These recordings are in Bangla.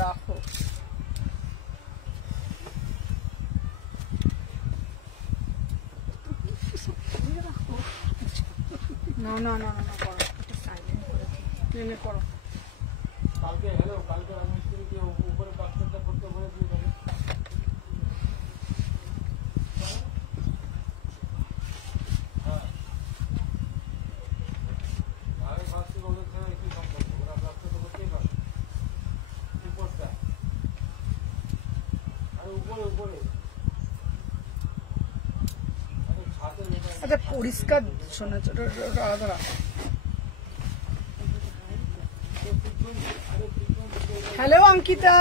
রাখো না না না না করো করো কালকে হ্যালো কালকে রাজমিস্ত্রিকে উপরে প্লাস্টারটা করতে বলে দিয়ে দেবে হ্যাঁ আরে ফার্স্ট ওদের থেকে একটু সম্পর্ক ওরা প্লাস্টারটা করতেই পারে উপরটা আরে উপরে উপরে আচ্ছা পরিষ্কার শোনা আলাদা রাখো হ্যালো অঙ্কিতা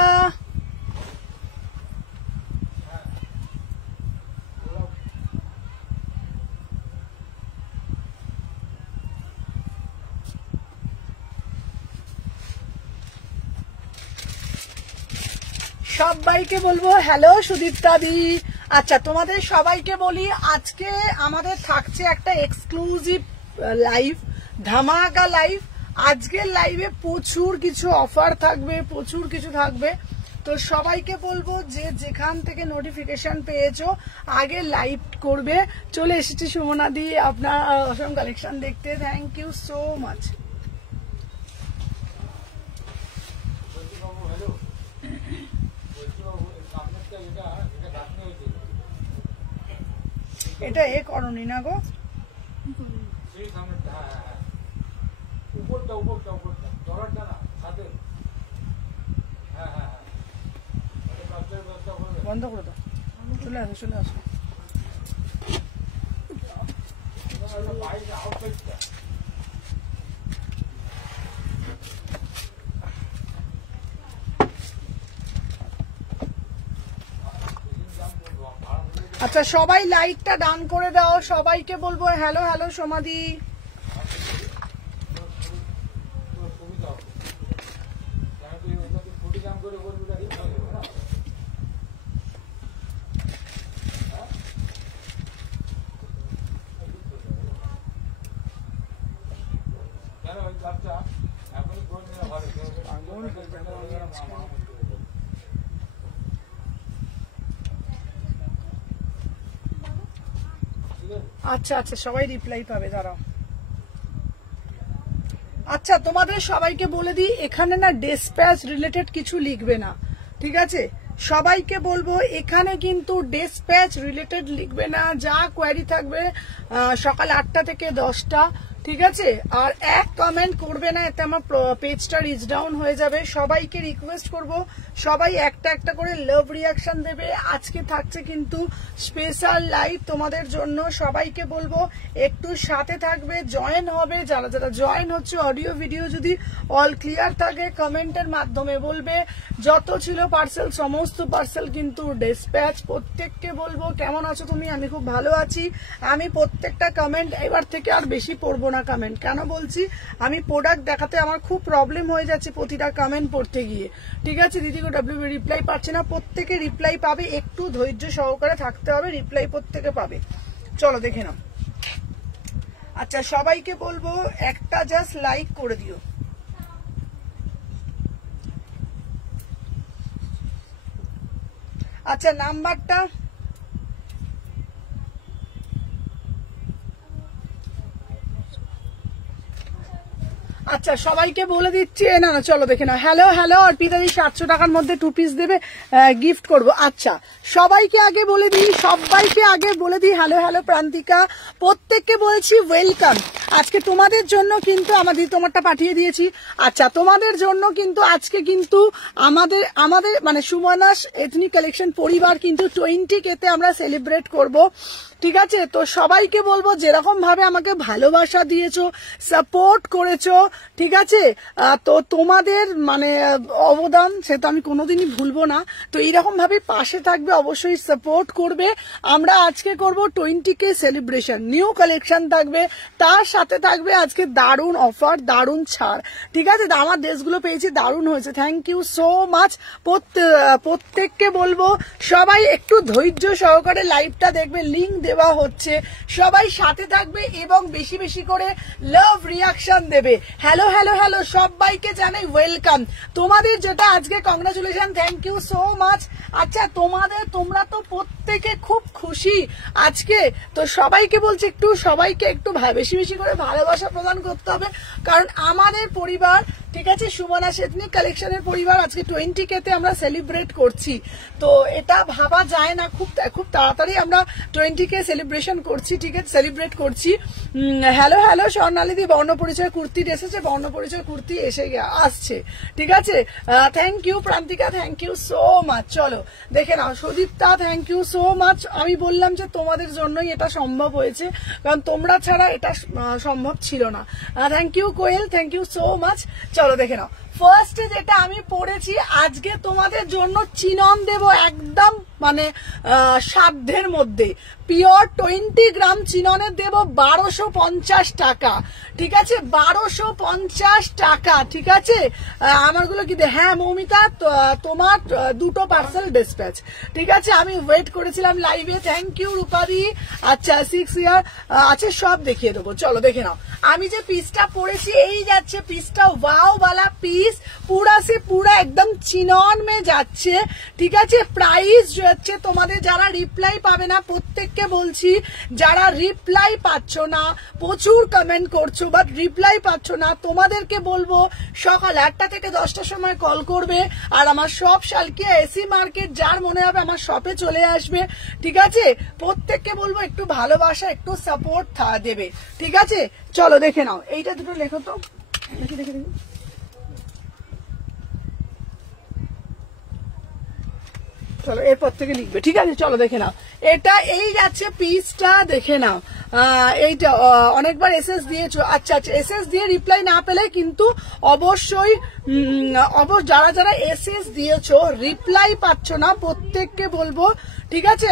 সবাইকে বলবো হ্যালো সুদীপ্তা দি। আচ্ছা তোমাদের সবাইকে বলি আজকে আমাদের থাকছে একটা এক্সক্লুসিভ লাইভ, ধামাকা লাইভ। আজকের লাইভে প্রচুর কিছু অফার থাকবে, প্রচুর কিছু থাকবে। তো সবাইকে বলবো যে যেখান থেকে নোটিফিকেশন পেয়েছো আগে লাইভ করবে। চলে এসেছি সুমনা দি আপনার অসম কালেকশন দেখতে, থ্যাংক ইউ সো মাচ। এটা এ করনি না গো, উপরটা উপরটা উপরটা ডলারটা না সাথে বন্ধ করে দাও, চলে আসো চলে আসো। আচ্ছা সবাই লাইকটা ডান করে দাও, সবাইকে বলবো হ্যালো হ্যালো সমাধি। আচ্ছা আচ্ছা সবাই রিপ্লাই পাবে, দাঁড়াও। আচ্ছা তোমাদের সবাইকে বলে দিই এখানে না ডিসপ্যাচ রিলেটেড কিছু লিখবে না, ঠিক আছে? সবাইকে বলবো এখানে কিন্তু ডিসপ্যাচ রিলেটেড লিখবে না, যা কোয়ারি থাকবে সকাল 8টা থেকে 10টা, ঠিক আছে? আর এক কমেন্ট করবে না, এতে আমার পেজটা রিচ ডাউন হয়ে যাবে। সবাইকে রিকোয়েস্ট করব সবাই একটা একটা করে লাভ রিয়াকশন দেবে। আজকে থাকছে কিন্তু স্পেশাল লাইভ তোমাদের জন্য, সবাইকে বলবো একটু সাথে থাকবে, জয়েন হবে। যারা যারা জয়েন হচ্ছে অডিও ভিডিও যদি অল ক্লিয়ার থাকে কমেন্টের মাধ্যমে বলবে। যত ছিল পার্সেল সমস্ত পার্সেল কিন্তু ডিসপ্যাচ। প্রত্যেককে বলবো কেমন আছো তুমি, আমি খুব ভালো আছি। আমি প্রত্যেকটা কমেন্ট এবার থেকে আর বেশি পড়বো না কমেন্ট, কেন বলছি আমি প্রোডাক্ট দেখাতে আমার খুব প্রবলেম হয়ে যাচ্ছে প্রতিটা কমেন্ট পড়তে গিয়ে, ঠিক আছে? দিদি ডাব্লিউ রিপ্লাই পাচ্ছে না, প্রত্যেকে রিপ্লাই পাবে, একটু ধৈর্য সহকারে থাকতে হবে, রিপ্লাই প্রত্যেকে পাবে। চলো দেখে নাও। আচ্ছা সবাইকে বলবো একটা জাস্ট লাইক করে দিও। আচ্ছা নাম্বারটা আচ্ছা সবাইকে বলে দিচ্ছি, না না চলো দেখে নাও। হ্যালো হ্যালো অর্পিতাদি 700 টাকার মধ্যে 2 পিস দেবে, গিফট করব। আচ্ছা সবাইকে আগে বলে দিই, সবাইকে আগে বলে দিই হ্যালো হ্যালো প্রান্তিকা, প্রত্যেককে বলছি ওয়েলকাম। আজকে তোমাদের জন্য কিন্তু আমাদের তোমারটা পাঠিয়ে দিয়েছি। আচ্ছা তোমাদের জন্য কিন্তু আজকে কিন্তু আমাদের মানে সুমনাস এথনিক কালেকশন পরিবার কিন্তু 20K তে আমরা সেলিব্রেট করব, ঠিক আছে? তো সবাইকে বলবো যেরকম ভাবে আমাকে ভালোবাসা দিয়েছো, সাপোর্ট করেছো, ঠিক আছে। তো তোমাদের মানে অবদান সে তো আমি কোনোদিনই ভুলবো না। তো এইরকম ভাবে পাশে থাকবে, অবশ্যই সাপোর্ট করবে। আমরা আজকে করব 20K সেলিব্রেশন, নিউ কালেকশন থাকবে, তার সাথে থাকবে আজকে দারুণ অফার, দারুণ ছাড়। ঠিক আছে, আমার ড্রেসগুলো পেয়েছি, দারুণ হয়েছে, থ্যাংক ইউ সো মাচ। প্রত্যেককে বলবো সবাই একটু ধৈর্য সহকারে লাইভটা দেখবে, লিংক দেওয়া হচ্ছে, সবাই সাথে থাকবে এবং বেশি বেশি করে লাভ রিয়াকশন দেবে। হ্যালো হ্যালো হ্যালো, সবাইকে জানাই ওয়েলকাম। তোমাদের যেটা আজকে congratulation, thank you so much. আচ্ছা তোমরা তো প্রত্যেকে খুব খুশি আজকে, তো সবাইকে বলছি সবাইকে একটু বেশি বেশি করে ভালোবাসা প্রদান করতে হবে, কারণ আমাদের পরিবার, ঠিক আছে, সুমনা এথনিক কালেকশনের পরিবার আজকে 20K তে আমরা সেলিব্রেট করছি। তো এটা ভাবা যায় না, খুব তাড়াতাড়ি আমরা 20K সেলিব্রেশন করছি, ঠিক আছে, সেলিব্রেট করছি। হ্যালো হ্যালো স্বর্ণালীদি, বর্ণপরিচয় কুর্তি এসেছে, বর্ণপরিচয় কুর্তি আসছে, ঠিক আছে, thank you. Prantika, thank you so much. চলো দেখে নাও। Sudipta, thank you so much. আমি বললাম যে তোমাদের জন্যই এটা সম্ভব হয়েছে, কারণ তোমরা ছাড়া এটা সম্ভব ছিল না। Thank you Koyel, thank you so much. চলো দেখে নাও। ফার্স্টে যেটা আমি পড়েছি, আজকে তোমাদের জন্য চিনন দেব একদম মানে সাধ্যের মধ্যে, পিওর 20 গ্রাম চিননের দেব 1250 টাকা, ঠিক আছে, 1250 টাকা, ঠিক আছে। আমারগুলো কি হ্যাঁ মৌমিতা, তোমার দুটো পার্সেল ডিসপ্যাচ, ঠিক আছে, আমি ওয়েট করেছিলাম লাইভে, থ্যাংক ইউ রূপাদি। আচ্ছা 6 ইয়ার আছে, সব দেখিয়ে দেবো, চলো দেখে নাও। আমি যে পিসটা পরেছি, এই যাচ্ছে পিসটা, ওয়াও वाला পিস, পুরা সে পুরা একদম চিনন মে যাচ্ছে, ঠিক আছে। প্রাইস যাচ্ছে তোমাদের, যারা রিপ্লাই পাবে না প্রত্যেককে বলছি, যারা রিপ্লাই পাচ্ছ না, প্রচুর কমেন্ট করছো বাট রিপ্লাই পাচ্ছ না, তোমাদেরকে বলবো সকাল 8টা থেকে 10টার সময় কল করবে, আর আমার শপ শালকিয়া এসি মার্কেট, যার মনে হবে আমার শপে চলে আসবে, ঠিক আছে। প্রত্যেককে বলবো একটু ভালোবাসা, একটু সাপোর্ট দেবে, ঠিক আছে। চলো দেখে নাও, এইটা দুটো লেখো তো, দেখি দেখি দেখি, চলো এরপর থেকে লিখবে, ঠিক আছে। চলো দেখে নাও, এটা এই যাচ্ছে পিসটা, দেখে নাও। এইটা অনেকবার এসএস দিয়েছো, আচ্ছা আচ্ছা, এসএস দিয়ে রিপ্লাই না পেলে কিন্তু অবশ্যই যারা যারা এসএস দিয়েছো রিপ্লাই পাচ্ছ না, প্রত্যেককে বলবো, ঠিক আছে।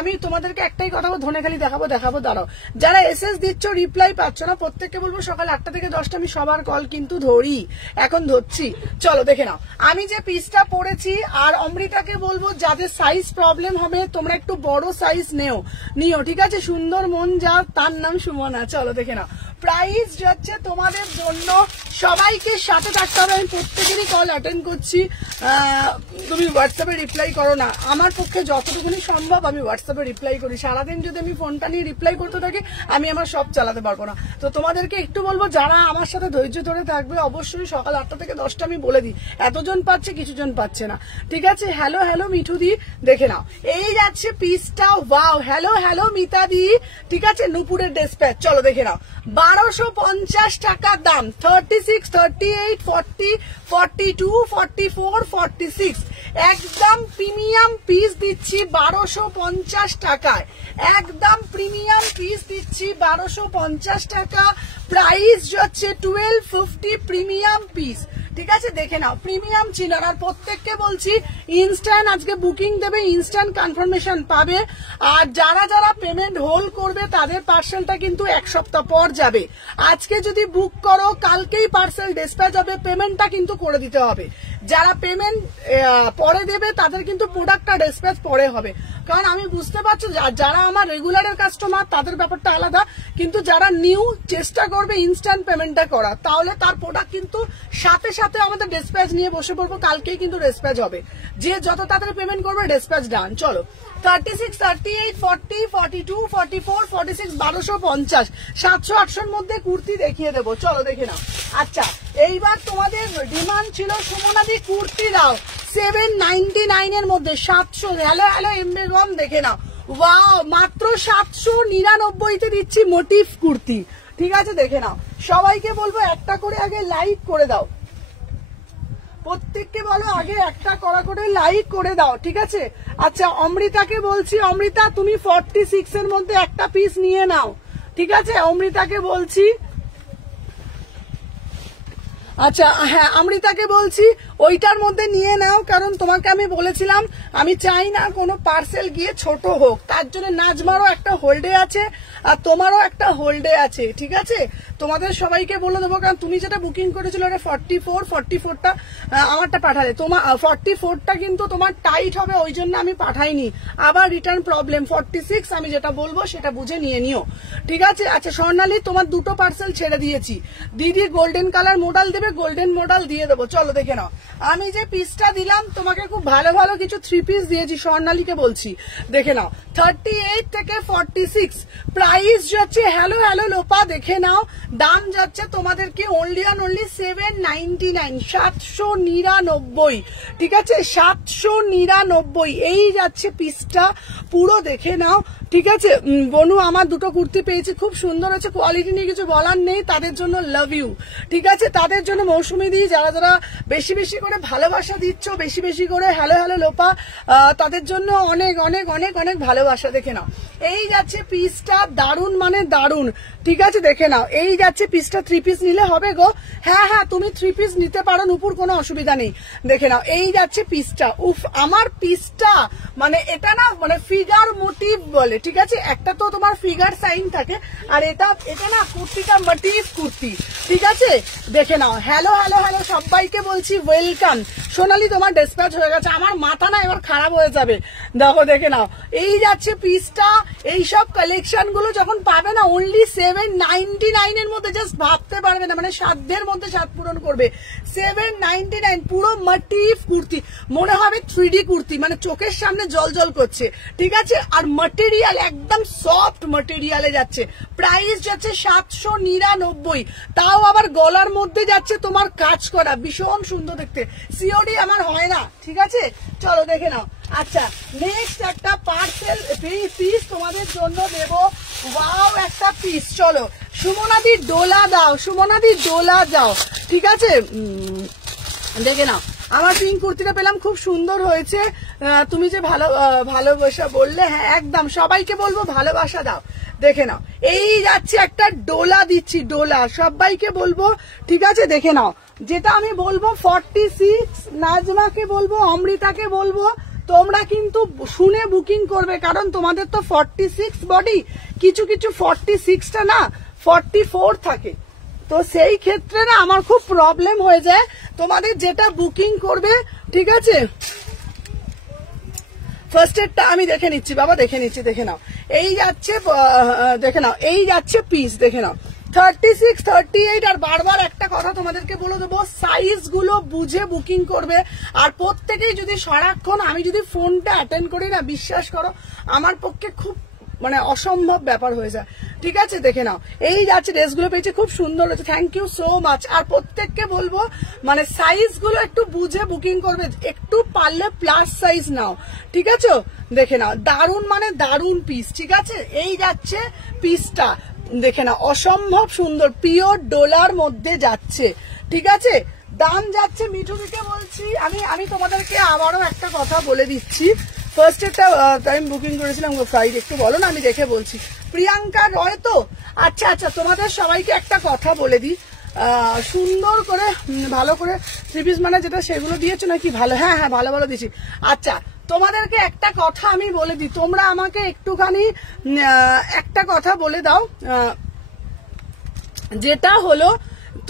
আমি তোমাদেরকে একটাই কথা বলবো, ধনেখালি দেখাবো দাঁড়াও, যারা এসএস দিচ্ছ রিপ্লাই পাচ্ছ না, প্রত্যেককে বলবো সকাল 8টা থেকে 10টা আমি সবার কল কিন্তু ধরি, এখন ধরছি। চলো দেখে নাও, আমি যে পিসটা পরেছি, আর অমৃতাকে বলবো যাদের সাইজ প্রবলেম হবে তোমরা একটু বড় সাইজ নিও, ঠিক আছে। সুন্দর মন যার, তার নাম সুমনা। চলো দেখে নাও, প্রাইস যাচ্ছে তোমাদের জন্য, সবাইকে সাথে থাকতে হবে, আমি প্রত্যেকেরই কল অ্যাটেন্ড করছি। তুমি হোয়াটসঅ্যাপে রিপ্লাই করো না, আমার পক্ষে যতটুকুনি সম্ভব আমি হোয়াটসঅ্যাপে রিপ্লাই করি। সারাদিন যদি আমি ফোনটা নিয়ে রিপ্লাই করতে থাকি, আমি আমার সব চালাতে পারবো না। তো তোমাদেরকে একটু বলবো, যারা আমার সাথে ধৈর্য ধরে থাকবে, অবশ্যই সকাল 8টা থেকে 10টা আমি বলে দিই, এতজন পাচ্ছে কিছুজন পাচ্ছে না, ঠিক আছে। হ্যালো হ্যালো মিঠুদি, দেখে নাও, এই যাচ্ছে পিসটা, ওয়াও, হ্যালো হ্যালো মিতাদি, ঠিক আছে, নুপুরের ডিসপ্যাচ। চলো দেখে নাও, 1250 টাকা দাম, 36, 38, 40, 42, 44, 46, একদম প্রিমিয়াম পিস দিচ্ছি 1250 টাকায়, একদম প্রিমিয়াম পিস দিচ্ছি 1250 টাকা। প্রাইস হচ্ছে 1250 প্রিমিয়াম পিস, ঠিক আছে। দেখে নাও, প্রিমিয়াম চিনার, আর প্রত্যেককে বলছি ইনস্ট্যান্ট আজকে বুকিং দেবে, ইনস্ট্যান্ট কনফার্মেশন পাবে, আর যারা যারা পেমেন্ট হোল্ড করবে তাদের পার্সেলটা কিন্তু 1 সপ্তাহ পর যাবে। আজকে যদি বুক করো, কালকেই পার্সেল ডিসপ্যাচ হবে, পেমেন্টটা কিন্তু করে দিতে হবে। যারা পেমেন্ট পরে দেবে তাদের কিন্তু প্রোডাক্টটা ডিসপ্যাচ পরে হবে, কারণ আমি বুঝতে পারছি যারা আমার রেগুলারের কাস্টমার তাদের ব্যাপারটা আলাদা, কিন্তু যারা নিউ চেষ্টা করবে ইনস্ট্যান্ট পেমেন্টটা করা, তাহলে তার প্রোডাক্ট কিন্তু সাথে সাথে আমাদের ডিসপ্যাচ নিয়ে বসে পড়বো, কালকেই কিন্তু ডিসপ্যাচ হবে। যে যত তাড়াতাড়ি পেমেন্ট করবে ডিসপ্যাচ ডান। চলো 36, 38, 40, 42, 44, 46, 1250, 700-800 মধ্যে কুর্তি দেখিয়ে দেবো, চলো দেখে নাও। আচ্ছা এইবার তোমাদের ডিমান্ড ছিল সুমনাদি কুর্তি দাও, 799 এর মধ্যে 700, হ্যালো হ্যালো এমবেগম, দেখে নাও, ওয়াও, মাত্র 799 দিচ্ছি মোটিভ কুর্তি, ঠিক আছে। দেখে নাও, সবাইকে বলবো একটা করে আগে লাইক করে দাও, প্রত্যেককে বলো আগে একটা করে লাইক করে দাও, ঠিক আছে। আচ্ছা অমৃতাকে বলছি, অমৃতা তুমি 46 এর মধ্যে একটা পিস নিয়ে নাও, ঠিক আছে। অমৃতাকে বলছি, আচ্ছা হ্যাঁ অমৃতাকে বলছি ওইটার মধ্যে নিয়ে নাও, কারণ তোমাকে আমি বলেছিলাম আমি চাই না কোনো পার্সেল গিয়ে ছোট হোক, তার জন্য নাজমারও একটা হোল্ডে আছে আর তোমারও একটা হোল্ডে আছে, ঠিক আছে? তোমাদের সবাইকে বলে দেবো, কারণ তুমি যেটা বুকিং করেছিল এটা 44টা আমারটা পাঠালে, তোমার 44টা কিন্তু তোমার টাইট হবে, ওই জন্য আমি পাঠাইনি, আবার রিটার্ন প্রবলেম। 46 আমি যেটা বলবো সেটা বুঝে নিয়ে নিও, ঠিক আছে? আচ্ছা স্বর্ণালী তোমার দুটো পার্সেল ছেড়ে দিয়েছি, দিদি গোল্ডেন কালার মডেল দেবে, গোল্ডেন মডেল দিয়ে দেবো, চলো দেখে নাও। আমি যে পিসটা দিলাম তোমাকে খুব ভালো ভালো কিছু 3 পিস দিয়েছি, স্বর্ণালীকে বলছি দেখে নাও। 38 থেকে 46 প্রাইস যাচ্ছে, হ্যালো হ্যালো লোপা দেখে নাও, দাম যাচ্ছে তোমাদেরকে অনলি 799, 799, ঠিক আছে? 799 এই যাচ্ছে পিসটা, পুরো দেখে নাও, ঠিক আছে? বনু আমার দুটো কুর্তি পেয়েছি, খুব সুন্দর আছে, কোয়ালিটি নিয়ে কিছু বলার নেই, তাদের জন্য লাভ ইউ, ঠিক আছে? তাদের জন্য মৌসুমি দি যারা যারা বেশি বেশি করে ভালোবাসা দিচ্ছ, বেশি বেশি করে হ্যালো হ্যালো লোপা, তাদের জন্য অনেক অনেক অনেক অনেক ভালোবাসা। দেখে নাও এই যাচ্ছে পিসটা, দারুন মানে দারুন, ঠিক আছে? দেখে নাও এই যাচ্ছে পিসটা, 3 পিস নিলে হবে গো। হ্যাঁ হ্যাঁ তুমি 3 পিস নিতে পারো নুপুর, কোনো অসুবিধা নেই। দেখে নাও এই যাচ্ছে পিসটা, উফ আমার পিসটা মানে এটা না মানে ফিগার মোটিভ বলে, ঠিক আছে? একটা তো তোমার ফিগার সাইন থাকে, আর এটা না কুর্তিটা মোটিভ কুর্তি, ঠিক আছে? দেখে নাও হ্যালো হ্যালো হ্যালো সবাইকে বলছি ওয়েলকাম। সোনালি তোমার ডিসপ্যাচ হয়ে গেছে, আমার মাথা না এবার খারাপ হয়ে যাবে, দেখো দেখে নাও এই যাচ্ছে পিসটা। এইসব কালেকশন গুলো যখন পাবে না অনলি 799 এর মধ্যে, জাস্ট ভাবতে পারবে না, মানে সাধ্যের মধ্যে সাত পূরণ করবে। 799 পুরো মোটিভ কুর্তি, মনে হবে 3D কুর্তি, মানে চোখের সামনে জল জল করছে, ঠিক আছে? আর ম্যাটেরিয়াল একদম সফট ম্যাটেরিয়ালে যাচ্ছে, প্রাইস যাচ্ছে 799, তাও আবার গলার মধ্যে যাচ্ছে তোমার কাজ করা, ভীষণ সুন্দর দেখতে। সিওডি আমার হয় না, ঠিক আছে? চলো দেখে নাও। আচ্ছা নেক্সট একটা পার্সেল পিস তোমাদের জন্য দেব, ওয়াও একটা পিস। চলো সুমনাদি ডোলা দাও, সুমনাদি ডোলা দাও, ঠিক আছে? দেখে নাও আমার পিঙ্ক কুর্তিটা পেলাম, খুব সুন্দর হয়েছে, তুমি যে ভালোবাসা বললে, হ্যাঁ একদম সবাইকে বলবো ভালোবাসা দাও। দেখে নাও এই যাচ্ছে একটা ডোলা দিচ্ছি, ডোলা সবাইকে বলবো, ঠিক আছে? দেখে নাও যেটা আমি বলবো 46, নাজমাকে বলবো, অমৃতাকে বলবো, তোমরা কিন্তু শুনে বুকিং করবে, কারণ তোমাদের তো 46 বডি, কিছু কিছু 46টা না 44 থাকে, তো সেই ক্ষেত্রে না আমার খুব প্রবলেম হয়ে যায়। তোমাদের যেটা বুকিং করবে, ঠিক আছে? ফার্স্ট এডটা আমি দেখে নিচ্ছি বাবা, দেখে নিচ্ছি। দেখে নাও এই যাচ্ছে, দেখে নাও এই যাচ্ছে পিস, দেখে নাও 36, 38। আর বারবার একটা কথা তোমাদেরকে বলে দেবো, সাইজ গুলো বুঝে বুকিং করবে। আর প্রত্যেকেই যদি সারাক্ষণ আমি যদি ফোনটা অ্যাটেন্ড করি না, বিশ্বাস করো আমার পক্ষে খুব মানে অসম্ভব ব্যাপার হয়ে যায়, ঠিক আছে? দেখে নাও এই যাচ্ছে, ড্রেসগুলো পেয়েছে খুব সুন্দর হয়েছে, থ্যাংক ইউ সো মাচ। আর প্রত্যেককে বলবো মানে সাইজ গুলো একটু বুঝে বুকিং করবে, একটু পারলে প্লাস সাইজ নাও, ঠিক আছে? দেখে নাও দারুন মানে দারুন পিস, ঠিক আছে? এই যাচ্ছে পিসটা, দেখে নাও অসম্ভব সুন্দর, পিওর ডোলার মধ্যে যাচ্ছে, ঠিক আছে? দাম যাচ্ছে, মিঠুদিকে বলছি আমি তোমাদেরকে আবারও একটা কথা বলে দিচ্ছি। ফার্স্ট একটা টাইম বুকিং করেছিলাম ফ্রাইডে, একটু বলো না, আমি দেখে বলছি। প্রিয়াঙ্কা রয় তো, আচ্ছা আচ্ছা তোমাদের সবাইকে একটা কথা বলে দিই, সুন্দর করে ভালো করে 3 পিস মানে যেটা সেগুলো দিয়েছো নাকি? ভালো, হ্যাঁ হ্যাঁ ভালো ভালো দিয়েছি। আচ্ছা তোমাদেরকে একটা কথা আমি বলে দিই, তোমরা আমাকে একটুখানি একটা কথা বলে দাও, যেটা হলো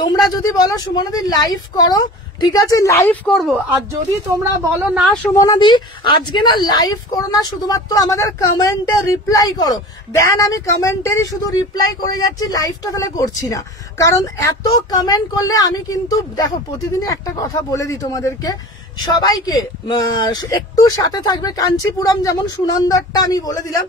তোমরা যদি বলো সুমনাদি লাইভ করো, ঠিক আছে লাইভ করব, আর যদি তোমরা বলো না সুমনাদি আজকে না লাইভ করো না, শুধুমাত্র আমাদের কমেন্টে রিপ্লাই করো, দেন আমি কমেন্টেরই শুধু রিপ্লাই করে যাচ্ছি, লাইভটা তাহলে করছি না, কারণ এত কমেন্ট করলে আমি কিন্তু দেখো প্রতিদিনই একটা কথা বলে দিই তোমাদেরকে, সবাইকে একটু সাথে থাকবে। কাঞ্চিপুরম যেমন সুনন্দারটা আমি বলে দিলাম,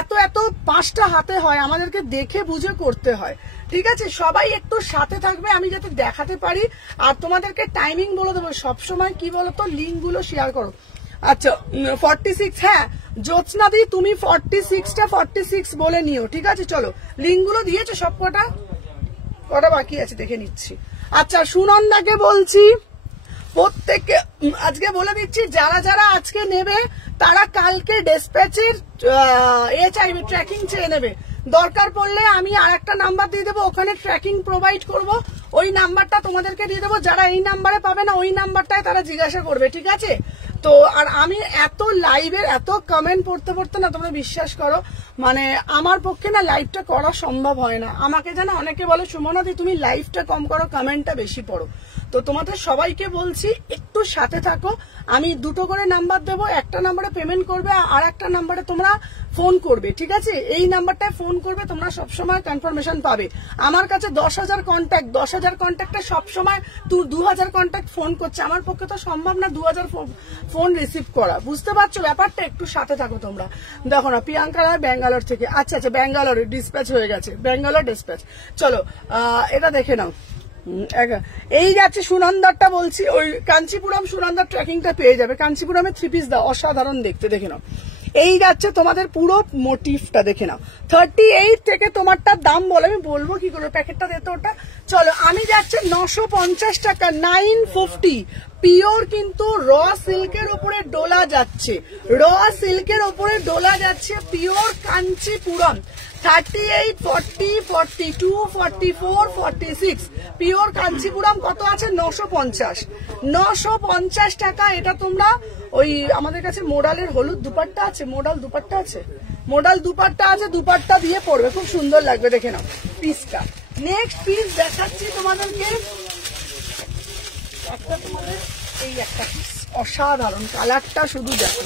এত এত 5টা হাতে হয়, আমাদেরকে দেখে বুঝে করতে হয়, ঠিক আছে? সবাই একটু সাথে থাকবে, আমি যাতে দেখাতে পারি। আর তোমাদেরকে টাইমিং বলে দেবো, সবসময় কি বলতো লিঙ্ক গুলো শেয়ার করো। আচ্ছা 46, হ্যাঁ জ্যোৎস্না দি তুমি 46টা 46 বলে নিও, ঠিক আছে? চলো লিঙ্ক গুলো দিয়েছো সব কটা বাকি আছে দেখে নিচ্ছি। আচ্ছা সুনন্দাকে বলছি, প্রত্যেককে আজকে বলে দিচ্ছি, যারা যারা আজকে নেবে তারা কালকে ডেসপ্যাচের চাইবে, ট্র্যাকিং চেয়ে নেবে, দরকার পড়লে আমি আর একটা নাম্বার দিয়ে দেবো, ওখানে ট্র্যাকিং প্রোভাইড করবো, ওই নাম্বারটা তোমাদেরকে দিয়ে দেবো, যারা এই নাম্বারে পাবে না ওই নাম্বারটায় তারা জিজ্ঞাসা করবে, ঠিক আছে? তো আর আমি এত লাইভের এত কমেন্ট পড়তে পড়তে না, তোমরা বিশ্বাস করো মানে আমার পক্ষে না লাইভটা করা সম্ভব হয় না। আমাকে জানো অনেকে বলে সুমনাদি তুমি লাইভটা কম করো, কমেন্টটা বেশি পড়ো। তো তোমাদের সবাইকে বলছি একটু সাথে থাকো। আমি দুটো করে নাম্বার দেবো, একটা নাম্বারে পেমেন্ট করবে আর একটা নাম্বারে তোমরা ফোন করবে, ঠিক আছে? এই নাম্বারটায় ফোন করবে, তোমরা সবসময় কনফার্মেশন পাবে। আমার কাছে 10,000 কন্ট্যাক্ট, 10,000 কন্ট্যাক্টে সবসময় 2,000 কন্ট্যাক্ট ফোন করছে, আমার পক্ষে তো সম্ভব না 2,000 ফোন রিসিভ করা, বুঝতে পারছো ব্যাপারটা? একটু সাথে থাকো তোমরা। দেখো না প্রিয়াঙ্কা রায় ব্যাঙ্গালোর থেকে, আচ্ছা আচ্ছা ব্যাঙ্গালোরে ডিসপ্যাচ হয়ে গেছে, ব্যাঙ্গালোর ডিসপ্যাচ। চলো এটা দেখে নাও। এই যাচ্ছে সুনন্দারটা, বলছি ওই কাঞ্চিপুরম সুনন্দার ট্র্যাকিংটা পেয়ে যাবে। কাঞ্চিপুরমে 3 পিস দাও, অসাধারণ দেখতে, দেখে নাও। এই যাচ্ছে তোমাদের পুরো মোটিভটা, দেখে নাও। 38 থেকে তোমারটার দাম বলে, আমি বলবো কি করে, প্যাকেটটা দিতে ওটা। চলো আমি যাচ্ছে 950 টাকা, 950 পিওর, কিন্তু র সিল্কের উপরে ডোলা যাচ্ছে, র সিল্কের উপরে ডোলা যাচ্ছে, পিওর কাঞ্চিপুরম। 38, 40, 42, 44, 46 পিওর কাঞ্চিপুরম কত আছে? 950, 950 টাকা। এটা তোমরা ওই আমাদের কাছে মোডালের হলুদ দুপাট্টা আছে, মোডাল দুপাট্টা আছে, মোডাল দুপাট্টা আছে, দুপাট্টা দিয়ে পড়বে, খুব সুন্দর লাগবে, দেখে নাও পিসটা। নেক্সট পিস দেখাচ্ছি তোমাদেরকে, একটা তোমাদের এই একটা পিস অসাধারণ, কালারটা শুধু দেখো।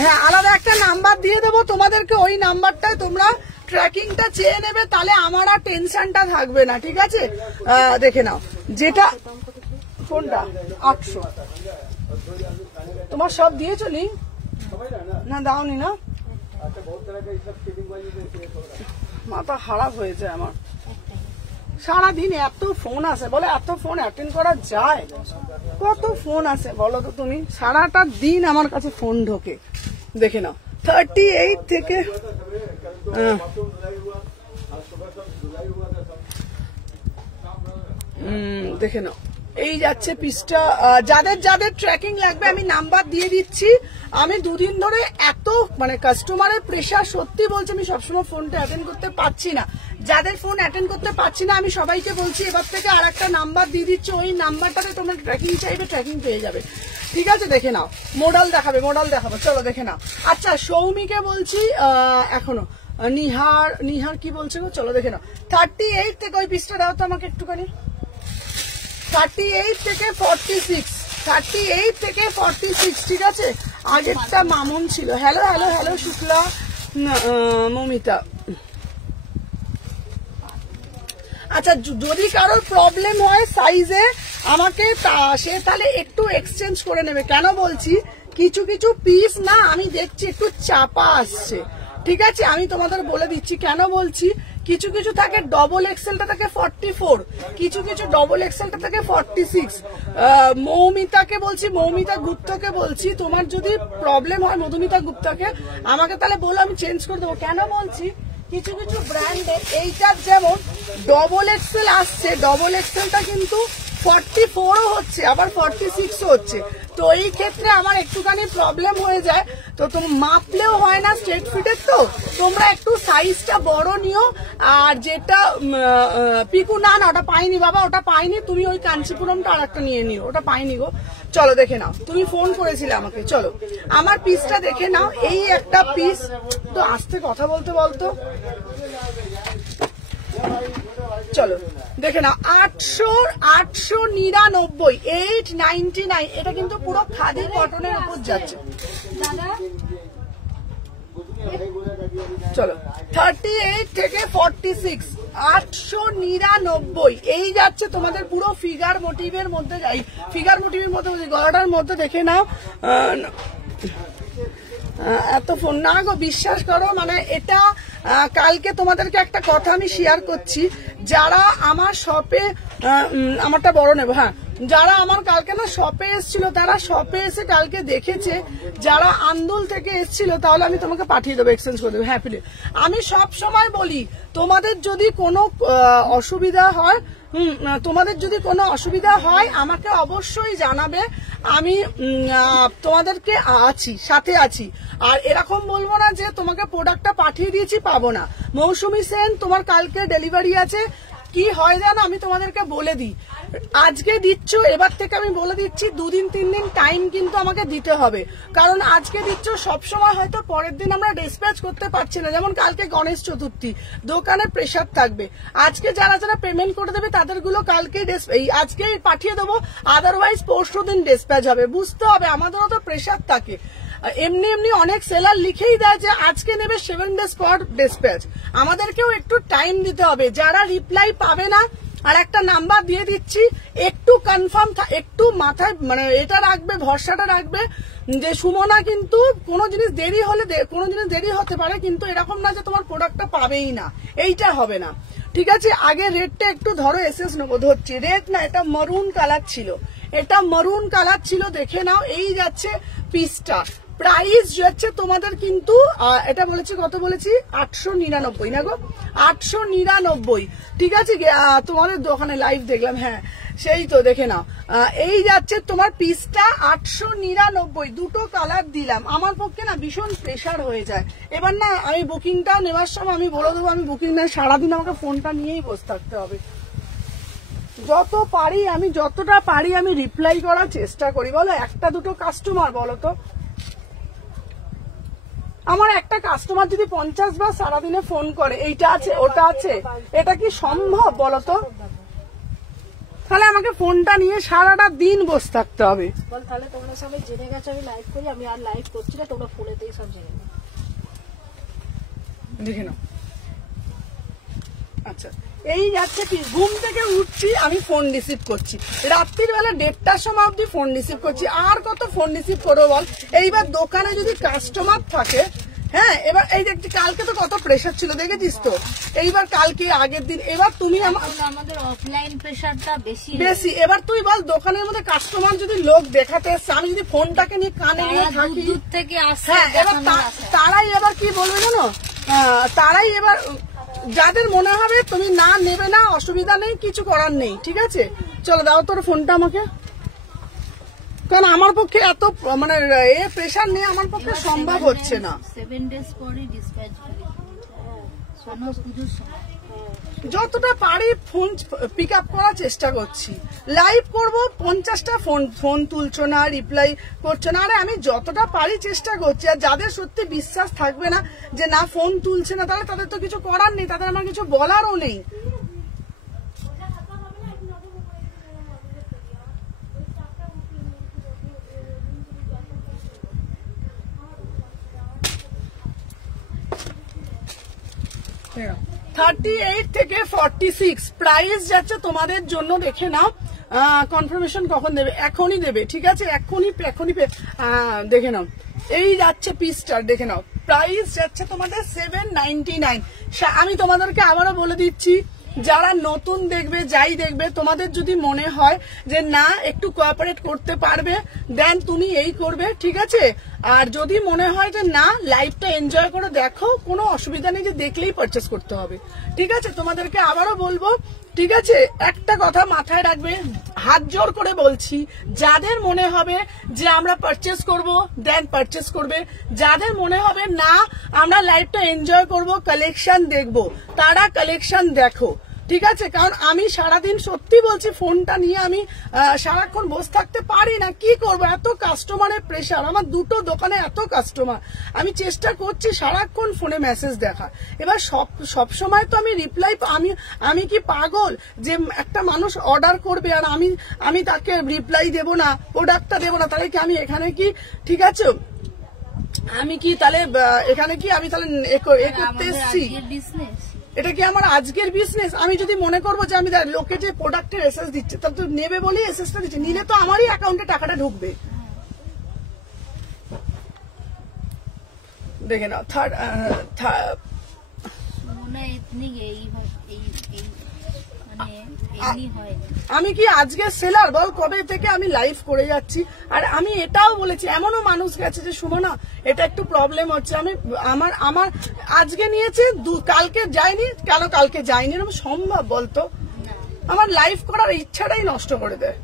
হ্যাঁ আলাদা একটা নাম্বার দিয়ে দেবো তোমাদেরকে, ওই নাম্বারটায় তোমরা ট্র্যাকিংটা চেয়ে নেবে, তাহলে আমার আর টেনশনটা থাকবে না, ঠিক আছে? দেখে নাও যেটা, কোনটা 800 তোমার সব দিয়েছো নি না? দাওনি না? মাথা খারাপ হয়েছে আমার, সারাদিন এত ফোন আসে, বলে এত ফোন অ্যাটেন্ড করা যায়? কত ফোন আসে বলো তো তুমি? সারাটা দিন আমার কাছে ফোন ঢোকে, দেখে নাও। 38 থেকে দেখে নাও, এই যাচ্ছে পিসটা। যাদের যাদের ট্র্যাকিং লাগবে আমি নাম্বার দিয়ে দিচ্ছি। আমি দুদিন ধরে এত মানে কাস্টমারের প্রেশার, সত্যি বলছি আমি সবসময় ফোনটা অ্যাটেন্ড করতে পারছি না। যাদের ফোন অ্যাটেন্ড করতে পারছি না আমি সবাইকে বলছি এবার থেকে আর একটা নাম্বার দিয়ে দিচ্ছি, ওই নাম্বারটাতে তোমরা ট্র্যাকিং চাইবে, ট্র্যাকিং পেয়ে যাবে, ঠিক আছে? দেখে নাও, মোডাল দেখাবে, মোডাল দেখাবো, চলো দেখে নাও। আচ্ছা সৌমিকে বলছি এখনো, নিহার কি বলছে গো, চলো দেখে নাও। 38 থেকে ওই পিসটা দাও তো আমাকে একটুখানি। 38 থেকে 46, 38 থেকে 46, ঠিক আছে? আগেরটা মামুন ছিল। Hello hello hello Shukla Mamita. আচ্ছা যদি কারোর প্রবলেম হয় সাইজে আমাকে সে তাহলে একটু এক্সচেঞ্জ করে নেবে। কেন বলছি, কিছু কিছু পিস না আমি দেখছি একটু চাপা আসছে, ঠিক আছে? আমি তোমাদের বলে দিচ্ছি কেন বলছি। কিছু কিছু থাকে ডবল এক্সেলটা থাকে 44, কিছু কিছু ডবল এক্সেলটা থাকে 46। মৌমিতাকে বলছি, মৌমিতা গুপ্তকে বলছি, তোমার যদি প্রবলেম হয় মধুমিতা গুপ্তাকে আমাকে তাহলে বলো, আমি চেঞ্জ করে দেবো। কেন বলছি, কিছু কিছু ব্র্যান্ডে এইটার যেমন ডবল এক্সেল আসছে, ডবল এক্সেলটা কিন্তু 44ও হচ্ছে, আবার 46ও হচ্ছে। তো এই ক্ষেত্রে আমার একটুখানি প্রবলেম হয়ে যায়, তো মাপলেও হয় না স্ট্রেট ফিটের, তো তোমরা একটু সাইজটা বড় নিও। আর যেটা পিকু, না না ওটা পাইনি বাবা, ওটা পাইনি, তুমি ওই কাঞ্চিপুরমটা আর একটা নিয়ে নিও, ওটা পাইনি গো। চলো দেখে নাও, তুমি ফোন করেছিলে আমাকে, চলো আমার পিসটা দেখে নাও। এই একটা পিস, তো আস্তে কথা বলতে বলতো, চলো দেখে নাও। 899, 899, এটা কিন্তু পুরো খাদি কটনের উপর যাচ্ছে দাদা। চলো 38 থেকে 46, 899, এই যাচ্ছে তোমাদের পুরো ফিগার মোটিভের মধ্যে, যাই ফিগার মোটিভের মধ্যে গলাটার মধ্যে দেখে নাও। এত ফোন না গো, বিশ্বাস করো, মানে এটা কালকে তোমাদেরকে একটা কথা আমি শেয়ার করছি। যারা আমার শপে, আমারটা বড় নেবো, হ্যাঁ, যারা আমার কালকে না শপে এসেছিল, তারা শপে এসে কালকে দেখেছে। যারা আন্দুল থেকে এসেছিল তাহলে আমি তোমাকে পাঠিয়ে দেবো, এক্সচেঞ্জ করে দেবো। হ্যাঁ প্লিজ, আমি সব সময় বলি তোমাদের যদি কোনো অসুবিধা হয়, তোমাদের যদি কোনো অসুবিধা হয় আমাকে অবশ্যই জানাবে, আমি তোমাদেরকে আছি, সাথে আছি। আর এরকম বলবো না যে তোমাকে প্রোডাক্টটা পাঠিয়ে দিয়েছি পাবো না। মৌসুমী সেন, তোমার কালকে ডেলিভারি আছে, কি হয় জানো, আমি তোমাদেরকে বলে দিই, আজকে দিচ্ছ, এবার থেকে আমি বলে দিচ্ছি 2 দিন 3 দিন টাইম কিন্তু আমাকে দিতে হবে, কারণ আজকে দিচ্ছ সবসময় হয়তো পরের দিন আমরা ডিসপ্যাচ করতে পারছি না। যেমন কালকে গণেশ চতুর্থী, দোকানে প্রেসার থাকবে, আজকে যারা যারা পেমেন্ট করে দেবে তাদেরগুলো কালকে আজকেই পাঠিয়ে দেবো, আদারওয়াইজ পরশু দিন ডিসপ্যাচ হবে। বুঝতে হবে আমাদেরও তো প্রেসার থাকে। এমনি এমনি অনেক সেলার লিখেই দেয় যে আজকে নেবে 7 days পর ডিসপ্যাচ, আমাদেরকেও একটু টাইম দিতে হবে। যারা রিপ্লাই পাবে না, আর একটা নাম্বার দিয়ে দিচ্ছি, একটু কনফার্ম, একটু মাথায় মানে এটা রাখবে, ভরসাটা রাখবে যে সুমনা কিন্তু কোনো জিনিস দেরি হলে কোনো জিনিস দেরি হতে পারে, কিন্তু এরকম না যে তোমার প্রোডাক্টটা পাবেই না, এইটা হবে না। ঠিক আছে, আগে রেডটা একটু ধরো, এসএস নেবো, ধরছি রেড না, এটা মারুন কালার ছিল, এটা মারুন কালার ছিল, দেখে নাও। এই যাচ্ছে পিসটা, প্রাইস যাচ্ছে তোমাদের কিন্তু এটা বলেছি, কত বলেছি, 899 না গো, 899। ঠিক আছে, তোমাদের দোকানে লাইভ দেখলাম, হ্যাঁ সেই তো, দেখে নাও। এই যাচ্ছে তোমার পিসটা 899, দুটো কালার দিলাম। আমার পক্ষে না ভীষণ প্রেশার হয়ে যায়। এবার না আমি বুকিংটাও নেওয়ার সময় আমি বলে দেবো আমি বুকিং নেই, সারাদিন আমাকে ফোনটা নিয়েই বসে থাকতে হবে। যত পারি আমি, যতটা পারি আমি রিপ্লাই করার চেষ্টা করি। বলো একটা দুটো কাস্টমার, বলো তো, আমার একটা কাস্টমার যদি 50 বার সারাদিনে ফোন করে এইটা আছে ওটা আছে, এটা কি সম্ভব বলো তো? তাহলে আমাকে ফোনটা নিয়ে সারাটা দিন বসে থাকতে হবে। বল তাহলে তোমরা সবাই জেনে গেছো আমি লাইভ করি, আমি আর লাইভ করছি না, তোমরা ফোনেতেই সব জেনে নাও। দেখে নাও। আচ্ছা, এই যাচ্ছে কি, ঘুম থেকে উঠছি আমি ফোন রিসিভ করছি, রাত্রির বেলা 1:30টার সময় অব্দি ফোন রিসিভ করছি, আর কত ফোন রিসিভ করবো বল? এইবার দোকানে যদি কাস্টমার থাকে, হ্যাঁ এবার এই দেখছি কালকে তো কত প্রেশার ছিল দেখেছিস তো, এইবার কালকে আগের দিন, এবার তুমি আমাদের অফলাইন প্রেশারটা বেশি। এবার তুই বল, দোকানের মধ্যে কাস্টমার যদি লোক দেখাতে এসছে, আমি যদি ফোনটাকে নিয়ে কানে নিয়ে থাকি, দূর থেকে আসে, হ্যাঁ এবার তারাই এবার কি বলবে জানো, তারাই এবার যাদের মনে হবে তুমি না নেবে না, অসুবিধা নেই, কিছু করার নেই। ঠিক আছে, চলো দাও তোর ফোনটা আমাকে, কারণ আমার পক্ষে এত মানে প্রেশার নিয়ে আমার পক্ষে সম্ভব হচ্ছে না। 7 days পরে ডিসপ্যাচ করি, যতটা পারি ফোন পিক আপ করার চেষ্টা করছি, লাইভ করব, 50টা ফোন তুলছো না, রিপ্লাই করছো না। আরে আমি যতটা পারি চেষ্টা করছি, আর যাদের সত্যি বিশ্বাস থাকবে না যে না ফোন তুলছে না, তাহলে তাদের তো কিছু করার নেই, তাদের আমার কিছু বলারও নেই। Yeah. 38 থেকে 46 প্রাইস যাচ্ছে তোমাদের জন্য, দেখে নাও। কনফার্মেশন কখন দেবে? এখনই দেবে, ঠিক আছে, এখনই দেখে নাও। এই যাচ্ছে পিসটার, দেখে নাও, প্রাইস যাচ্ছে তোমাদের 799। আমি তোমাদেরকে আবারও বলে দিচ্ছি, যারা নতুন দেখবে, যাই দেখবে, তোমাদের যদি মনে হয় যে না একটু কোঅপারেট করতে পারবে, দেন তুমি এই করবে, ঠিক আছে। আর যদি মনে হয় যে না লাইফটা এনজয় করে দেখো, কোনো অসুবিধা নেই যে দেখলেই পারচেস করতে হবে, ঠিক আছে। তোমাদেরকে আবারও বলবো, ঠিক আছে, একটা কথা মাথায় রাখবে, হাত জোর করে বলছি, যাদের মনে হবে যে আমরা পারচেস করব, দেন পারচেস করবে। যাদের মনে হবে না আমরা লাইফটা এনজয় করব, কালেকশন দেখবো, তারা কালেকশন দেখো, ঠিক আছে। কারণ আমি সারাদিন সত্যি বলছি ফোনটা নিয়ে আমি সারাক্ষণ বসে থাকতে পারি না, কি করব, এত কাস্টমারের প্রেশার, আমার দুটো দোকানে এত কাস্টমার, আমি চেষ্টা করছি সারাক্ষণ ফোনে মেসেজ দেখা। এবার সব সময় তো আমি রিপ্লাই, আমি কি পাগল যে একটা মানুষ অর্ডার করবে আর আমি তাকে রিপ্লাই দেব না, প্রোডাক্টটা দেবো না? তাহলে কি আমি এখানে কি, ঠিক আছে, আমি কি তাহলে এখানে কি আমি তাহলে করতে এসছি? এটা কি আমার আজকের বিজনেস? আমি যদি মনে করবো যে আমি লোকে যে প্রোডাক্টের এসএস দিচ্ছে, তাহলে তো নেবে বলেই এসএসটা দিচ্ছে, নিলে তো আমারই অ্যাকাউন্টে টাকাটা ঢুকবে। দেখে নাও, আমি কি আজকে সেলার বল? কবে থেকে আমি লাইভ করে যাচ্ছি, আর আমি এটাও বলেছি, এমনও মানুষ গেছে যে সুমনা এটা একটু প্রবলেম হচ্ছে, আমি আমার আজকে নিয়েছে, কালকে যায়নি, কেন কালকে যায়নি, এরকম সম্ভব বলতো? আমার লাইভ করার ইচ্ছাটাই নষ্ট করে দেয়।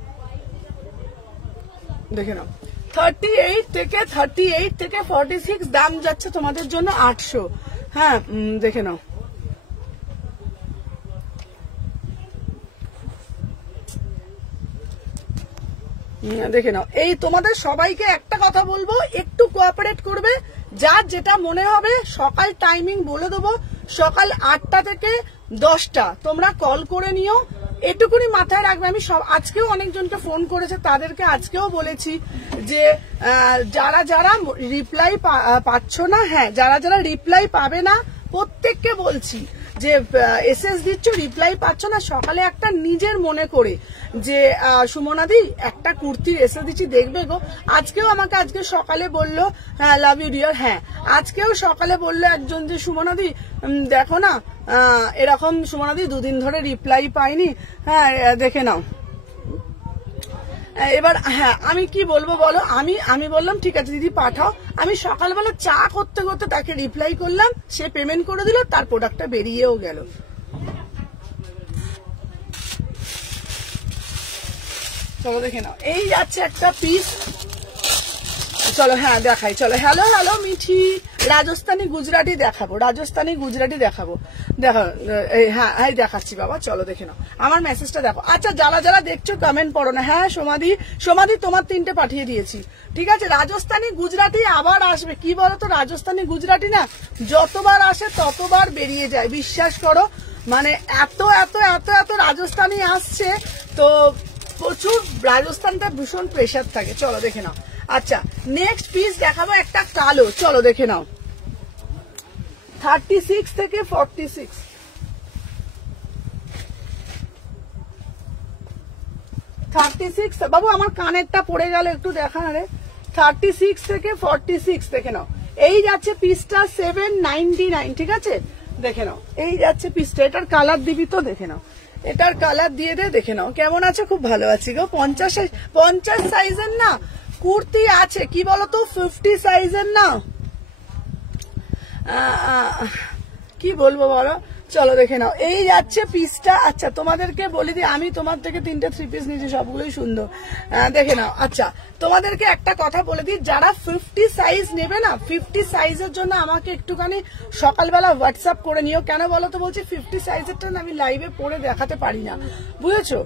দেখে নাও, 38 থেকে 46 দাম যাচ্ছে তোমাদের জন্য 800। হ্যাঁ দেখে নাও, দেখে নাও। এই তোমাদের সবাইকে একটা কথা বলবো, একটু কোঅপারেট করবে, যার যেটা মনে হবে। সকাল টাইমিং বলে দেবো, সকাল 8টা থেকে 10টা তোমরা কল করে নিও, এটুকুনি মাথায় রাখবে। আমি আজকেও অনেকজনকে ফোন করেছে, তাদেরকে আজকেও বলেছি যে যারা যারা রিপ্লাই পাচ্ছ না, হ্যাঁ যারা যারা রিপ্লাই পাবে না প্রত্যেককে বলছি যে এসএস দিচ্ছ, রিপ্লাই পাচ্ছ না, সকালে একটা নিজের মনে করে যে সুমনাদি একটা কুর্তির এসএস দিচ্ছি দেখবে গো। আজকেও আমাকে আজকে সকালে বললো হ্যাঁ লাভ ইউ ডিয়ার, হ্যাঁ আজকেও সকালে বললো একজন যে সুমনাদি দেখো না এরকম, সুমনাদি 2 দিন ধরে রিপ্লাই পাইনি, হ্যাঁ দেখে নাও। এবার হ্যাঁ আমি কি বলবো বলো, আমি বললাম ঠিক আছে দিদি পাঠাও। আমি সকালবেলা চা করতে করতে তাকে রিপ্লাই করলাম, সে পেমেন্ট করে দিল, তার প্রোডাক্টটা বেরিয়েও গেল। চলো দেখে নাও, এই যাচ্ছে একটা পিস। চলো হ্যাঁ দেখাই, চলো। হ্যালো হ্যালো মিঠি, রাজস্থানী গুজরাটি দেখাবো, রাজস্থানী গুজরাটি দেখাবো। দেখো হ্যাঁ হ্যাঁ দেখাচ্ছি বাবা, চলো দেখে নাও। আমার মেসেজটা দেখো। আচ্ছা যারা যারা দেখছো কমেন্ট পড়ো না। হ্যাঁ সমাধি তোমার 3টে পাঠিয়ে দিয়েছি, ঠিক আছে। রাজস্থানী গুজরাটি আবার আসবে, কি বলতো রাজস্থানী গুজরাটি না যতবার আসে ততবার বেরিয়ে যায়, বিশ্বাস করো। মানে এত এত এত এত রাজস্থানী আসছে, তো প্রচুর রাজস্থানটা ভীষণ প্রেশার থাকে। চলো দেখে নাও। আচ্ছা নেক্সট পিস দেখাবো একটা কালো, চলো দেখে নাও। 36 থেকে 46, 36 বাবু আমার কানেরটা পড়ে গেল, একটু দেখা না রে। 36 থেকে 46 দেখে নাও। এই যাচ্ছে পিসটা 799, ঠিক আছে দেখে নাও। এই যাচ্ছে পিসটা, এটার কালার দিবি তো, দেখে নাও এটার কালার দিয়ে দে, দেখে নাও কেমন আছে। খুব ভালো আছি গো। 50 সাইজের না কুর্তি আছে, কি বলতো 50 সাইজের না, কি বলবো বলো। চলো দেখে নাও, এই যাচ্ছে পিসটা। আচ্ছা তোমাদেরকে বলি দিই, আমি তোমার থেকে 3টে 3 পিস নিয়েছি, সবগুলোই সুন্দর, দেখে নাও। আচ্ছা তোমাদেরকে একটা কথা বলে দিই, যারা 50 সাইজ নেবে না, 50 সাইজের জন্য আমাকে একটুখানি সকালবেলা হোয়াটসঅ্যাপ করে নিও। কেন বলো তো বলছি, 50 সাইজেরটা আমি লাইভে পরে দেখাতে পারি না, বুঝেছো।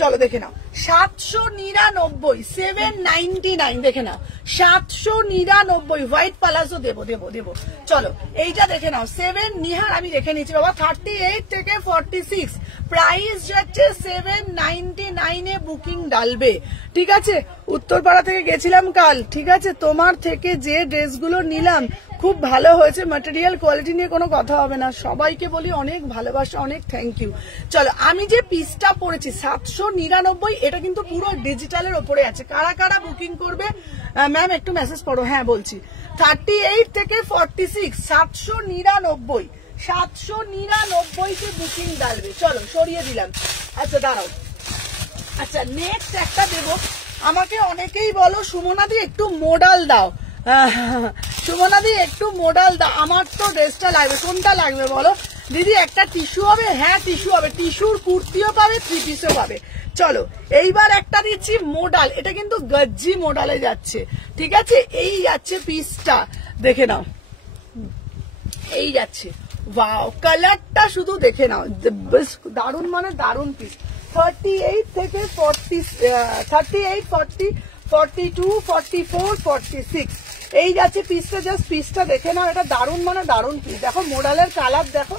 চলো দেখে নাও। 799, 799 দেখে নাও। 799 হোয়াইট পালাজো দেবো দেবো দেবো। চলো এইটা দেখে নাও। 7 নিহার আমি দেখে নিচ্ছি বাবা। 38 থেকে 46 প্রাইস যাচ্ছে 799 এ বুকিং ডালবে, ঠিক আছে। উত্তরপাড়া থেকে গেছিলাম কাল, ঠিক আছে। তোমার থেকে যে ড্রেসগুলো নিলাম খুব ভালো হয়েছে, ম্যাটেরিয়াল কোয়ালিটি নিয়ে কোনো কথা হবে না। সবাইকে বলি অনেক ভালোবাসা, অনেক থ্যাংক ইউ। চলো আমি যে পিসটা পরেছি 799, এটা কিন্তু পুরো ডিজিটালের ওপরে আছে। কারা কারা বুকিং করবে ম্যাম একটু মেসেজ করো। হ্যাঁ বলছি 38 থেকে 46 799, 799 কে বুকিং ডালবে। চলো সরিয়ে দিলাম। আচ্ছা দাঁড়াও। আচ্ছা নেক্সট একটা দেবো। আমাকে অনেকেই বলো সুমনাদি একটু মডাল দাও, সুমনাদি একটু মডাল দাও, আমার তো ড্রেসটা লাগবে। কোনটা লাগবে বলো দিদি? একটা টিস্যু হবে? হ্যাঁ টিস্যু হবে, টিস্যুর কুর্তিও পাবে, 3 পিসও পাবে। চলো এইবার একটা দিচ্ছি মডাল, এটা কিন্তু গজ্জি মডালে যাচ্ছে, ঠিক আছে। এই যাচ্ছে পিসটা, দেখে নাও। এই যাচ্ছে, ওয়াও কালারটা শুধু দেখে নাও, দারুন মানে দারুন পিস। 38 থেকে 40, 38, 40, 42, 44, 46 এই যাচ্ছে পিসটা। জাস্ট পিসটা দেখে নাও, এটা দারুন মানে দারুন পিস। দেখো মডেলের কালার দেখো,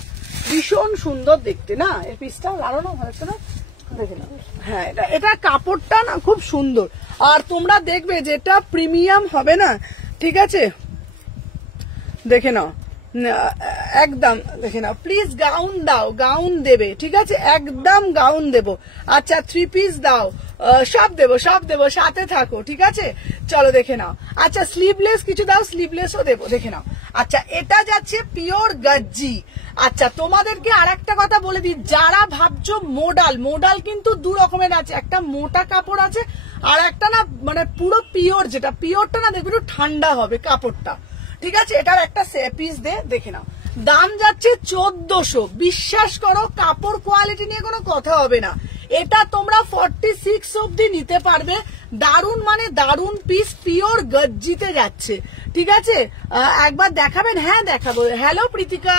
ভীষণ সুন্দর দেখতে না এই পিসটা, দারুণ ভালো না, দেখে নাও। হ্যাঁ এটা কাপড়টা না খুব সুন্দর, আর তোমরা দেখবে যেটা প্রিমিয়াম হবে না, ঠিক আছে, দেখে নাও একদম, দেখে নাও। প্লিজ গাউন দাও, গাউন দেবে, ঠিক আছে, একদম গাউন দেবো। আচ্ছা 3 পিস দাও, সব দেবো সব দেবো, সাথে থাকো, ঠিক আছে। চলো দেখে নাও। আচ্ছা স্লিভলেস কিছু দাও, স্লিভলেসও দেবো, দেখে নাও। আচ্ছা এটা যাচ্ছে পিওর গজ্জি। আচ্ছা তোমাদেরকে আর একটা কথা বলে দিই, যারা ভাবছো মোডাল, মোডাল কিন্তু 2 রকমের আছে, একটা মোটা কাপড় আছে, আর একটা না মানে পুরো পিওর, যেটা পিওরটা না দেখবে একটু ঠান্ডা হবে কাপড়টা, ঠিক আছে। এটার একটা পিস দেখে নাও। দাম যাচ্ছে 1400, বিশ্বাস করো কাপড় কোয়ালিটি নিয়ে কোনো কথা হবে না। এটা তোমরা 46 অবধি নিতে পারবে। দারুন মানে দারুন পিস, পিওর গজ্জিতে যাচ্ছে, ঠিক আছে। একবার দেখাবেন? হ্যাঁ দেখাবো। হ্যালো প্রীতিকা,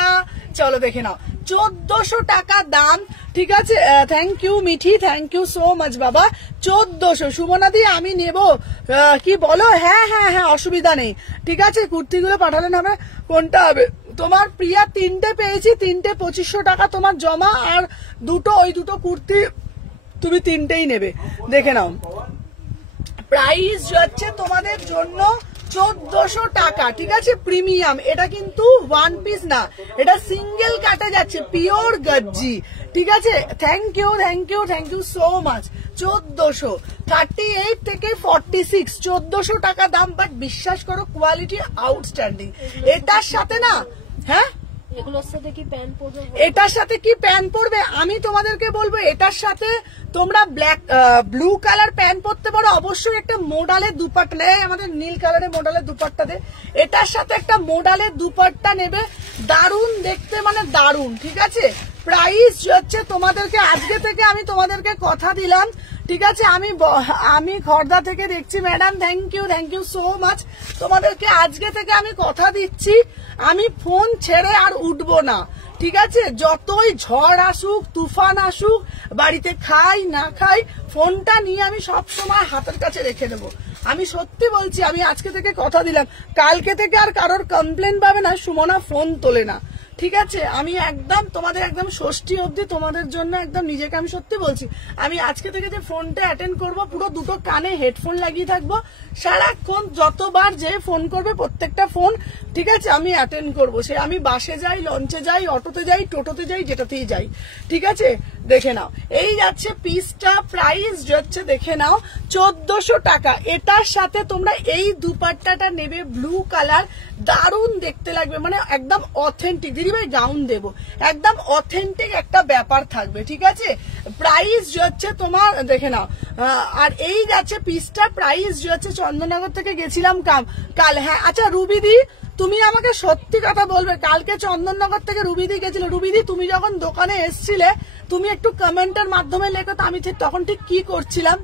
চলো দেখে নাও। 1400 টাকা দাম, ঠিক আছে। Thank you Mithi, thank you so much বাবা। 1400 সুমনাদি আমি নেব কি বলো? হ্যাঁ হ্যাঁ হ্যাঁ অসুবিধা নেই, ঠিক আছে। কুর্তিগুলো পাঠালেন হবে, কোনটা হবে তোমার? প্রিয়া 3টে পেয়েছি, 3টে 2500 টাকা তোমার জমা, আর দুটো ওই দুটো কুর্তি তুমি 3টেই নেবে, দেখে নাও। প্রাইস যাচ্ছে তোমাদের জন্য 1400 টাকা, ঠিক আছে। প্রিমিয়াম, এটা কিন্তু ওয়ান পিস না, এটা সিঙ্গেল কাটে যাচ্ছে, পিওর গজ্জি, ঠিক আছে। Thank you thank you thank you so much. 1400, 38 থেকে 46, 1400 টাকা দাম, বাট বিশ্বাস করো কোয়ালিটি আউটস্ট্যান্ডিং। এটার সাথে না, হ্যাঁ এগুলোর সাথে কি প্যান্ট পরবে? এটার সাথে কি প্যান্ট পরবে? আমি তোমাদেরকে বলবো এটার সাথে তোমরা ব্লু কালার প্যান্ট পরতে পারো, অবশ্যই একটা মোডালের দুপাট্টা নেই, আমাদের নীল কালারের মোডালের দুপাট্টা দে, এটার সাথে একটা মোডালের দুপাট্টা নেবে, দারুণ দেখতে, মানে দারুণ, ঠিক আছে। প্রাইস হচ্ছে তোমাদেরকে আজকে থেকে আমি তোমাদেরকে কথা দিলাম, ঠিক আছে। আমি খর্দা থেকে দেখছি madam, thank you so much. তোমাদেরকে আজকে থেকে আমি কথা দিচ্ছি, আমি ফোন ছেড়ে আর উঠবো না, ঠিক আছে। যতই ঝড় আসুক, তুফান আসুক, বাড়িতে খাই না খাই, ফোনটা নিয়ে আমি সব সময় হাতের কাছে রেখে দেবো। আমি সত্যি বলছি, আমি আজকে থেকে কথা দিলাম, কালকে থেকে আর কারোর কমপ্লেন পাবে না সুমনা ফোন তোলে না, ঠিক আছে। আমি একদম তোমাদের একদম ষষ্ঠী অবধি তোমাদের জন্য একদম নিজেকে আমি সত্যি বলছি, আমি আজকে থেকে যে ফোনটা অ্যাটেন্ড করব, পুরো দুটো কানে হেডফোন লাগিয়ে থাকবো, সারাক্ষণ যতবার যে ফোন করবে প্রত্যেকটা ফোন, ঠিক আছে, আমি অ্যাটেন্ড করবো। সে আমি বাসে যাই, লঞ্চে যাই, অটোতে যাই, টোটোতে যাই, যেটাতেই যাই, ঠিক আছে। দেখে নাও, এই যাচ্ছে পিসটা, প্রাইস যাচ্ছে দেখে নাও 1400 টাকা। এটার সাথে তোমরা এই দুপাট্টাটা নেবে, ব্লু কালার, দারুণ দেখতে লাগবে, মানে একদম অথেন্টিক। দিদিভাই গাউন দেবো, একদম অথেন্টিক একটা ব্যাপার থাকবে, ঠিক আছে। প্রাইস যাচ্ছে তোমার দেখে নাও, আর এই যাচ্ছে পিসটা, প্রাইস যাচ্ছে চন্দননগর থেকে গেছিলাম কাল, হ্যাঁ। আচ্ছা রুবিদি, তুমি আমাকে সত্যি কথা বলবে, কালকে চন্দননগর থেকে রুবিদি গেছিল, রুবিদি তুমি যখন দোকানে এসছিলে, তুমি একটু কমেন্টের মাধ্যমে লেখো তো আমি তখন ঠিক কি করছিলাম,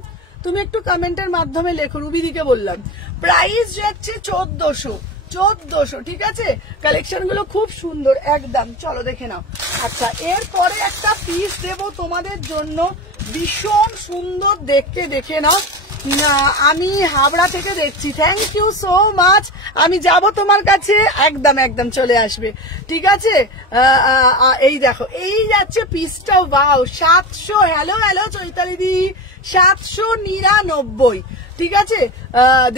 তুমি একটু কমেন্টের মাধ্যমে লেখো। রুবিদিকে বললাম প্রাইস যাচ্ছে 1400, ঠিক আছে। কালেকশন গুলো খুব সুন্দর একদম, চলো দেখে নাও। আচ্ছা এরপরে একটা পিস দেবো তোমাদের জন্য, ভীষণ সুন্দর দেখতে, দেখে নাও। আমি হাবড়া থেকে দেখছি, থ্যাংক ইউ সো মাচ। আমি যাব তোমার কাছে, একদম একদম চলে আসবে, ঠিক আছে। এই দেখো, এই যাচ্ছে পিসটা, ওয়াও 700, হ্যালো হ্যালো চৈতালি দি, 799, ঠিক আছে।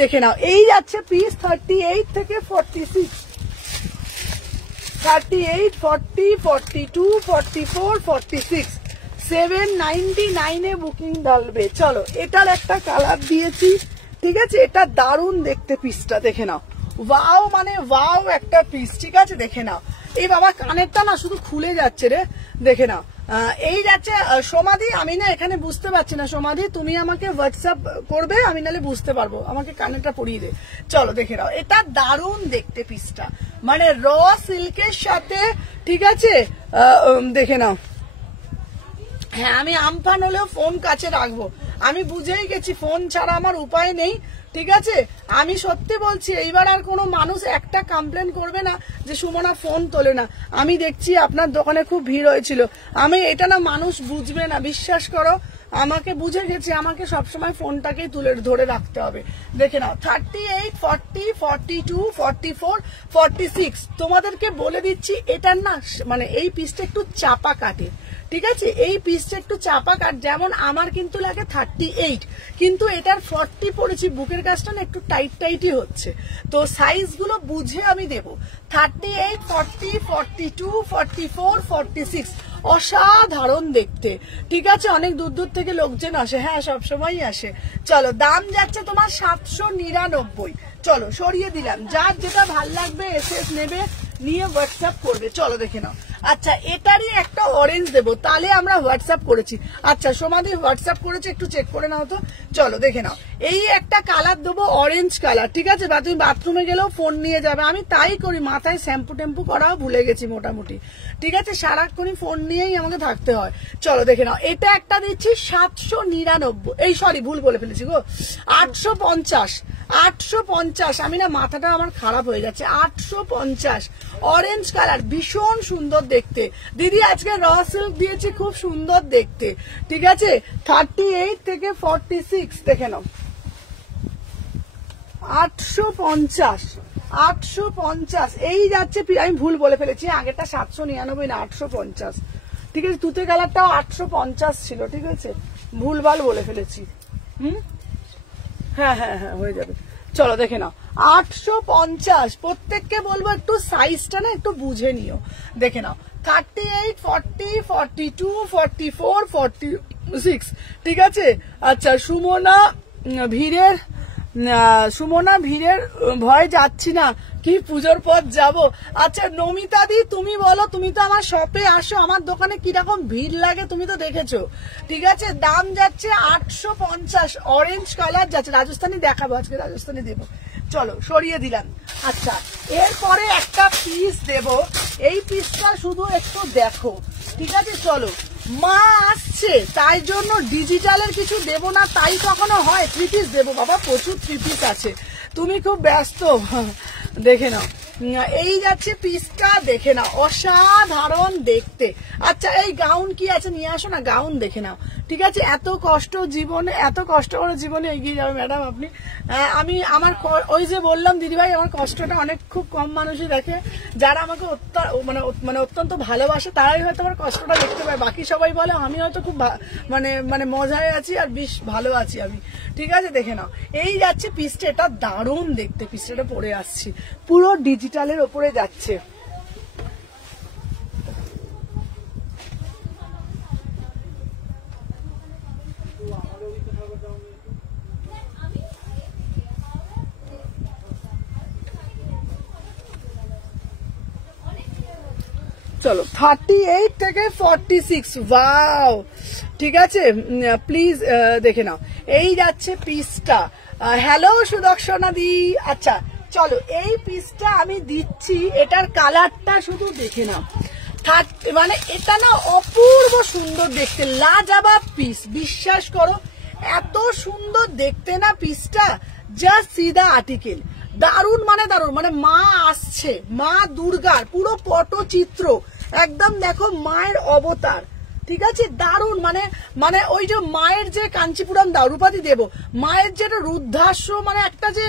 দেখে নাও, এই যাচ্ছে পিস 38 থেকে 46, 38, 40, 42, 44, 46, 799 এ বুকিং ডালবে। চলো, এটার একটা কালার দিয়েছি, ঠিক আছে। এটা দারুণ দেখতে পিসটা, দেখে নাও, ওয়াও মানে ওয়াও একটা পিস, ঠিক আছে, দেখে নাও। এই বাবা কানেরটা না শুধু খুলে যাচ্ছে রে, দেখে নাও। এই যাচ্ছে সমাধি, আমি না এখানে বুঝতে পারছি না, সমাধি তুমি আমাকে হোয়াটসঅ্যাপ করবে, আমি নাহলে বুঝতে পারবো, আমাকে কানেরটা পরিয়ে দে। চলো দেখে নাও, এটা দারুণ দেখতে পিসটা, মানে র সিল্কের সাথে, ঠিক আছে, দেখে নাও। হ্যাঁ আমি আমফান হলেও ফোন কাছে রাখবো, আমি বুঝেই গেছি ফোন ছাড়া আমার উপায় নেই, ঠিক আছে। আমি সত্যি বলছি, এইবার আর কোনো মানুষ একটা কমপ্লেন করবে না যে সুমনা ফোন তোলে না। আমি দেখছি আপনার দোকানে খুব ভিড় হয়েছিল, আমি এটা না মানুষ বুঝবে না, বিশ্বাস করো, আমাকে বুঝে গেছি, আমাকে সবসময় ফোনটাকেই ধরে রাখতে হবে। দেখে নাও 38, 40, 42, 44, 46, তোমাদেরকে বলে দিচ্ছি এটার না মানে এই পিসটা একটু চাপা কাটে, ঠিক আছে। এই পিসটা একটু চাপা কাট, যেমন আমার কিন্তু লাগে 38, কিন্তু এটার 40 পড়েছি, বুকের কাজটা না একটু টাইটই হচ্ছে, তো সাইজ গুলো বুঝে আমি দেবো। 38, 40, 42, 44, 46, অসাধারণ দেখতে, ঠিক আছে। অনেক দূর দূর থেকে লোকজন আসে, হ্যাঁ সবসময় আসে। চলো, দাম যাচ্ছে তোমার 799, চলো সরিয়ে দিলাম, যার যেটা ভাল লাগবে এসএস নেবে, নিয়ে হোয়াটসঅ্যাপ করবে। চলো দেখে নাও। আচ্ছা এটারই একটা অরেঞ্জ দেবো, তাহলে আমরা হোয়াটসঅ্যাপ করেছি। আচ্ছা সমাধি হোয়াটসঅ্যাপ করেছে, একটু চেক করে নাও তো। চলো দেখে নাও, এই একটা কালার দেবো, অরেঞ্জ কালার, ঠিক আছে। বা তুমি বাথরুমে গেলেও ফোন নিয়ে যাবে, আমি তাই করি, মাথায় শ্যাম্পু টেম্পু করাও ভুলে গেছি মোটামুটি, ঠিক আছে। সারাক্ষণই ফোন নিয়েই আমাকে থাকতে হয়। চলো দেখে নাও, এটা একটা দিচ্ছি 799, এই সরি ভুল বলে ফেলেছি গো, 850, আমি না মাথাটা আমার খারাপ হয়ে যাচ্ছে, 850, অরেঞ্জ কালার, ভীষণ সুন্দর দেখতে। দিদি আজকে র সিল্ক দিয়েছি, খুব সুন্দর দেখতে, ঠিক আছে। 38 থেকে 46 দেখে নাও, 850 এই যাচ্ছে। আমি ভুল বলে ফেলেছি, আগেটা 799 না 850, ঠিক আছে। তুতে কালারটাও 850 ছিল, ঠিক আছে, ভুলভাল বলে ফেলেছি। হ্যাঁ হ্যাঁ হ্যাঁ হয়ে যাবে। চলো দেখে নাও 850। প্রত্যেককে বলবো একটু সাইজটা না একটু বুঝে নিও, দেখে নাও 38, 40, 42, 44, 46, ঠিক আছে। আচ্ছা সুমনা ভিড়ের ভয় যাচ্ছি না, কি পুজোর পর যাব। আচ্ছা নমিতা দি তুমি বলো, তুমি তো আমার শপে আসো, আমার দোকানে কিরকম ভিড় লাগে তুমি তো দেখেছো, ঠিক আছে। দাম যাচ্ছে 850, অরেঞ্জ কালার যাচ্ছে, রাজস্থানি দেখাবো আজকে, রাজস্থানি দেবো, চলো সরিয়ে দিলাম। আচ্ছা এরপরে একটা পিস দেব, এই পিসটা শুধু একটু দেখো, ঠিক আছে। চলো মা আসছে তাই জন্য ডিজিটালের কিছু দেব না, তাই কখনো হয় 3 পিস দেবো বাবা, প্রচুর 3 পিস আছে, তুমি খুব ব্যস্ত। দেখে নাও এই যাচ্ছে পিসটা, দেখে নাও অসাধারণ দেখতে। আচ্ছা এই গাউন কি আছে নিয়ে আসো না, গাউন দেখে নাও, ঠিক আছে। এত কষ্ট করে জীবনে এগিয়ে যাবে ম্যাডাম আপনি। আমি আমার ওই যে বললাম দিদিভাই, আমার কষ্টটা অনেক খুব কম মানুষই দেখে, যারা আমাকে মানে অত্যন্ত ভালোবাসে তারাই হয়তো আমার কষ্টটা দেখতে পায়, বাকি সবাই বলে আমি হয়তো খুব মানে মজায় আছি আর বেশ ভালো আছি আমি, ঠিক আছে। দেখে নাও এই যাচ্ছে পিসটা, এটা দারুণ দেখতে, পিসটা পরে আসছি, পুরো ডিজিটালের ওপরে যাচ্ছে। চলো 38 থেকে 46, ওয়াও, ঠিক আছে। প্লিজ দেখে নাও এই যাচ্ছে পিসটা। হ্যালো সুদর্শনা দি। আচ্ছা চলো এই পিসটা আমি দিচ্ছি, এটার কালারটা শুধু দেখে নাও, মানে এটা না অপূর্ব সুন্দর দেখতে, লাজবাব পিস, বিশ্বাস করো এত সুন্দর দেখতে না পিসটা, জাস্ট সি দা আর্টিকেল, দারুণ মানে দারুণ, মানে মা আসছে, মা দুর্গার পুরো পটচিত্র একদম, দেখো মায়ের অবতার, ঠিক আছে, দারুণ মানে ওই যে মায়ের যে কাঞ্চিপুরম দ্রৌপদী দেব, মায়ের যে রুদ্রাস্য, মানে একটা যে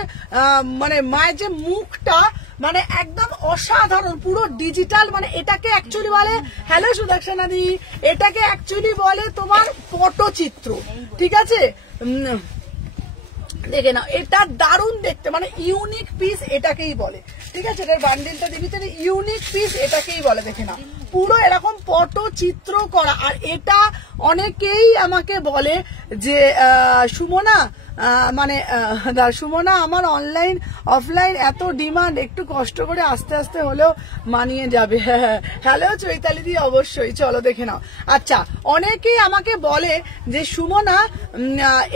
মানে মায়ের যে মুখটা মানে একদম অসাধারণ, পুরো ডিজিটাল, মানে এটাকে অ্যাকচুয়ালি বলে, হ্যালো সুদর্শনা দি, এটাকে অ্যাকচুয়ালি বলে তোমার পটচিত্র, ঠিক আছে। দেখে নাও এটা দারুণ দেখতে, মানে ইউনিক পিস এটাকেই বলে, ঠিক আছে। এটার বান্ডিলটা দিবি, ইউনিক পিস এটাকেই বলে, দেখে নাও পুরো এরকম পটচিত্র করা। আর এটা অনেকেই আমাকে বলে যে সুমনা মানে সুমনা আমার অনলাইন অফলাইন এত ডিমান্ড, একটু কষ্ট করে আস্তে আস্তে হলেও মানিয়ে যাবে। হ্যালো চৈতালি দি, অবশ্যই চলো দেখে নাও। আচ্ছা অনেকেই আমাকে বলে যে সুমনা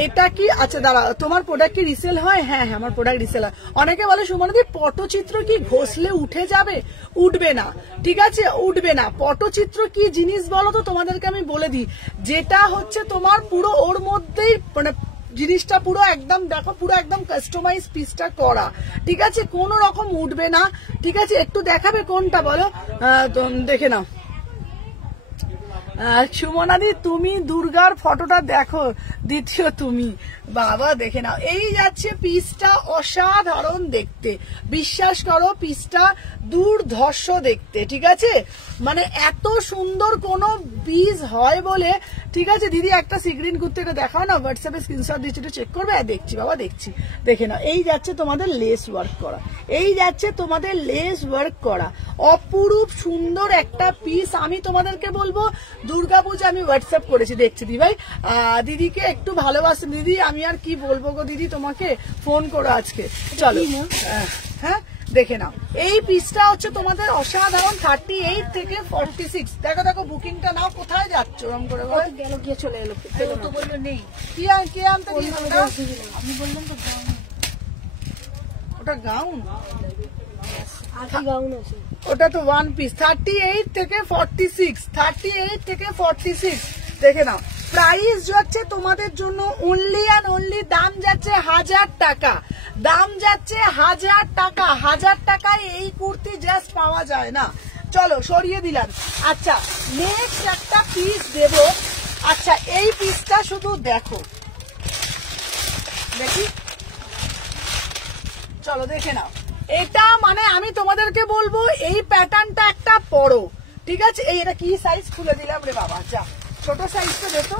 এটা কি, আচ্ছা দাঁড়া তোমার প্রোডাক্ট কি রিসেল হয়? হ্যাঁ হ্যাঁ আমার প্রোডাক্ট রিসেল হয়। অনেকে বলে সুমনা দি পটচিত্র কি ঘষলে উঠে যাবে? উঠবে না, ঠিক আছে, উঠবে না। পটচিত্র কি জিনিস বলো তো, তোমাদেরকে আমি বলে দিই, যেটা হচ্ছে তোমার পুরো ওর মধ্যেই মানে জিনিসটা পুরো একদম দেখো, পুরো একদম কাস্টমাইজ পিসটা করা, ঠিক আছে, কোন রকম উঠবে না, ঠিক আছে। একটু দেখাবে কোনটা বলো, দেখে নাও। সুমনাদি তুমি দুর্গার ফটোটা দেখো, দ্বিতীয় তুমি, বাবা দেখে নাও এই যাচ্ছে পিসটা, অসাধারণ দেখতে, বিশ্বাস করো পিসটা দুর্ধর্ষ দেখতে, ঠিক আছে। মানে এত সুন্দর কোন পিস হয় বলে, ঠিক আছে। দিদি একটা সিগ্রিন কুর্তি এটা দেখাও না, হোয়াটসঅ্যাপে স্ক্রিনশট দিচ্ছি, একটু চেক করবে। দেখছি বাবা দেখছি, দেখে নাও এই যাচ্ছে তোমাদের লেস ওয়ার্ক করা, এই যাচ্ছে তোমাদের লেস ওয়ার্ক করা, অপরূপ সুন্দর একটা পিস। আমি তোমাদেরকে বলবো দুর্গাপূজা আমি হোয়াটসঅ্যাপ করেছি, দেখছি দি ভাই, দিদিকে একটু ভালোবাসেন দিদি, আমি আর কি বলবো গো দিদি, তোমাকে ফোন করো আজকে, চলো। হ্যাঁ দেখে নাও এই পিসটা হচ্ছে তোমাদের অসাধারণ, 38 থেকে 46। দেখো দেখো বুকিংটা নাও, কোথায় যাচ্ছ ওরম করে গেল, গিয়ে চলে এলো, তো বললো নেই, কে আনতে আমি বললাম তো ওটা গাউন, আর কি গাউন আছে, ওটা তো ওয়ান পিস। 38 থেকে 46, 38 থেকে 46, দেখে নাও। প্রাইস যাচ্ছে তোমাদের জন্য অনলি অ্যান্ড অনলি, দাম যাচ্ছে 1000 টাকা, দাম যাচ্ছে 1000 টাকা। 1000 টাকায় এই কুর্তি জাস্ট পাওয়া যায় না, চলো সরিয়ে দিলাম। আচ্ছা নেক্সট একটা পিস দেব। আচ্ছা এই পিসটা শুধু দেখো, দেখি, চলো দেখে নাও। এটা মানে আমি তোমাদেরকে বলবো এই প্যাটার্নটা একটা পরো, ঠিক আছে। এই এটা কি সাইজ খুলে দিলাম রে বাবা, যা ছোট সাইজটা দেখো,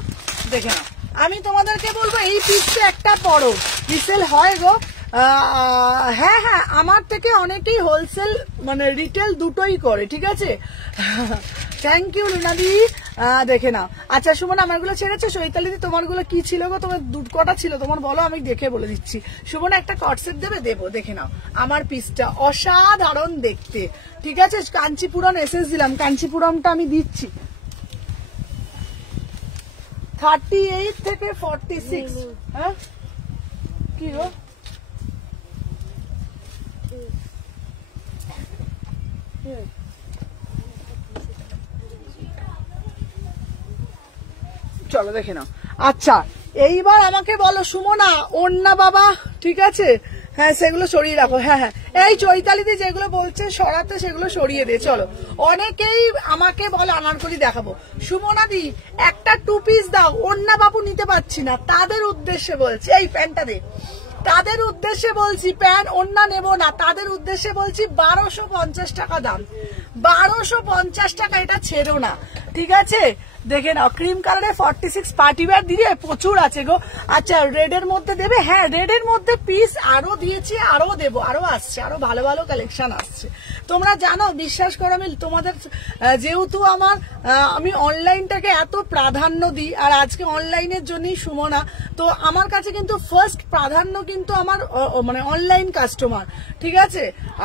দেখে নাও। আমি তোমাদেরকে বলবো এই পিসটা একটা পরো, রিসেল হয় গো। হ্যাঁ হ্যাঁ, আমার থেকে অনেকেই হোলসেল মানে রিটেল দুটোই করে, ঠিক আছে। থ্যাংক ইউ লুনাদি, দেখে নাও। আচ্ছা সুমন আমারগুলো ছেড়েছে, চৈতালিদি তোমারগুলো কি ছিল গো, তোমার কটা ছিল তোমার বলো, আমি দেখে বলে দিচ্ছি। সুমন একটা কটসেট দেবে, দেবো, দেখে নাও। আমার পিসটা অসাধারণ দেখতে, ঠিক আছে। কাঞ্চিপুরম এসএস দিলাম, কাঞ্চিপুরমটা আমি দিচ্ছি 38 থেকে 46। হ্যাঁ কি গো, চলো দেখে নাও। আচ্ছা এইবার আমাকে বলো সুমনা, ওন্না বাবা, ঠিক আছে। হ্যাঁ সেগুলো সরিয়ে রাখো, হ্যাঁ হ্যাঁ। এই চৈতালিদি যেগুলো বলছে সরাতে সেগুলো সরিয়ে দে। চলো অনেকেই আমাকে বলে আনারকলি দেখাবো, সুমনা দি একটা 2 পিস দাও, ওন্না বাবু নিতে পারছি না, তাদের উদ্দেশ্যে বলছি। এই প্যান্টটা দে, তাদের উদ্দেশ্যে বলছি, প্যান্ট অন্য নেব না, তাদের উদ্দেশ্যে বলছি 1250 টাকা দাম, 1250 টাকা, এটা ছেড়ো না, ঠিক আছে। দেখে নাও ক্রিম কালারে 46 পার্টি ওয়্যার দিয়ে প্রচুর আছে গো। আচ্ছা রেড এর মধ্যে দেবে, হ্যাঁ রেড এর মধ্যে পিস আরো দিয়েছি, আরো দেবো, আরো আসছে, আরো ভালো ভালো কালেকশন আসছে। তোমরা জানো, বিশ্বাস করো, আমি তোমাদের যেহেতু আমি অনলাইনটাকে এত প্রাধান্য দিই, আর আজকে অনলাইনের জন্যই সুমনা, তো আমার কাছে কিন্তু ফার্স্ট প্রাধান্য কিন্তু আমার মানে অনলাইন কাস্টমার, ঠিক আছে।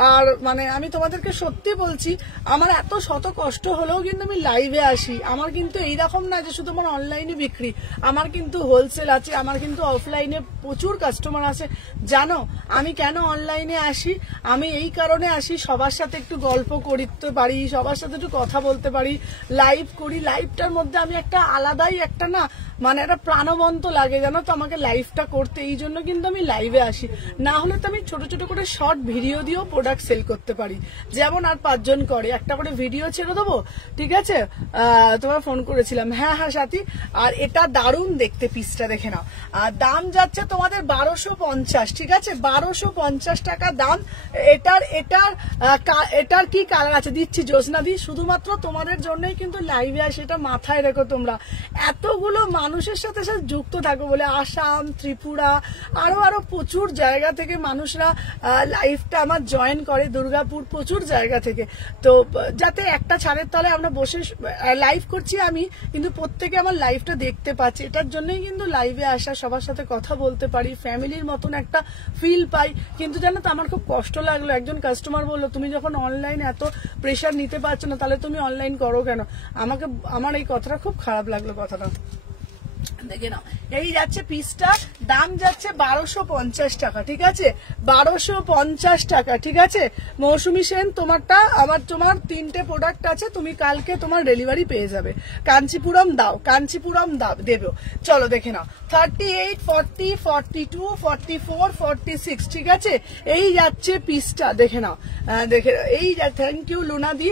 আর মানে আমি তোমাদেরকে সত্যি বলছি, আমার এত শত কষ্ট হলেও কিন্তু আমি লাইভে আসি। আমার কিন্তু এইরকম না যে শুধু আমার অনলাইনে বিক্রি, আমার কিন্তু হোলসেল আছে, আমার কিন্তু অফলাইনে প্রচুর কাস্টমার আছে। জানো আমি কেন অনলাইনে আসি? আমি এই কারণে আসি, সবার সাথে একটু গল্প করতে পারি, সবার সাথে একটু কথা বলতে পারি, লাইভ করি। লাইভটার মধ্যে আমি একটা আলাদাই একটা না মানে একটা প্রাণবন্ত লাগে, জানো তো আমাকে লাইভটা করতে। এই জন্য কিন্তু আমি লাইভে আসি, না হলে তো আমি ছোট ছোট করে শর্ট ভিডিও দিয়েও প্রোডাক্ট সেল করতে পারি, যেমন আর 5 জন করে। একটা করে ভিডিও ছেড়ে দেবো, ঠিক আছে। তোমার ফোন করেছিলাম, হ্যাঁ হ্যাঁ সাথী। আর এটা দারুণ দেখতে, পিসটা দেখে নাও। আর দাম যাচ্ছে তোমাদের 1250, ঠিক আছে, 1250 টাকা দাম। এটার কি কালার আছে দিচ্ছি জোসনা দি, শুধুমাত্র তোমাদের জন্যই কিন্তু লাইভে আসে, এটা মাথায় রেখো তোমরা। এতগুলো মানুষের সাথে সাথে যুক্ত থাকো বলে, আসাম, ত্রিপুরা, আরো প্রচুর জায়গা থেকে মানুষরা লাইভটা আমার জয়েন করে, দুর্গাপুর, প্রচুর জায়গা থেকে। তো যাতে একটা ছাদের তলে আমরা বসে লাইভ করছি আমি, কিন্তু প্রত্যেকে আমার লাইভটা দেখতে পাচ্ছি, এটার জন্যই কিন্তু লাইভে আসা, সবার সাথে কথা বলতে পারি, ফ্যামিলির মতন একটা ফিল পাই। কিন্তু জানো তো আমার খুব কষ্ট লাগলো, একজন কাস্টমার বললো তুমি যখন অনলাইনে এত প্রেশার নিতে পারছো না, তাহলে তুমি অনলাইন করো কেন। আমার এই কথাটা খুব খারাপ লাগলো, কথাটা দেখে নাও। এই যাচ্ছে পিসটা, দাম যাচ্ছে 1250 টাকা, ঠিক আছে, 1250 টাকা, ঠিক আছে। মৌসুমী সেন তোমারটা, তোমার 3টে প্রোডাক্ট আছে, তুমি কালকে তোমার ডেলিভারি পেয়ে যাবে। কাঞ্চিপুরম দাও, কাঞ্চিপুরম দাও, দেবো। চলো দেখে নাও, 38, 40, 42, 44, 46, ঠিক আছে। এই যাচ্ছে পিসটা, দেখে নাও, দেখে এই থ্যাংক ইউ লুনা দি।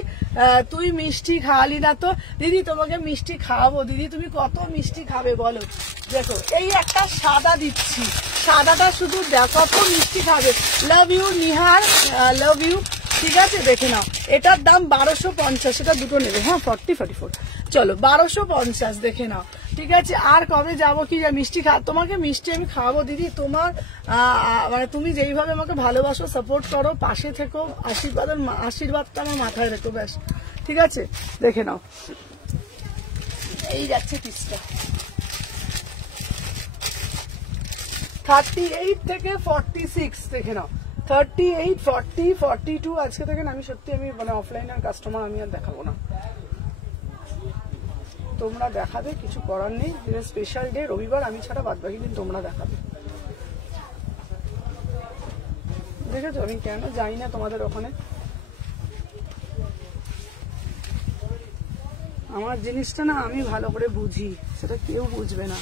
তুই মিষ্টি খাওয়ালি না তো দিদি, তোমাকে মিষ্টি খাওয়াবো দিদি, তুমি কত মিষ্টি খাবে বলো। দেখো এই একটা সাদা দিচ্ছি, সাদাটা শুধু দেখো, কত মিষ্টি খাবে। Love you Nihar, love you, ঠিক আছে। দেখে নাও এটার দাম 1250, এটা দুটো নেবে, হ্যাঁ 40, 44, চলো 1250, দেখে নাও, ঠিক আছে। আর কবে যাবো কি মিষ্টি তোমাকে মিষ্টি আমি খাওয়াবো দিদি। তোমার মানে তুমি যেইভাবে আমাকে ভালোবাসো, সাপোর্ট করো, পাশে থেকো, আশীর্বাদটা আমার মাথায় রেখো, ব্যাস, ঠিক আছে। দেখে নাও এই যাচ্ছে পিসটা, 38 থেকে 46, দেখে নাও 38, 40, 42। আজকে দেখেন আমি সত্যি আমি মানে অফলাইনের কাস্টমার আমি আর দেখাবো না, তোমরা দেখাবে, কিছু করার নেই। স্পেশাল ডে রবিবার, আমি ছাড়া বাদ বাকি দিন তোমরা দেখাবে। দেখেছো আমি কেন যাই না তোমাদের ওখানে, আমার জিনিসটা না আমি ভালো করে বুঝি, সেটা কেউ বুঝবে না।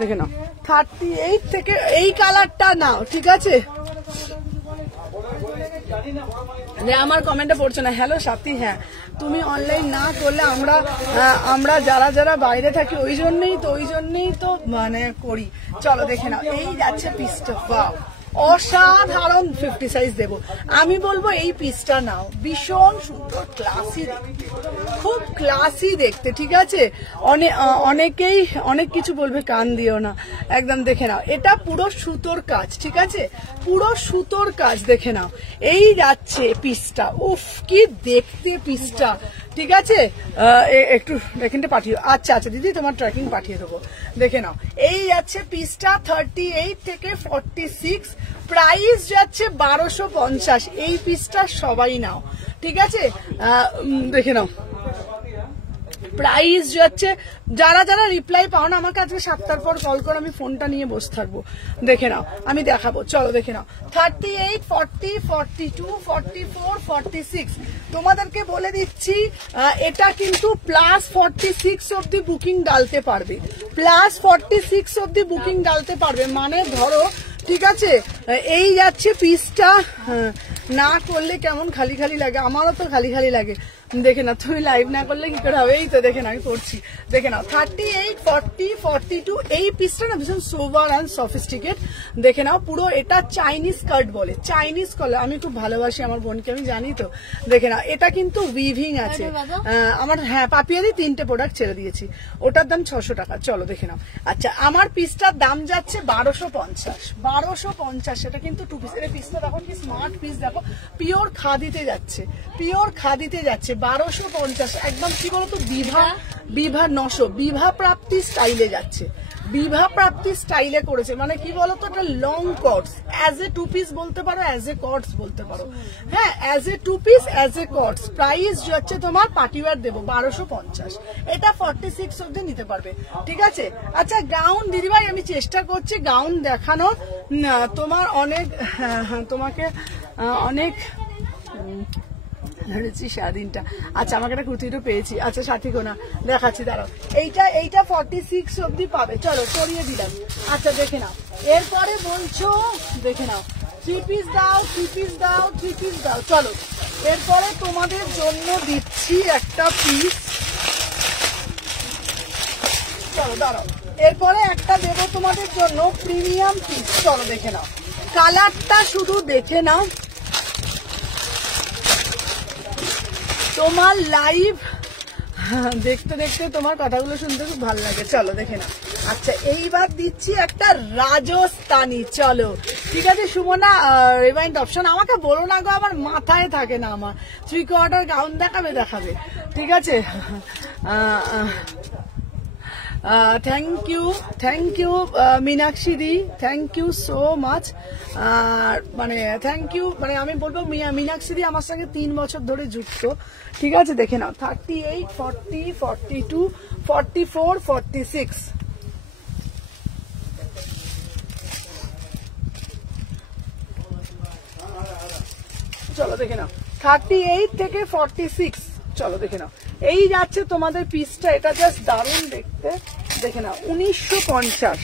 দেখে নাও 38 থেকে এই কালারটা নাও, ঠিক আছে। আমার কমেন্টে পড়ছে না। হ্যালো সাথী, হ্যাঁ তুমি অনলাইন না করলে আমরা যারা যারা বাইরে থাকি ওই জন্যই তো মানে করি। চলো দেখে নাও, এই যাচ্ছে পিসটা, বাও অসাধারণ 50 সাইজ দেবো। আমি বলবো এই পিসটা নাও, ভীষণ সুন্দর, ক্লাসি দেখতে, খুব ক্লাসি দেখতে, ঠিক আছে। অনেকেই অনেক কিছু বলবে, কান দিও না, একদম দেখে নাও, এটা পুরো সুতোর কাজ, ঠিক আছে, পুরো সুতোর কাজ, দেখে নাও। এই যাচ্ছে পিসটা, উফ কি দেখতে পিসটা, ঠিক আছে। একটু ট্র্যাকিংটা পাঠিয়ে, আচ্ছা আচ্ছা দিদি তোমার ট্র্যাকিং পাঠিয়ে দেবো, দেখে নাও। এই যাচ্ছে পিসটা 38 থেকে 46, প্রাইস যাচ্ছে 1250। এই পিসটা সবাই নাও, ঠিক আছে, দেখে নাও। প্রাইস যাচ্ছে, যারা যারা রিপ্লাই পাও না আমাকে আজকে 7টার পর কল করে, আমি ফোনটা নিয়ে বসে থাকবো, দেখে নাও, আমি দেখাবো, চলো দেখে নাও। 38, 40, 42, 44, 46 তোমাদেরকে বলে দিচ্ছি, এটা কিন্তু প্লাস 46 অব্দি বুকিং ডালতে পারবে, প্লাস 46 অব্দি বুকিং ডালতে পারবে, মানে ধরো, ঠিক আছে। এই যাচ্ছে পিসটা, না করলে কেমন খালি খালি লাগে, আমারও তো খালি খালি লাগে, দেখে না, তুমি লাইভ না করলে কি করে হবে, এই তো দেখে না আমি করছি, দেখে নাও। 38, 40, 42 এই পিসটা না ভীষণ সোভার অ্যান্ড সফিস্টিকেট, দেখে নাও। পুরো এটা চাইনিজ কাট বলে, চাইনিজ কলার, আমি খুব ভালোবাসি আমার বোনকে, আমি জানি তো, দেখে নাও। এটা কিন্তু উইভিং আছে আমার, হ্যাঁ পাপিয়াদি 3টে প্রোডাক্ট ছেড়ে দিয়েছি, ওটার দাম 600 টাকা, চলো দেখে নাও। আচ্ছা আমার পিসটার দাম যাচ্ছে 1250, 1250, এটা কিন্তু 2 পিস, এর পিসটা দেখো কি স্মার্ট পিস, দেখো পিওর খাদিতে যাচ্ছে, পিওর খাদিতে যাচ্ছে, 1250, একদম কি বলতো বিভা 900, বিভা প্রাপ্তি স্টাইলে যাচ্ছে, বিভা প্রাপ্তি স্টাইলে করেছে, মানে কি বলতো, এটা long cuts, as a 2 piece বলতে পারো, অ্যাজ এ কটস বলতে পারো, হ্যাঁ as a 2 piece, as a cuts. Price যাচ্ছে তোমার পার্টিওয়ার দেবো 1250, এটা 46 অব্দি নিতে পারবে, ঠিক আছে। আচ্ছা গাউন দিদিভাই আমি চেষ্টা করছি গাউন দেখানো, তোমার অনেক, তোমাকে অনেক সারাদিনটা। আচ্ছা আমাকে একটা কুর্তিটা পেয়েছি, আচ্ছা সাথী কোনা দেখাচ্ছি, দাঁড়াও, এইটা 46 অব্দি পাবে, চলো করিয়ে দিলাম। আচ্ছা দেখে নাও, এরপরে বলছো, দেখে নাও 3 পিস দাও, 3 পিস দাও, 3 পিস দাও, চলো এরপরে তোমাদের জন্য দিচ্ছি একটা পিস, চলো দাঁড়াও, এরপরে একটা দেবো তোমাদের জন্য প্রিমিয়াম পিস, চলো দেখে নাও, কালারটা শুধু দেখে নাও, তোমার লাইভ দেখতে দেখতে তোমার কথাগুলো শুনতে খুব ভালো লাগে, চলো দেখে নাও। আচ্ছা এইবার দিচ্ছি একটা রাজস্থানি, চলো ঠিক আছে। সুমনা রিমাইন্ড অপশন, আমাকে বলো না গো, আমার মাথায় থাকে না, আমার 3/4 গাউন দেখাবে, ঠিক আছে। Thank you Meenakshi di, thank you so much, মানে থ্যাংক ইউ, মানে আমি বলবো মীনাক্ষী দি আমার সঙ্গে 3 বছর ধরে যুক্ত, ঠিক আছে, দেখে নাও। 38, 40, 42, 44, 46 চলো দেখে নাও, 38 থেকে 46, চলো দেখে নাও। এই যাচ্ছে তোমাদের পিসটা, এটা জাস্ট দারুণ দেখতে, দেখে নাও 1950,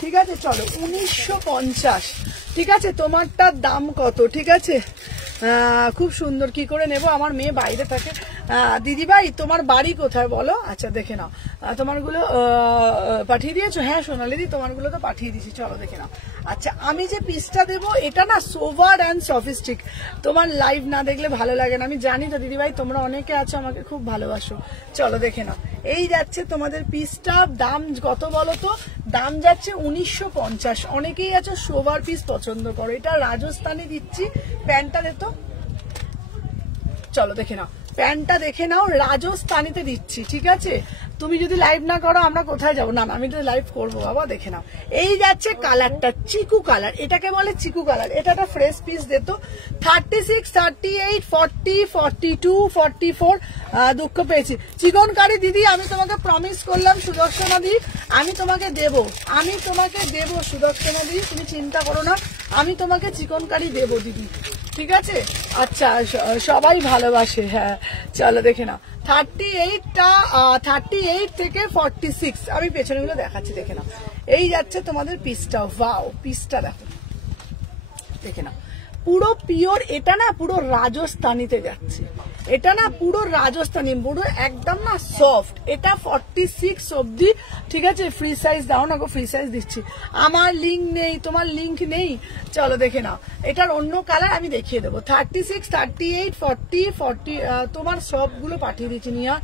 ঠিক আছে, চলো 1950, ঠিক আছে। তোমারটার দাম কত, ঠিক আছে, খুব সুন্দর, কি করে নেব, আমার মেয়ে বাইরে থাকে। দিদিভাই তোমার বাড়ি কোথায় বলো, আচ্ছা দেখে নাও, তোমারগুলো পাঠিয়ে দিয়েছো, হ্যাঁ সোনালিদি তোমারগুলো তো পাঠিয়ে দিয়েছি, চলো দেখে নাও। আচ্ছা আমি যে পিসটা দেবো এটা না সোভার অ্যান্ড সফিস্টিক, তোমার লাইভ না দেখলে ভালো লাগে না, আমি জানি তো দিদিভাই, তোমরা অনেকে আছো আমাকে খুব ভালোবাসো, চলো দেখে নাও। এই যাচ্ছে তোমাদের পিসটা, দাম কত বলো তো, দাম যাচ্ছে 1950, অনেকেই আছো সোভার পিস পছন্দ করো, এটা রাজস্থানি দিচ্ছি, প্যান্টটা দে তো, চলো দেখে নাও, প্যান্টটা দেখে নাও, রাজস্থানিতে দিচ্ছি, ঠিক আছে। তুমি যদি লাইভ না করো আমরা কোথায় যাবো, না আমি তো লাইভ করবো বাবা, দেখে নাও। এই যাচ্ছে কালারটা, চিকু কালার, এটাকে বলে চিকু কালার, এটা একটা ফ্রেশ পিস দিত। 36, 38, 40, 42, 44, দুঃখ পেয়েছি। চিকনকারি দিদি আমি তোমাকে প্রমিস করলাম সুদর্শনা দি, আমি তোমাকে দেবো সুদর্শনা দি, তুমি চিন্তা করো না, আমি তোমাকে চিকনকারি দেবো দিদি, ঠিক আছে। আচ্ছা সবাই ভালোবাসে, হ্যাঁ চলো দেখে নাও। 38 থেকে 46, আমি পেছনেগুলো দেখাচ্ছি, দেখে নাও। এই যাচ্ছে তোমাদের পিসটা, ওয়াও পিসটা দেখো, দেখে নাও পুরো পিওর, এটা না পুরো রাজস্থানীতে যাচ্ছে, এটা না পুরো রাজস্থানী, পুরো একদম না সফট। এটা 46 অব্দি, ঠিক আছে। ফ্রি সাইজ দাও না গো, ফ্রি সাইজ দিচ্ছি। আমার লিঙ্ক নেই, তোমার লিঙ্ক নেই, চলো দেখে নাও। এটার অন্য কালার আমি দেখিয়ে দেবো। 36, 38, 40, 40 তোমার সবগুলো পাঠিয়ে দিচ্ছি নিয়া।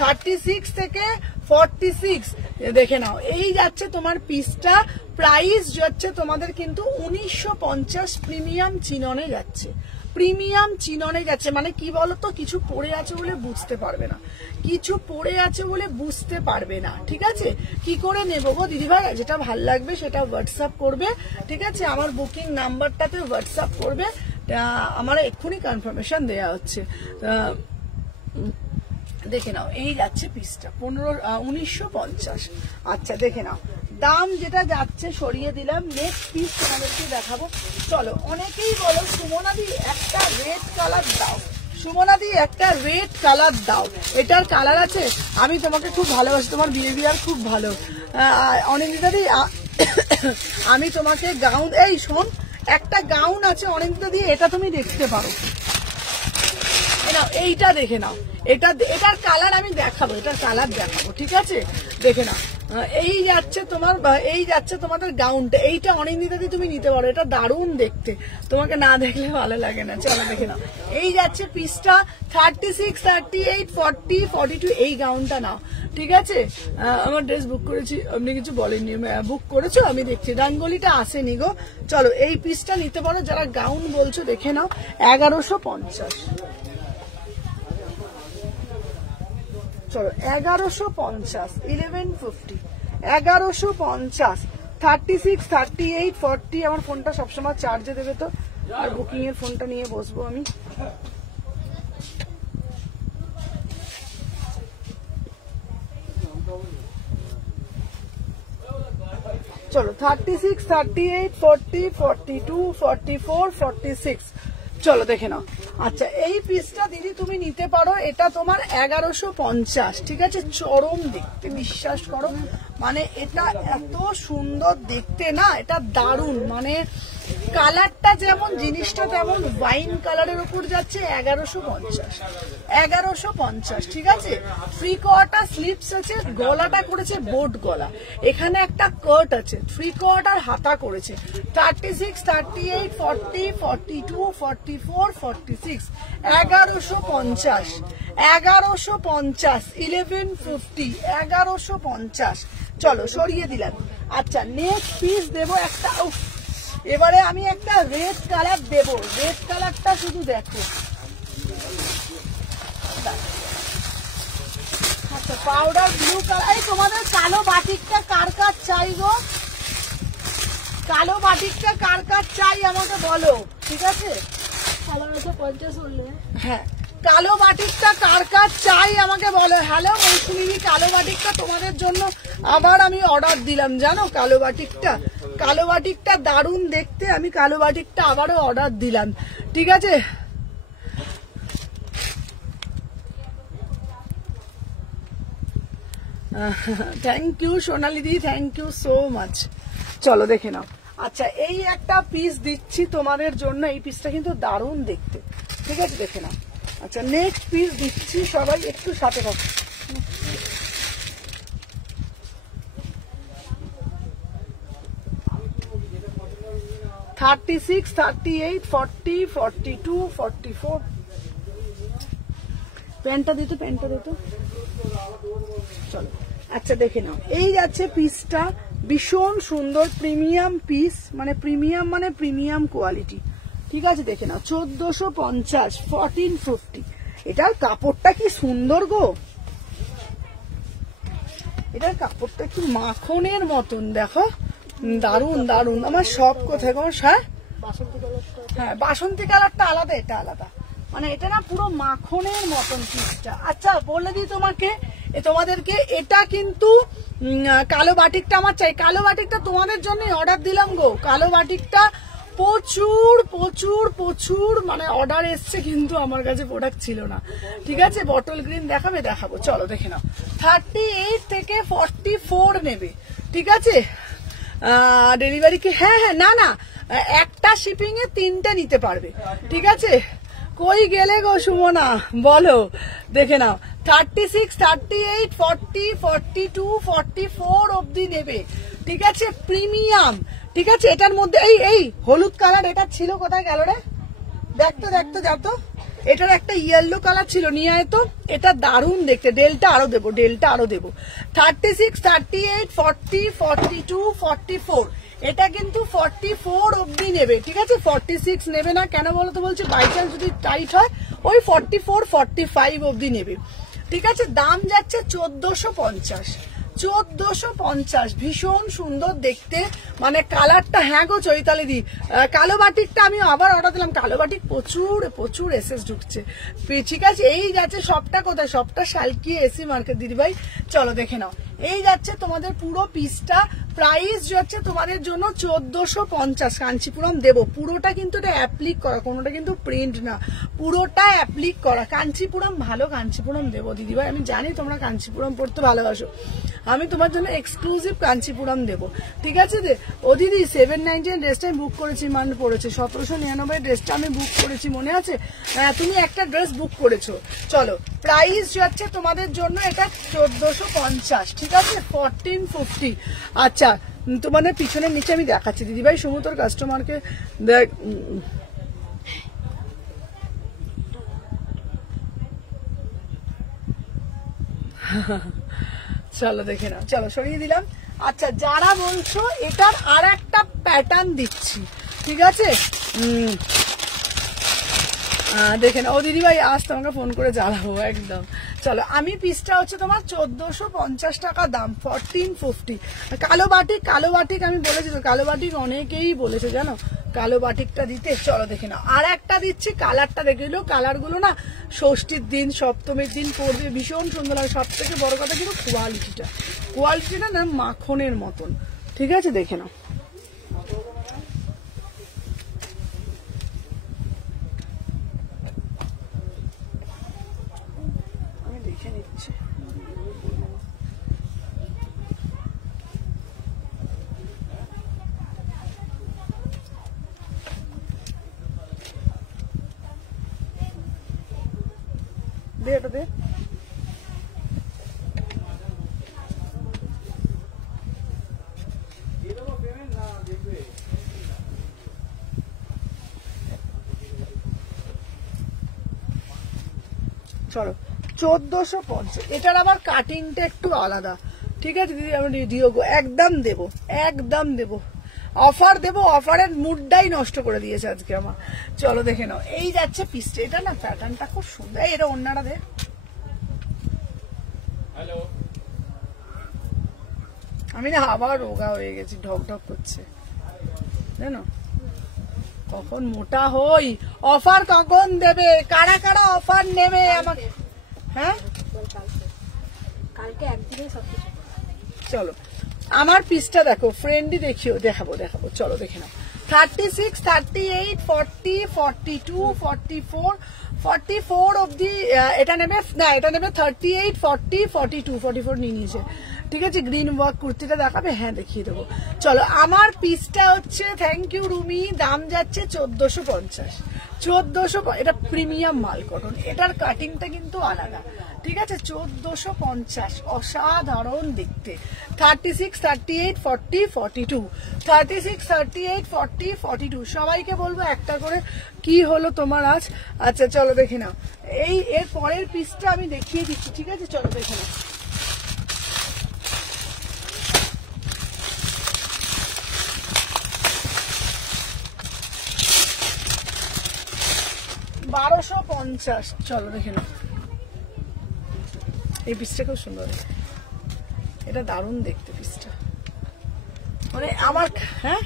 36 থেকে 46 দেখে নাও। এই যাচ্ছে তোমার পিসটা, প্রাইস যাচ্ছে তোমাদের কিন্তু 1950 প্রিমিয়াম চিননে যাচ্ছে, প্রিমিয়াম চিননে যাচ্ছে। মানে কি বলতো, কিছু পড়ে আছে বলে বুঝতে পারবে না, কিছু পড়ে আছে বলে বুঝতে পারবে না, ঠিক আছে। কি করে নেবো গো দিদিভাই, যেটা ভাল লাগবে সেটা হোয়াটসঅ্যাপ করবে, ঠিক আছে। আমার বুকিং নাম্বারটাতে হোয়াটসঅ্যাপ করবে, আমার এক্ষুনি কনফার্মেশন দেয়া হচ্ছে। দেখে নাও, এই যাচ্ছে পিসটা 1950। আচ্ছা দেখে নাও, দাম যেটা যাচ্ছে সরিয়ে দিলাম। নেক্সট পিস তোমাদেরকে দেখাবো। চলো, অনেকেই বলো সুমনাদি একটা রেড কালার দাও, সুমনাদি একটা রেড কালার দাও। এটার কালার আছে, আমি তোমাকে খুব ভালোবাসি, তোমার বিহেভিয়ার খুব ভালো। অনিন্দিতাদি আমি তোমাকে গাউন, এই শোন, একটা গাউন আছে অনিন্দিতাদি, এটা তুমি দেখতে পারো, এইটা দেখে নাও। এটার কালার আমি দেখাবো, এটার কালার দেখাবো, ঠিক আছে। দেখে নাও, এই যাচ্ছে তোমার, এই যাচ্ছে তোমাদের গাউনটা। এইটা অনিন্দিতাদি তুমি নিতে পারো, এটা দারুণ দেখতে, তোমাকে না দেখলে ভালো লাগে না। চলো দেখে নাও, এই যাচ্ছে পিসটা 36, 38, 40, 42। এই গাউনটা নাও, ঠিক আছে। আমার ড্রেস বুক করেছি, আপনি কিছু বলেননি, বুক করেছো আমি দেখছি, রাঙ্গলিটা আসেনি গো। চলো, এই পিসটা নিতে পারো যারা গাউন বলছো। দেখে নাও, 1150। চলো 1150, 1150, 1150, 36, 38, 40। আমার ফোনটা সবসময় চার্জে দেবে তো, আর বুকিং এর ফোনটা নিয়ে বসবো আমি। চলো 36, 38, 40, 42, 44, 46। চলো দেখে নাও। আচ্ছা, এই পিসটা দিদি তুমি নিতে পারো, এটা তোমার 1150, ঠিক আছে। চরম দেখতে, বিশ্বাস করো, মানে এটা এত সুন্দর দেখতে না, এটা দারুণ। মানে কালারটা যেমন, জিনিসটা তেমন, ওয়াইন কালারের উপর যাচ্ছে 1150, 1150, ঠিক আছে। থ্রি কোয়ার্টার স্লিপস আছে, গলাটা করেছে বোট গলা, এখানে একটা কাট আছে, থ্রি কোয়ার্টার হাতা করেছে। 36, 38, 40, 42, 44, 46, 1150, 1150, 1150, 1150। চলো সরিয়ে দিলাম। আচ্ছা, নেক্সট পিস দেবো একটা, এবারে আমি একটা রেড কালার দেবো, রেড কালারটা শুধু দেখো। আচ্ছা, পাউডার ব্লু কালার। এই তোমাদের কালো বাটিকটা কার কার চাই গো, কালো বাটিকটা কার কার চাই আমাকে বলো, ঠিক আছে। 1150 বললে, হ্যাঁ, কালো বাটিকটা কার কার চাই আমাকে বলো। হ্যালো মৌসুমী, কালো বাটিকটা তোমাদের জন্য আবার আমি অর্ডার দিলাম, জানো। কালো বাটিকটা, কালো বাটিকটা দারুণ দেখতে, আমি কালো বাটিকটা আবারও অর্ডার দিলাম, ঠিক আছে। Thank you Sonali di, thank you so much. চলো দেখে নাও। আচ্ছা, এই একটা পিস দিচ্ছি তোমাদের জন্য, এই পিসটা কিন্তু দারুণ দেখতে, ঠিক আছে, দেখে নাও। আচ্ছা, নেক্সট পিস দিচ্ছি, সবাই একটু সাথে থাকো। Thirty six, 38, 40, 42, 44। প্যান্টটা দিত, প্যান্টটা দিত। চলো, আচ্ছা দেখে নাও, এই যাচ্ছে পিসটা, ভীষণ সুন্দর প্রিমিয়াম পিস, মানে প্রিমিয়াম মানে প্রিমিয়াম কোয়ালিটি, ঠিক আছে। দেখে নাও, 1450, 1450। এটার কাপড়টা কি সুন্দর গো, এটার কাপড়টা কি মাখনের মতন, দেখো, দারুন দারুন। আমার সব কোথায় গো, হ্যাঁ হ্যাঁ, বাসন্তী কালারটা আলাদা, এটা আলাদা, মানে এটা না পুরো মাখনের মতন পিসটা। আচ্ছা, বলে দিই তোমাদেরকে, এটা কিন্তু কালো বাটিকটা আমার চাই, কালো বাটিকটা তোমাদের জন্য অর্ডার দিলাম গো। কালো বাটিকটা প্রচুর প্রচুর প্রচুর মানে অর্ডার এসছে, কিন্তু আমার কাছে প্রোডাক্ট ছিল না, ঠিক আছে। বটল গ্রিন দেখাবো, চলো দেখে নাও। 38 থেকে 44 নেবে, ঠিক আছে। ডেলিভারি কি, হ্যাঁ হ্যাঁ, না না, একটা শিপিং এ 3টে নিতে পারবে, ঠিক আছে? কই গেলে গো সুমনা, বলো, দেখে নাও। 36, 38, 40, 42, 44 অব্দি নেবে, ঠিক আছে? প্রিমিয়াম, ঠিক আছে? এটার মধ্যে এই হলুদ কালার এটা ছিল, কোথায় গেল রে? দেখতে যাও তো, এটার একটা ইয়েলো কালার ছিল, নিয়ে আয় তো। এটা দারুণ দেখতে, ডেলটা আরো দেবো। 36, 38, 40, 42, 44, এটা কিন্তু 44 অব্দি নেবে, ঠিক আছে? 46 নেবে না, কেন বলো তো? বলছে বাই চান্স যদি টাইট হয় ওই 44, 45 অব্দি নেবে, ঠিক আছে? দাম যাচ্ছে 1450। 1450, ভীষণ সুন্দর দেখতে, মানে কালারটা। হ্যাঁ গো চৈতালি দি, কালো বাটিকটা আমি আবার অর্ডার দিলাম। কালো বাটিক প্রচুর এসএস ঢুকছে, ঠিক আছে? এই যাচ্ছে সবটা, কোথায় সবটা? শালকি এসি মার্কেট দিদি ভাই, চলো দেখে নাও। এই যাচ্ছে তোমাদের পুরো পিসটা, প্রাইস যাচ্ছে তোমাদের জন্য 1450। কাঞ্চিপুরম দেবো, পুরোটা কিন্তু এটা অ্যাপ্লিক করা, কোনোটা কিন্তু প্রিন্ট না, পুরোটা অ্যাপ্লিক করা। কাঞ্চিপুরম ভালো, কাঞ্চিপুরম দেবো দিদি ভাই, আমি জানি তোমরা কাঞ্চিপুরম পড়তে ভালোবাসো, আমি তোমার জন্য এক্সক্লুসিভ কাঞ্চিপুরম দেবো, ঠিক আছে? ও দিদি 799 ড্রেসটা আমি বুক করেছি, মান পড়েছে 1799 ড্রেসটা আমি বুক করেছি, মনে আছে? তুমি একটা ড্রেস বুক করেছো, চলো। প্রাইস যাচ্ছে তোমাদের জন্য এটা 1450, ঠিক আছে? 1450। আচ্ছা, তোমাদের পিছনের নিচে আমি দেখাচ্ছি দিদি ভাই, সমুদ্র কাস্টমারকে দেখ। চলো দেখে নাও, চলো সরিয়ে দিলাম। আচ্ছা, যারা বলছো এটার আর একটা প্যাটার্ন দিচ্ছি, ঠিক আছে? দেখে নাও। ও দিদি ভাই আজ তোমাকে ফোন করে জ্বালাবো একদম। চলো, আমি পিসটা হচ্ছে তোমার 1450 টাকা দাম, 1450। কালো বাটিক আমি বলেছি তো, কালো বাটিক অনেকেই বলেছে জানো কালো বাটিকটা দিতে। চলো দেখে নাও, আর একটা দিচ্ছি, কালারটা দেখে নিলো। কালার গুলো না ষষ্ঠীর দিন, সপ্তমীর দিন পরবে, ভীষণ সুন্দর লাগে। সব থেকে বড় কথা কিন্তু কোয়ালিটিটা না মাখনের মতন, ঠিক আছে? দেখে নাও। আমি দেখে নিচ্ছি, দে এটা দে। চলো, 1450। এটার আবার কাটিংটা একটু আলাদা, ঠিক আছে দিদি? আমি দিও গো, একদম দেবো, অফার দেবো। অফারের মুডটাই নষ্ট করে দিয়েছে আজকে আমার। চলো দেখে নাও, এই যাচ্ছে পিসটা। এটা না প্যাটার্নটা খুব সুন্দর। এটা অন্যরা দে। আমি না আবার রোগা হয়ে গেছি, ঢক করছে জানো। কখন মোটা হই, অফার কখন দেবে? কারা অফার নেবে আমাকে? হ্যাঁ, কালকে একদিনে সবকিছু। চলো, আমার পিসটা দেখো, ফ্রেন্ডলি দেখাবো। চলো দেখে নাও। 36, 38, 40, 42, 44, 44 অব্দি এটা নেবে না, এটা নেবে 38, 40, 42, 44 নিয়ে নিয়েছে, ঠিক আছে? গ্রিন ওয়ার্ক কুর্তিটা দেখাবে, হ্যাঁ দেখিয়ে দেবো। চলো, আমার পিসটা হচ্ছে, থ্যাংক ইউ রুমি, দাম যাচ্ছে 1450। 1400, এটা প্রিমিয়াম মাল কটন, এটার কাটিংটা কিন্তু আলাদা, ঠিক আছে? 1450, অসাধারণ দেখতে। 36, 38, 40, 42, 36, 38, 40, 42, সবাইকে বলবো একটা করে। কি হলো তোমার আজ? আচ্ছা চলো দেখে নাও, এর পরের পিসটা আমি দেখিয়ে দিচ্ছি, ঠিক আছে? চলো দেখে নাও। $1250, চলো দেখে নাও। এই পিসটা খুব সুন্দর, এটা দারুণ দেখতে পিসটা, মানে আমার। হ্যাঁ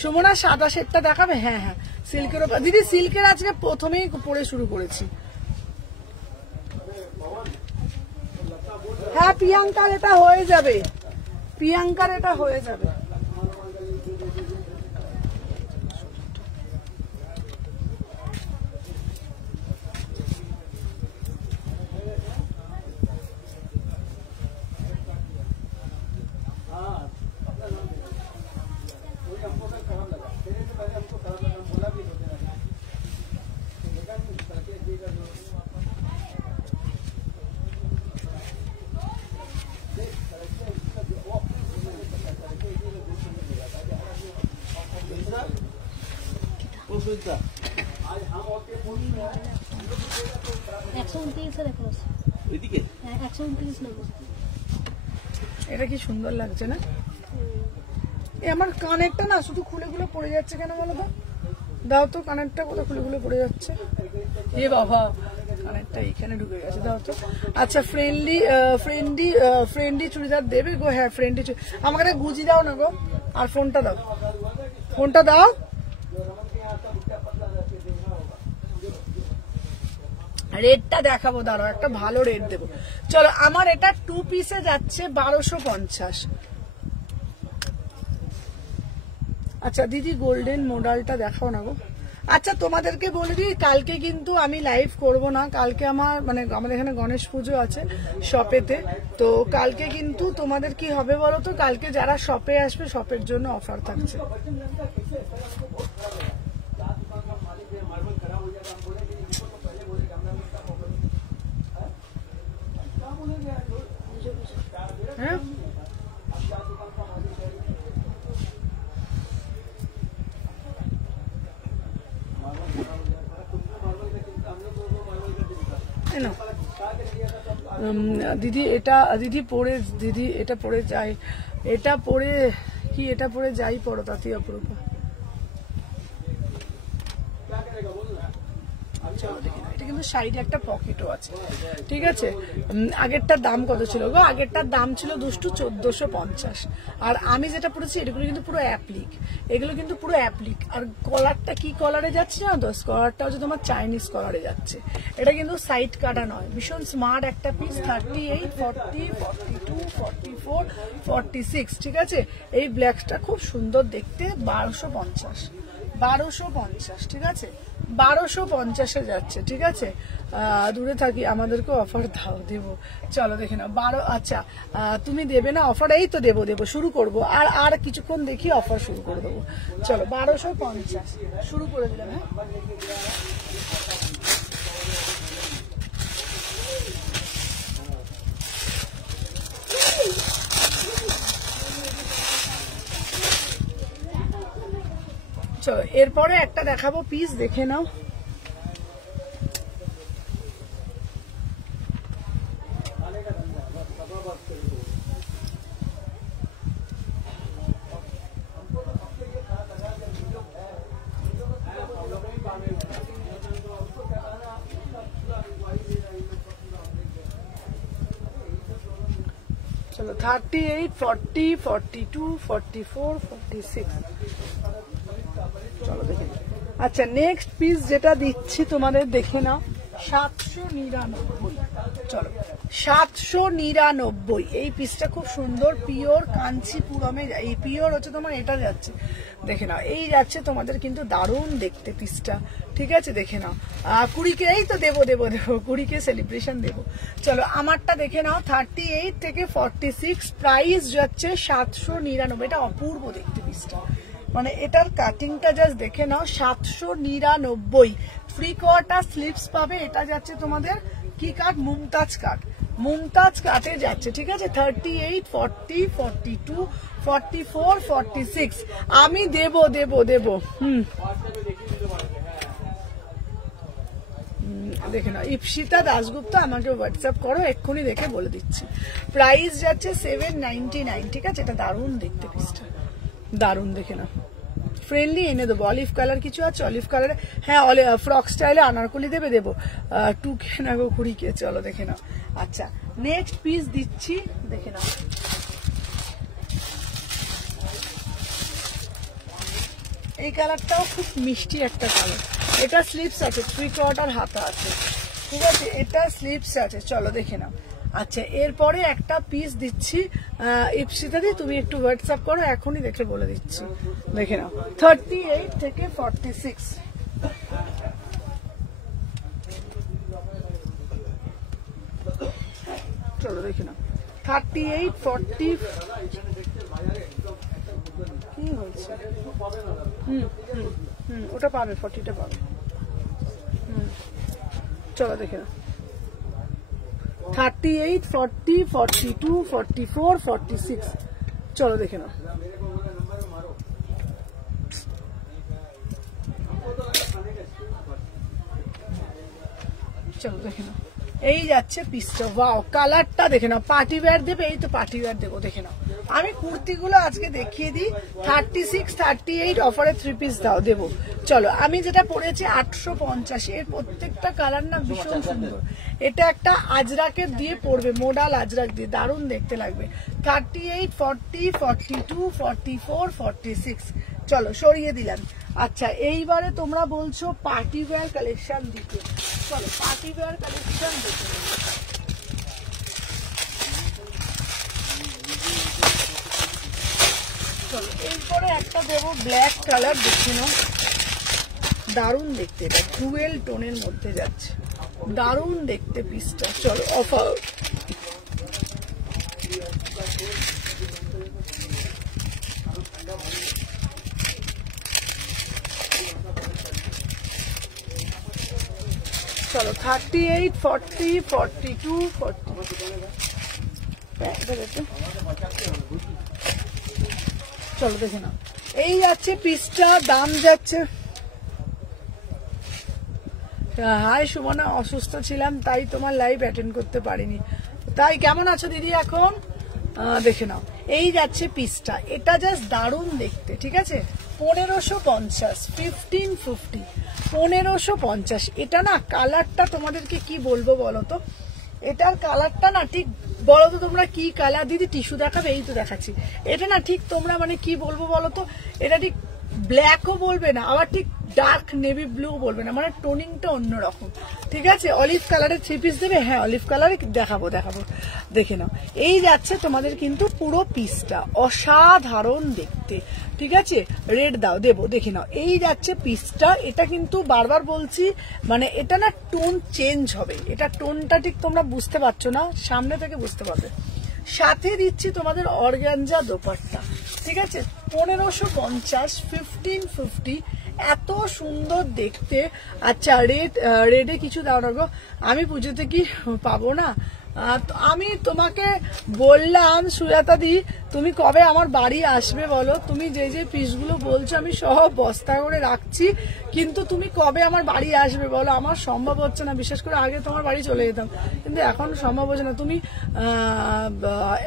সুমনা, সাদা সেটটা দেখাবে? হ্যাঁ সিল্কের ওপর দিদি, সিল্কের আজকে প্রথমেই পরে শুরু করেছি। হ্যাঁ প্রিয়াঙ্কার এটা হয়ে যাবে, এটা কি সুন্দর লাগছে না? আমার কানেরটা না শুধু খুলে খুলে পড়ে যাচ্ছে কেন বলো তো? দাও তো কানেরটা, কোথাও খুলে খুলে পড়ে যাচ্ছে। এ বাবা, কানেরটা এখানে ঢুকে গেছে, দাও তো। আচ্ছা, ফ্রেন্ডলি চুড়িদার দেবে গো? হ্যাঁ, ফ্রেন্ডলি। আমাকে একটা গুজি দাও না গো, আর ফোনটা দাও, ফোনটা দাও। রেটটা দেখাবো, দাঁড়াও একটা ভালো রেট দেবো। চলো, আমার এটা 2 পিসে যাচ্ছে 1250। আচ্ছা দিদি, গোল্ডেন মডেলটা দেখাও না গো। আচ্ছা, তোমাদেরকে বলে দিই, কালকে কিন্তু আমি লাইভ করব না। কালকে আমার আমাদের এখানে গণেশ পুজো আছে শপেতে। তো কালকে কিন্তু তোমাদের কি হবে বলো তো, কালকে যারা শপে আসবে শপের জন্য অফার থাকছে। হ্যাঁ, দিদি এটা পরে যাই, এটা পরে যাই পড়ো তাতে অপরূপা। এটা কিন্তু সাইডে একটা পকেটও আছে, ঠিক আছে। আগেরটার দাম কত ছিল গো? আগেরটার দাম ছিল দুষ্টু 1450। আর আমি যেটা পড়েছি এগুলো কিন্তু পুরো অ্যাপ্লিক, এগুলো কিন্তু পুরো অ্যাপ্লিক। আর কলারটা কি কলারে যাচ্ছে জানো তো? কলারটা হচ্ছে তোমার চাইনিজ কলারে যাচ্ছে। এটা কিন্তু সাইড কাটা নয়, ভীষণ স্মার্ট একটা পিস। 38, 40, 42, 44, 46, ঠিক আছে। এই ব্ল্যাকটা খুব সুন্দর দেখতে, 1250, ঠিক আছে। 1250-এ যাচ্ছে, ঠিক আছে। দূরে থাকি, আমাদেরকে অফার দাও, দেবো। চলো দেখে নাও। 12, আচ্ছা তুমি দেবে না অফার? এই তো দেবো, শুরু করবো। আর কিছুক্ষণ দেখি অফার শুরু করে দেবো। চলো, 1250 শুরু করে দিলাম। হ্যাঁ, চলো এরপরে একটা দেখাবো পিস, দেখে নাও। চলো 38, 40, 42, 44, 46। চলো দেখে। আচ্ছা, নেক্সট পিস যেটা দিচ্ছি তোমাদের, দেখে নাও। 799। চলো, 799। এই পিসটা খুব সুন্দর, পিওর কাঞ্চিপুরমে। এই পিওর হচ্ছে তোমার এটা যাচ্ছে, দেখে নাও। এই যাচ্ছে তোমাদের কিন্তু দারুণ দেখতে পিসটা, ঠিক আছে। দেখে নাও। 20-কে এই তো দেবো 20-কে সেলিব্রেশন দেবো। চলো, আমারটা দেখে নাও। 38 থেকে 46, প্রাইস যাচ্ছে 799। এটা অপূর্ব দেখতে পিসটা, এটার কাটিংটা জাস্ট দেখে নাও। 799। ফ্রি কোয়ার্টার স্লিভস পাবে। এটা যাচ্ছে তোমাদের কি কাট? মুমতাজ কাটে যাচ্ছে, ঠিক আছে। 38, 40, 42, 44, 46 আমি দেবো। দেখে নাও। ইপসিতা দাশগুপ্ত, আমাকে হোয়াটসঅ্যাপ করো, এক্ষুনি দেখে বলে দিচ্ছি। প্রাইস যাচ্ছে 799, ঠিক আছে। এটা দারুণ দেখতে পিসটা, দারুণ, দেখে নাও। ফ্রেন্ডলি এনে দেবো। অলিভ কালার কিছু আছে? অলিভ কালারে, হ্যাঁ, ফ্রক স্টাইলে আনারকলি দেবো। 2K না গো, 20K। চলো দেখে নাও। আচ্ছা, নেক্সট পিস দিচ্ছি, দেখে নাও। এই কালারটাও খুব মিষ্টি একটা কালার। এটা স্লিভস আছে, 3 কোয়ার্টার হাতা আছে, ঠিক আছে। এটা স্লিভস আছে। চলো দেখে নাও। আচ্ছা, এরপরে একটা পিস দিচ্ছি। ইপসিতা দি, তুমি একটু হোয়াটসঅ্যাপ করো, এখনই দেখে বলে দিচ্ছি। দেখে নাও। 38 থেকে 46। চলো দেখে নাও। 38, 40। কি হয়েছে? ওটা পাবে, 40টা পাবে। চলো দেখে নাও। 38, 40, 42, 44, 46। চলো দেখে নাও। চলো দেখে নাও, এই যাচ্ছে পিসটা। ওয়াও, কালারটা দেখে নাও। পার্টি ওয়্যার দেবে, এই তো পার্টি ওয়্যার দেবো, দেখে নাও। আমি কুর্তিগুলো আজকে দেখিয়ে দিই। 36, 38 অফারে 3 পিস দাও দেবো। চলো, আমি যেটা পরেছি 850, এর প্রত্যেকটা কালার না ভীষণ সুন্দর। এটা একটা আজরাকের দিয়ে পড়বে, মোডাল আজরাক দিয়ে, দারুণ দেখতে লাগবে। 38, 40, 42, 44, 46। চলো সরিয়ে দিলাম। আচ্ছা, এইবারে তোমরা বলছো পার্টি ওয়্যার কালেকশন দিতে, চলো পার্টি ওয়্যার কালেকশন দেখে নেবো। চলো এরপরে একটা দেবো ব্ল্যাক কালার, দেখে নাও, দারুণ দেখতে। এটা ডুয়েল টোনের মধ্যে যাচ্ছে, দারুণ দেখতে পিসটা। চলো অফার, চলো 38, 40, 42, 40। চলো দেখে নাও, এই যাচ্ছে পিসটা, দাম যাচ্ছে। হাই সুমনা, অসুস্থ ছিলাম তাই তোমার লাইভ অ্যাটেন্ড করতে পারিনি। তাই কেমন আছো দিদি এখন? দেখে নাও, এই যাচ্ছে পিসটা। এটা জাস্ট দারুণ দেখতে, ঠিক আছে। 1550, 1550, 1550। এটা না কালারটা তোমাদেরকে কি বলবো বলো তো, এটার কালারটা না ঠিক বলো তো তোমরা কি কালার। দিদি টিস্যু দেখাবে, এই তো দেখাচ্ছি। এটা না ঠিক তোমরা মানে কি বলবো বলো তো, এটা ঠিক ব্ল্যাকও বলবে না, আবার ঠিক ডার্ক নেভি ব্লু বলবে না, মানে টোনিংটা অন্যরকম, ঠিক আছে। অলিভ কালারের 3 পিস দেবে, হ্যাঁ অলিভ কালারে দেখাবো, দেখে নাও। এই যাচ্ছে তোমাদের কিন্তু পুরো পিসটা, অসাধারণ দেখতে, ঠিক আছে। রেড দাও দেবো, দেখে নাও। এই যাচ্ছে পিসটা, এটা কিন্তু বারবার বলছি, মানে এটা না টোন চেঞ্জ হবে, এটা টোনটা ঠিক তোমরা বুঝতে পারছো না, সামনে থেকে বুঝতে পারবে। সাথে দিচ্ছি তোমাদের অর্গানজা দোপাট্টা, ঠিক আছে। 1550, 1550, এত সুন্দর দেখতে। আচ্ছা, রেডে কিছু দাও না গো, আমি পুজোতে কি পাবো না? আমি তোমাকে বললাম সুজাতা দি, তুমি কবে আমার বাড়ি আসবে বলো। তুমি যে যে পিসগুলো বলছো আমি সব বস্তা করে রাখছি, কিন্তু তুমি কবে আমার বাড়ি আসবে বলো। আমার সম্ভব হচ্ছে না, বিশেষ করে আগে তোমার বাড়ি চলে যেতাম, কিন্তু এখন সম্ভব হচ্ছে না। তুমি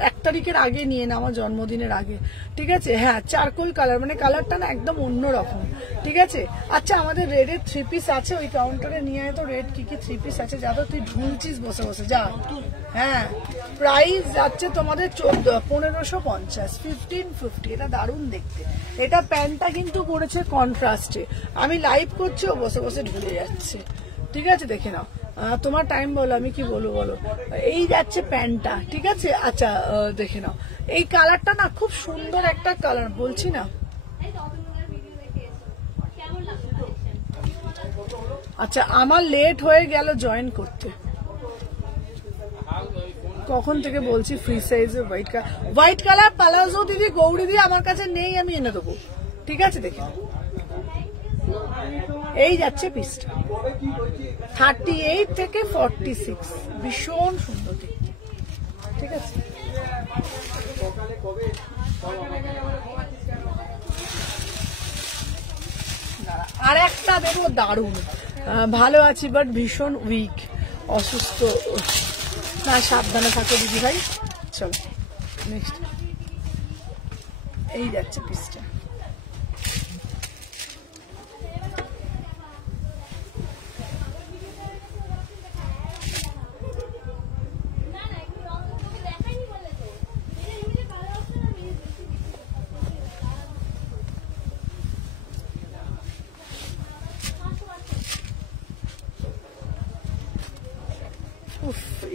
1 তারিখের আগে নিয়ে না, আমার জন্মদিনের আগে, ঠিক আছে। হ্যাঁ, চারকোল কালার, মানে কালারটা না একদম অন্যরকম, ঠিক আছে। আচ্ছা, আমাদের রেডের 3 পিস আছে, ওই কাউন্টারে নিয়ে আয় তো, রেড কি কি 3 পিস আছে, যা তো তুই ঢুলছিস বসে বসে, যা। হ্যাঁ, প্রাইস যাচ্ছে তোমাদের 1550, 1550। এটা দারুণ দেখতে। এটা প্যান্টটা কিন্তু পড়েছে কন্ট্রাস্টে, আমি লাইভ করছি, ও বসে বসে ঢুলে যাচ্ছে, ঠিক আছে। দেখে নাও, তোমার টাইম বলো, আমি কি বলবো বলো। এই যাচ্ছে প্যান্টটা, ঠিক আছে। আচ্ছা, দেখে নাও, এই কালারটা না খুব সুন্দর একটা কালার, বলছি না। আচ্ছা, আমার লেট হয়ে গেল জয়েন করতে, কখন থেকে বলছি ফ্রি সাইজের হোয়াইট কালার প্লাজো। দিদি গৌরী দি আমার কাছে নেই, আমি এনে দেবো, ঠিক আছে। দেখে এই যাচ্ছে পিসটা, 38 থেকে 46, ভীষণ সুন্দর দেখতে, ঠিক আছে। আর একটা দেবো দারুণ, ভালো আছি বাট ভীষণ উইক, অসুস্থ না, সাবধানে থাকো দিদি ভাই। চলো নেক্সট, এই যাচ্ছে পিসটা।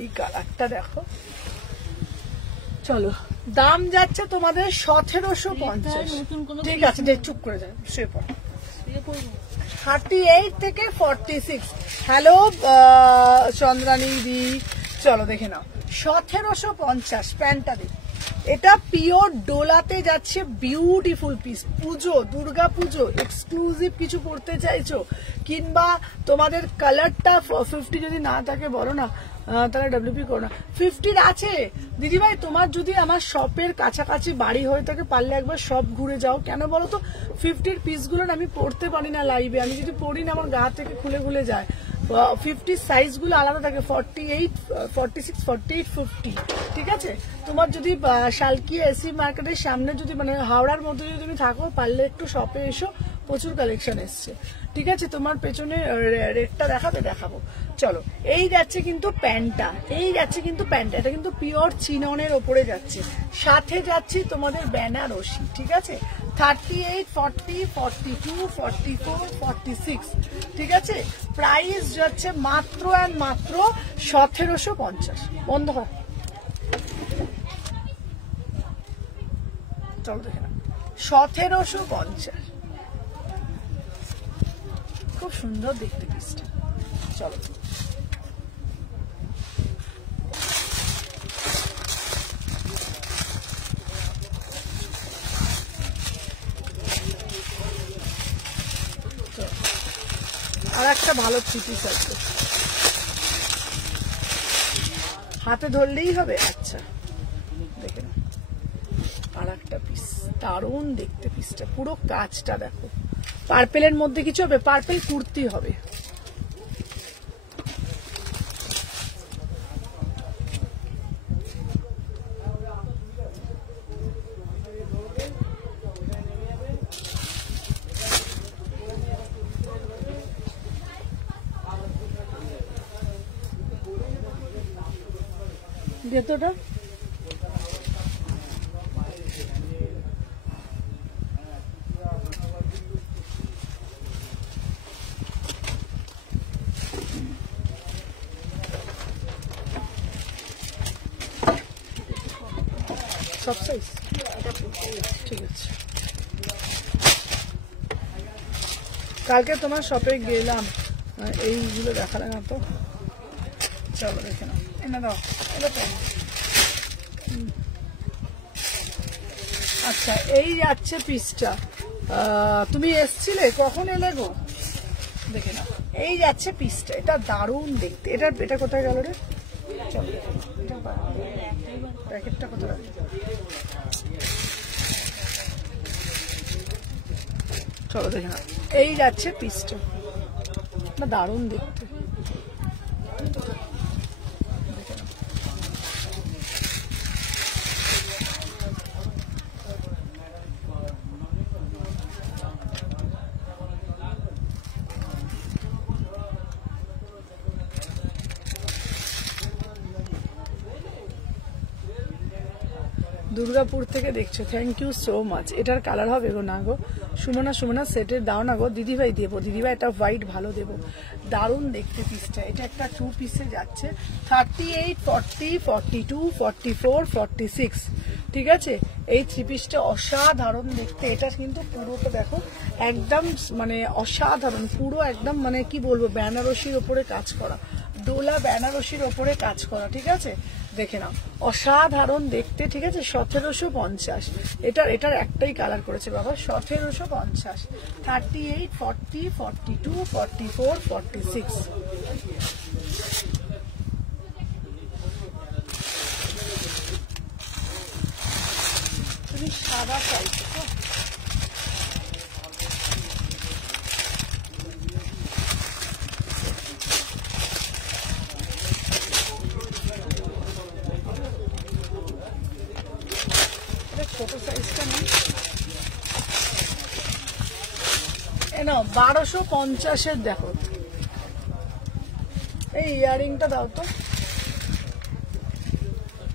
এই কালারটা দেখো। চলো, দাম যাচ্ছে তোমাদের 1750, ঠিক আছে। চুপ করে যাও, শুয়ে পড়ো। 38 থেকে 46। হ্যালো চন্দ্রানী দি, চলো দেখে নাও, 1750 প্যান্টটা দেখো। এটা পিওর ডোলাতে যাচ্ছে, বিউটিফুল পিস। পুজো, দুর্গা পুজো এক্সক্লুসিভ কিছু পড়তে চাইছো, কিংবা তোমাদের কালারটা 50 যদি না থাকে বলো না, তাহলে ডব্লিউপি করো না। 50 আছে দিদিভাই, তোমার যদি আমার শপের কাছাকাছি বাড়ি হয়ে থাকে পারলে একবার শপ ঘুরে যাও। কেন বলো তো, 50 পিসগুলো আমি পড়তে পারি না লাইভে, আমি যদি পড়ি না আমার গা থেকে খুলে খুলে যায়। 50 সাইজ গুলো আলাদা থাকে, 48, 46, 48, 50। ঠিক আছে, তোমার যদি শালকি এসি মার্কেটের সামনে যদি মানে হাওড়ার মধ্যে যদি তুমি থাকো, পারলে একটু শপে এসো, প্রচুর কালেকশন এসছে। ঠিক আছে, তোমার পেছনে রেটটা দেখাবো। চলো, এই যাচ্ছে কিন্তু প্যান্টটা, এটা কিন্তু পিওর চিননের ওপরে যাচ্ছে, সাথে যাচ্ছে তোমাদের বেনারসি। ঠিক আছে, 38, 40, 42, 44, 46। ঠিক আছে, প্রাইস যাচ্ছে মাত্র আর মাত্র 1750। বন্ধ হয়, চলো দেখে না, 1750। খুব সুন্দর দেখতে পিসটা। চলো, আর একটা ভালো থ্রি পিস আছে, হাতে ধরলেই হবে। আচ্ছা, দেখে না, আর একটা পিস, দারুণ দেখতে পিসটা, পুরো কাজটা দেখো। পার্পেলের মধ্যে কিছু হবে, পার্পেল কুর্তি হবে। ভেতরটা সব সাইজ ঠিক আছে। কালকে তোমার শপে গেলাম, এইগুলো দেখালে না তো, চলো দেখে নাও। এনে দাও, এটা তো আচ্ছা। এই যাচ্ছে পিসটা, তুমি এসছিলে, কখন এলে গো? দেখে নাও, এই যাচ্ছে পিসটা, এটা দারুণ দেখতে। এটা কোথায় গেল রে? চলো, প্যাকেটটা কোথায়? চলো দেখে নাও, এই যাচ্ছে পিসটা, দারুণ দেখতে। দুর্গাপুর থেকে দেখছো, থ্যাংক ইউ সো মাচ। এটার কালার হবে গো? না গো সুমনা সেটের দাও না গো, দিদিভাই দেবো, দিদিভাই এটা হোয়াইট ভালো দেবো, দারুণ দেখতে পিসটা। এটা একটা 2 পিসে যাচ্ছে, 38, 40, 42, 44, 46। ঠিক আছে, এই 3 পিসটা অসাধারণ দেখতে। এটা কিন্তু পুরোটা দেখো, একদম মানে অসাধারণ, পুরো একদম মানে কি বলবো, বেনারসির ওপরে কাজ করা, ডোলা বেনারসির ওপরে কাজ করা। ঠিক আছে, দেখে নাও, অসাধারণ দেখতে। ঠিক আছে, 1750। এটার একটাই কালার করেছে বাবা, 1750। 38, 40, 42, 44, 46। তুমি সাদা চাইছো তো? ছোট সাইজটা নেই, না 1250-এর দেখো। এই ইয়ারিংটা দাও তো,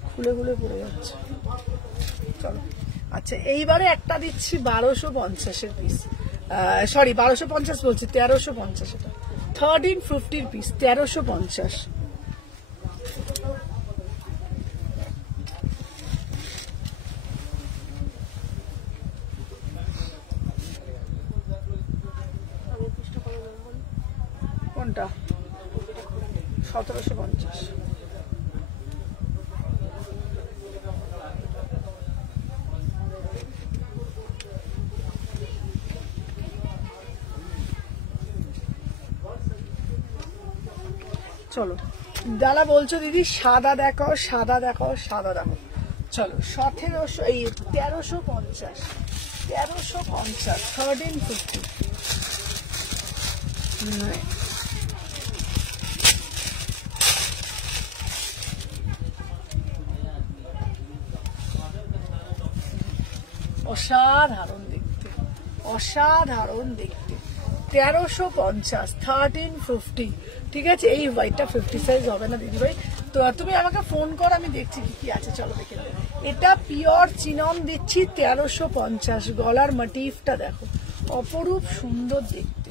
খুলে পড়ে যাচ্ছে। চলো, আচ্ছা এইবারে একটা দিচ্ছি 1250-এর পিস, সরি 1250 বলছি, 1350। এটা 1350 পিস, 1350। কোনটা? 1750। চলো, যারা বলছো দিদি সাদা দেখাও, সাদা দেখাও, সাদা দেখাও, চলো 1700, এই 1350, 1350, 1350। অসাধারণ দেখতে, অসাধারণ দেখতে। 1350, 1350, ঠিক আছে। এই হোয়াইটটা 50 সাইজ হবে না দিদিভাই, তো তুমি আমাকে ফোন কর, আমি দেখছি কি কি আছে, চলো দেখে নেবো। এটা পিওর চিনন দিচ্ছি 1350। গলার মোটিভটা দেখো, অপরূপ সুন্দর দেখতে।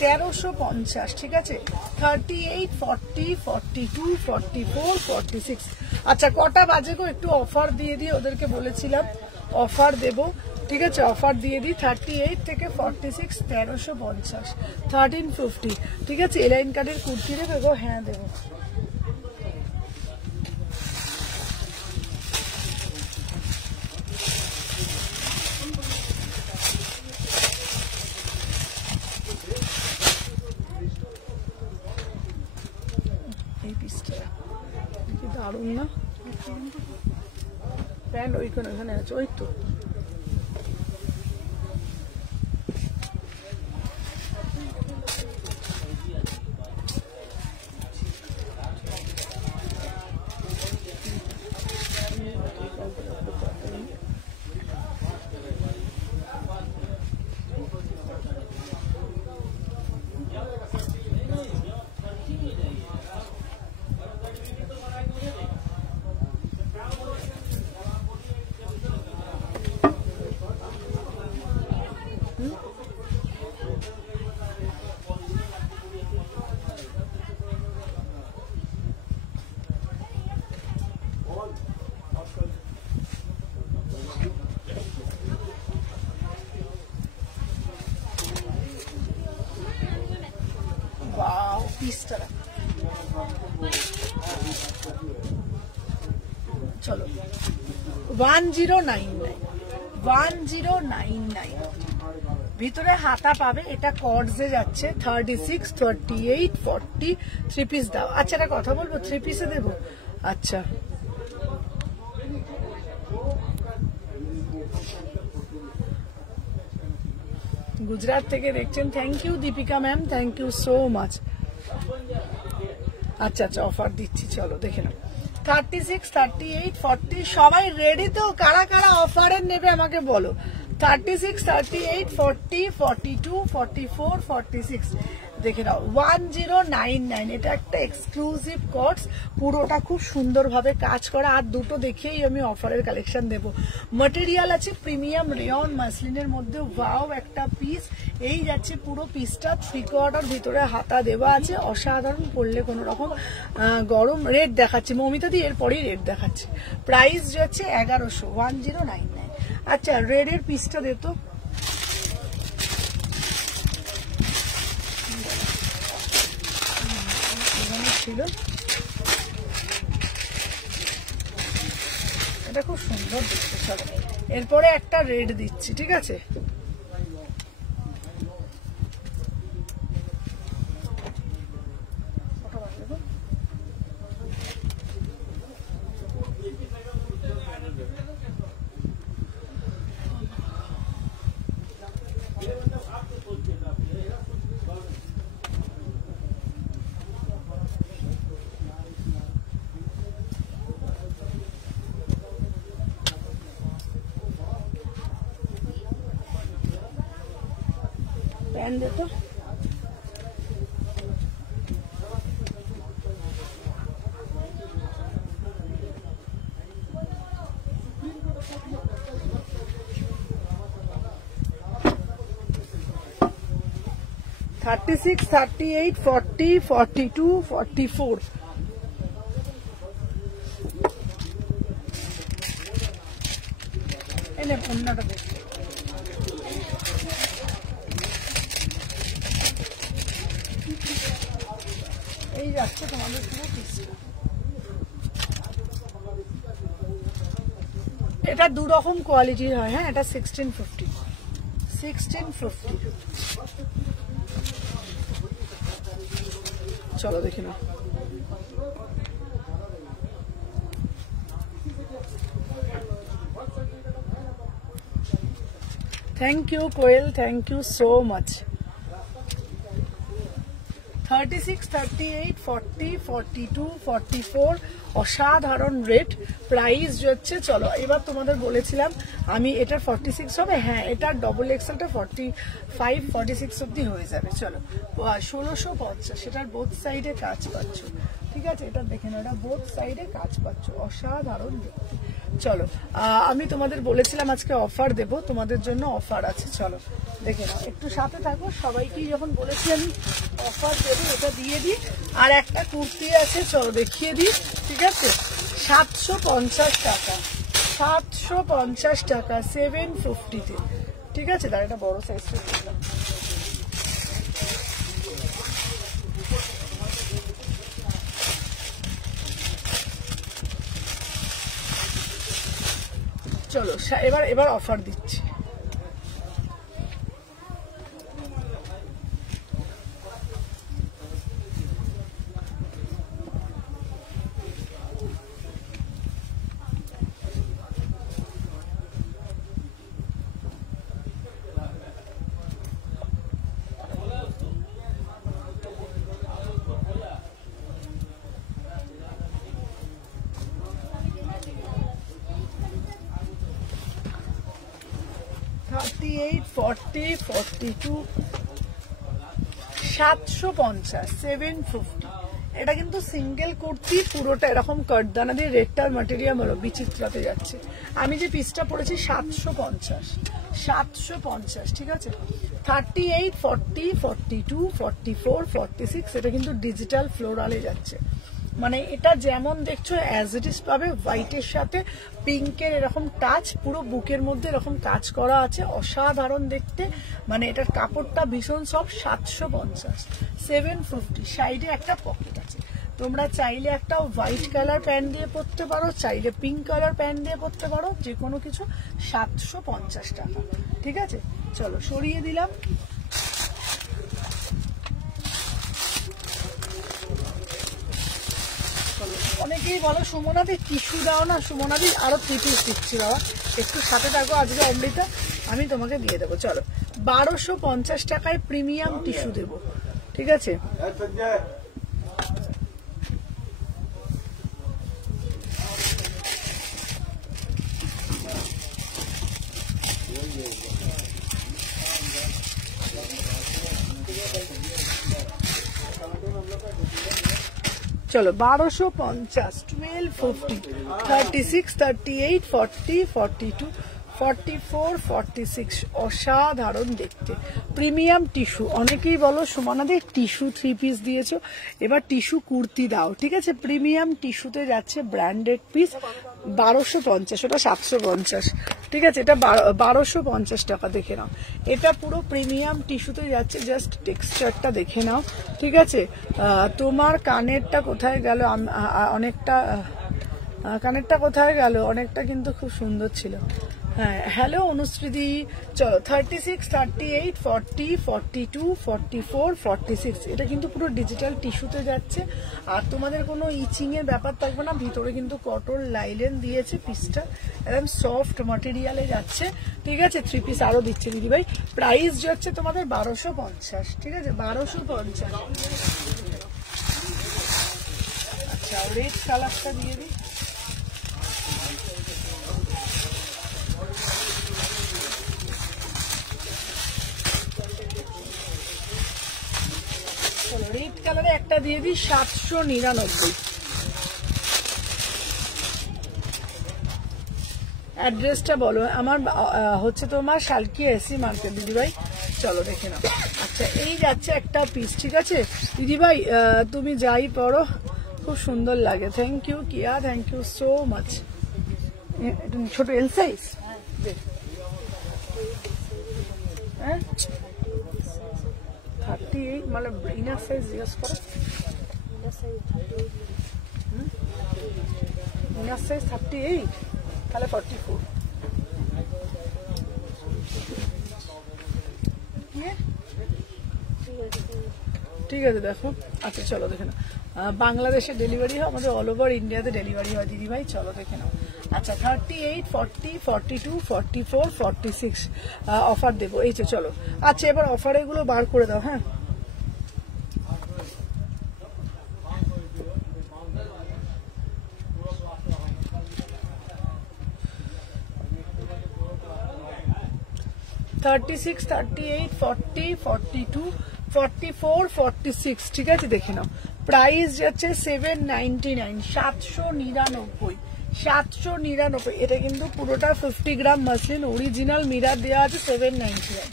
1350, ঠিক আছে। 38, 40, 42, 44, 46। আচ্ছা কটা বাজে গো, একটু অফার দিয়ে দিয়ে, ওদেরকে বলেছিলাম অফার দেব, ঠিক আছে। অফার দিয়ে দিই 38 থেকে 46, 1350, 1350, ঠিক আছে। এলাইন কার্ডের কুর্তি দেবে গো? হ্যাঁ দেবো। এই পিসটা কি দারুণ না, প্যান্ট ওইখানে আছে, ওই তো। পিসটা চলো 1099, 1099 ভিতরে হাতা পাবে। এটা কর্ডসে যাচ্ছে 36, 38, 40, 3 পিস দাও। আচ্ছা একটা কথা বলবো, 3 পিসে দেবো? আচ্ছা গুজরাট থেকে দেখছেন, thank you Deepika ma'am, thank you so much. আচ্ছা আচ্ছা অফার দিচ্ছি, চলো দেখে নাও। 36, 38, 40 সবাই রেডি তো? কারা কারা অফারের নেবে আমাকে বলো। 36, 38, 40, 42, 44, 46 দেখে নাও। 1099, এটা একটা এক্সক্লুসিভ কটস, পুরোটা খুব সুন্দরভাবে কাজ করা। আর দুটো দেখেই আমি অফারের কালেকশন দেব। ম্যাটেরিয়াল আছে প্রিমিয়াম রেয়ন মাসলিনের মধ্যে, ওয়াও একটা পিস। এই যাচ্ছে পুরো পিসটা 3/4 ভিতরে হাতা দেওয়া আছে, অসাধারণ। পড়লে কোনো রকম গরম। রেট দেখাচ্ছি মমিতা দি, এরপরেই রেট দেখাচ্ছি। প্রাইস যাচ্ছে 1100, 1099। আচ্ছা রেডের পিসটা দে তো। ছিল এটা খুব সুন্দর দেখতে। চলো এরপরে একটা রেড দিচ্ছি, ঠিক আছে। প্যান দে তো। $36, $38, $40, $42, $44 এনে অন্যটা দেখ। এই যাচ্ছে তোমাদের পুরো পিসটা। এটা দু রকম কোয়ালিটির হয়। হ্যাঁ এটা 1650, 1650। চলো দেখি না। Thank you Koyel, thank you so much. 36, 38, 40, 42, 44 অসাধারণ রেট প্রাইস হচ্ছে। চলো এবার তোমাদের বলেছিলাম আমি এটা 46 হবে, হ্যাঁ এটা ডবল এক্সেলটা 45, 46 অব্দি হয়ে যাবে। চলো 1650, সেটার বোথ সাইডে কাজ পাচ্ছ, ঠিক আছে? এটা দেখে নাও, এটা বোথ সাইডে কাজ পাচ্ছ, অসাধারণ দেখতে। চলো আমি তোমাদের বলেছিলাম আজকে অফার দেব, তোমাদের জন্য অফার আছে, চলো দেখে নাও, একটু সাথে থাকো। সবাইকেই যখন বলেছি আমি অফার দেবো, এটা দিয়ে দিই। আর একটা কুর্তি আছে, চলো দেখিয়ে দিই, ঠিক আছে? 750 টাকা, 750 টাকা 750-তে, ঠিক আছে? তার একটা বড় সাইজটা দিলাম। চলো এবার অফার দিচ্ছি। $38, $40, $42, 750, 750। এটা কিন্তু সিঙ্গেল কুর্তি, পুরোটা এরকম কাটদানা দিয়ে, রেডটার ম্যাটেরিয়াল হলো বিচিত্রাতে যাচ্ছে। আমি যে পিসটা পরেছি 750, 750, ঠিক আছে? 38, 40, 42, 44, 46, এটা কিন্তু ডিজিটাল ফ্লোরালে যাচ্ছে। মানে এটা যেমন দেখছো অ্যাজ ইট ইজ পাবে, হোয়াইটের সাথে পিঙ্কের এরকম টাচ, পুরো বুকের মধ্যে এরকম কাজ করা আছে, অসাধারণ দেখতে। মানে এটার কাপড়টা ভীষণ সব। 750, 750। সাইডে একটা পকেট আছে, তোমরা চাইলে একটা হোয়াইট কালার প্যান্ট দিয়ে পরতে পারো, চাইলে পিঙ্ক কালার প্যান্ট দিয়ে পরতে পারো, যে কোনো কিছু। 750 টাকা, ঠিক আছে? চলো সরিয়ে দিলাম। অনেকেই বলো সুমনাদি টিস্যু দাও না, সুমনাদি আরো 3 পিস দিচ্ছি বাবা, একটু সাথে থাকো। আজকে অমৃতা আমি তোমাকে দিয়ে দেবো। চলো 1250 টাকায় প্রিমিয়াম টিস্যু দেবো, ঠিক আছে? চলো 1250, 1250, 36, 38, 40, 42, 44, 46 অসাধারণ দেখতে প্রিমিয়াম টিস্যু। অনেকেই বলো সুমনাদি টিস্যু 3 পিস দিয়েছো, এবার টিস্যু কুর্তি দাও, ঠিক আছে? প্রিমিয়াম টিস্যুতে যাচ্ছে, ব্র্যান্ডেড পিস 1250, ওটা 750, ঠিক আছে? এটা 1250 টাকা, দেখে নাও। এটা পুরো প্রিমিয়াম টিস্যুতে যাচ্ছে, জাস্ট টেক্সচারটা দেখে নাও, ঠিক আছে? তোমার কানেরটা কোথায় গেল? অনেকটা কানেরটা কোথায় গেল? অনেকটা কিন্তু খুব সুন্দর ছিল। হ্যাঁ হ্যালো অনুশ্রীদি। চলো 36, 38, 40, 42, 44, 46, এটা কিন্তু পুরো ডিজিটাল টিস্যুতে যাচ্ছে। আর তোমাদের কোনো ইচিং এর ব্যাপার থাকবে না, ভিতরে কিন্তু কটন লাইলেন দিয়েছে, পিসটা একদম সফট ম্যাটেরিয়ালে যাচ্ছে, ঠিক আছে? 3 পিস আরো দিচ্ছে দিদি ভাই। প্রাইস যাচ্ছে তোমাদের 1250, ঠিক আছে? 1250। আচ্ছা রেড কালারটা দিয়ে দিই। রেড কালারে একটা দিয়ে দিই 799। অ্যাড্রেসটা বলো। আমার হচ্ছে তোমার শালকি এসি মার্কেট দিদিভাই। চলো দেখে নাও। আচ্ছা এই যাচ্ছে একটা পিস, ঠিক আছে দিদিভাই? তুমি যাই পড়ো, খুব সুন্দর লাগে। থ্যাংক ইউ কিয়া, থ্যাংক ইউ সো মাচ। ছোট এল সাইজ, হ্যাঁ 38, মানে ইনার সাইজ জিজ্ঞেস করো। ইনার সাইজ 38, তাহলে 44। ঠিক আছে দেখো। আচ্ছা চলো দেখে নাও। বাংলাদেশে ডেলিভারি হয়, আমাদের অল ওভার ইন্ডিয়াতে ডেলিভারি হয় দিদিভাই। চলো দেখে নাও। আচ্ছা 38, 40, 42, 44, 46 অফার দেবো, এই তো। চলো আচ্ছা এবার অফার এগুলো বার করে দাও। হ্যাঁ 36, 38, 40, 42, 44, 46, ঠিক আছে দেখে নাও। প্রাইস যাচ্ছে 799, 799, 799। এটা কিন্তু পুরোটা 50 গ্রাম মাসলিন, অরিজিনাল মিরার দেওয়া আছে 799,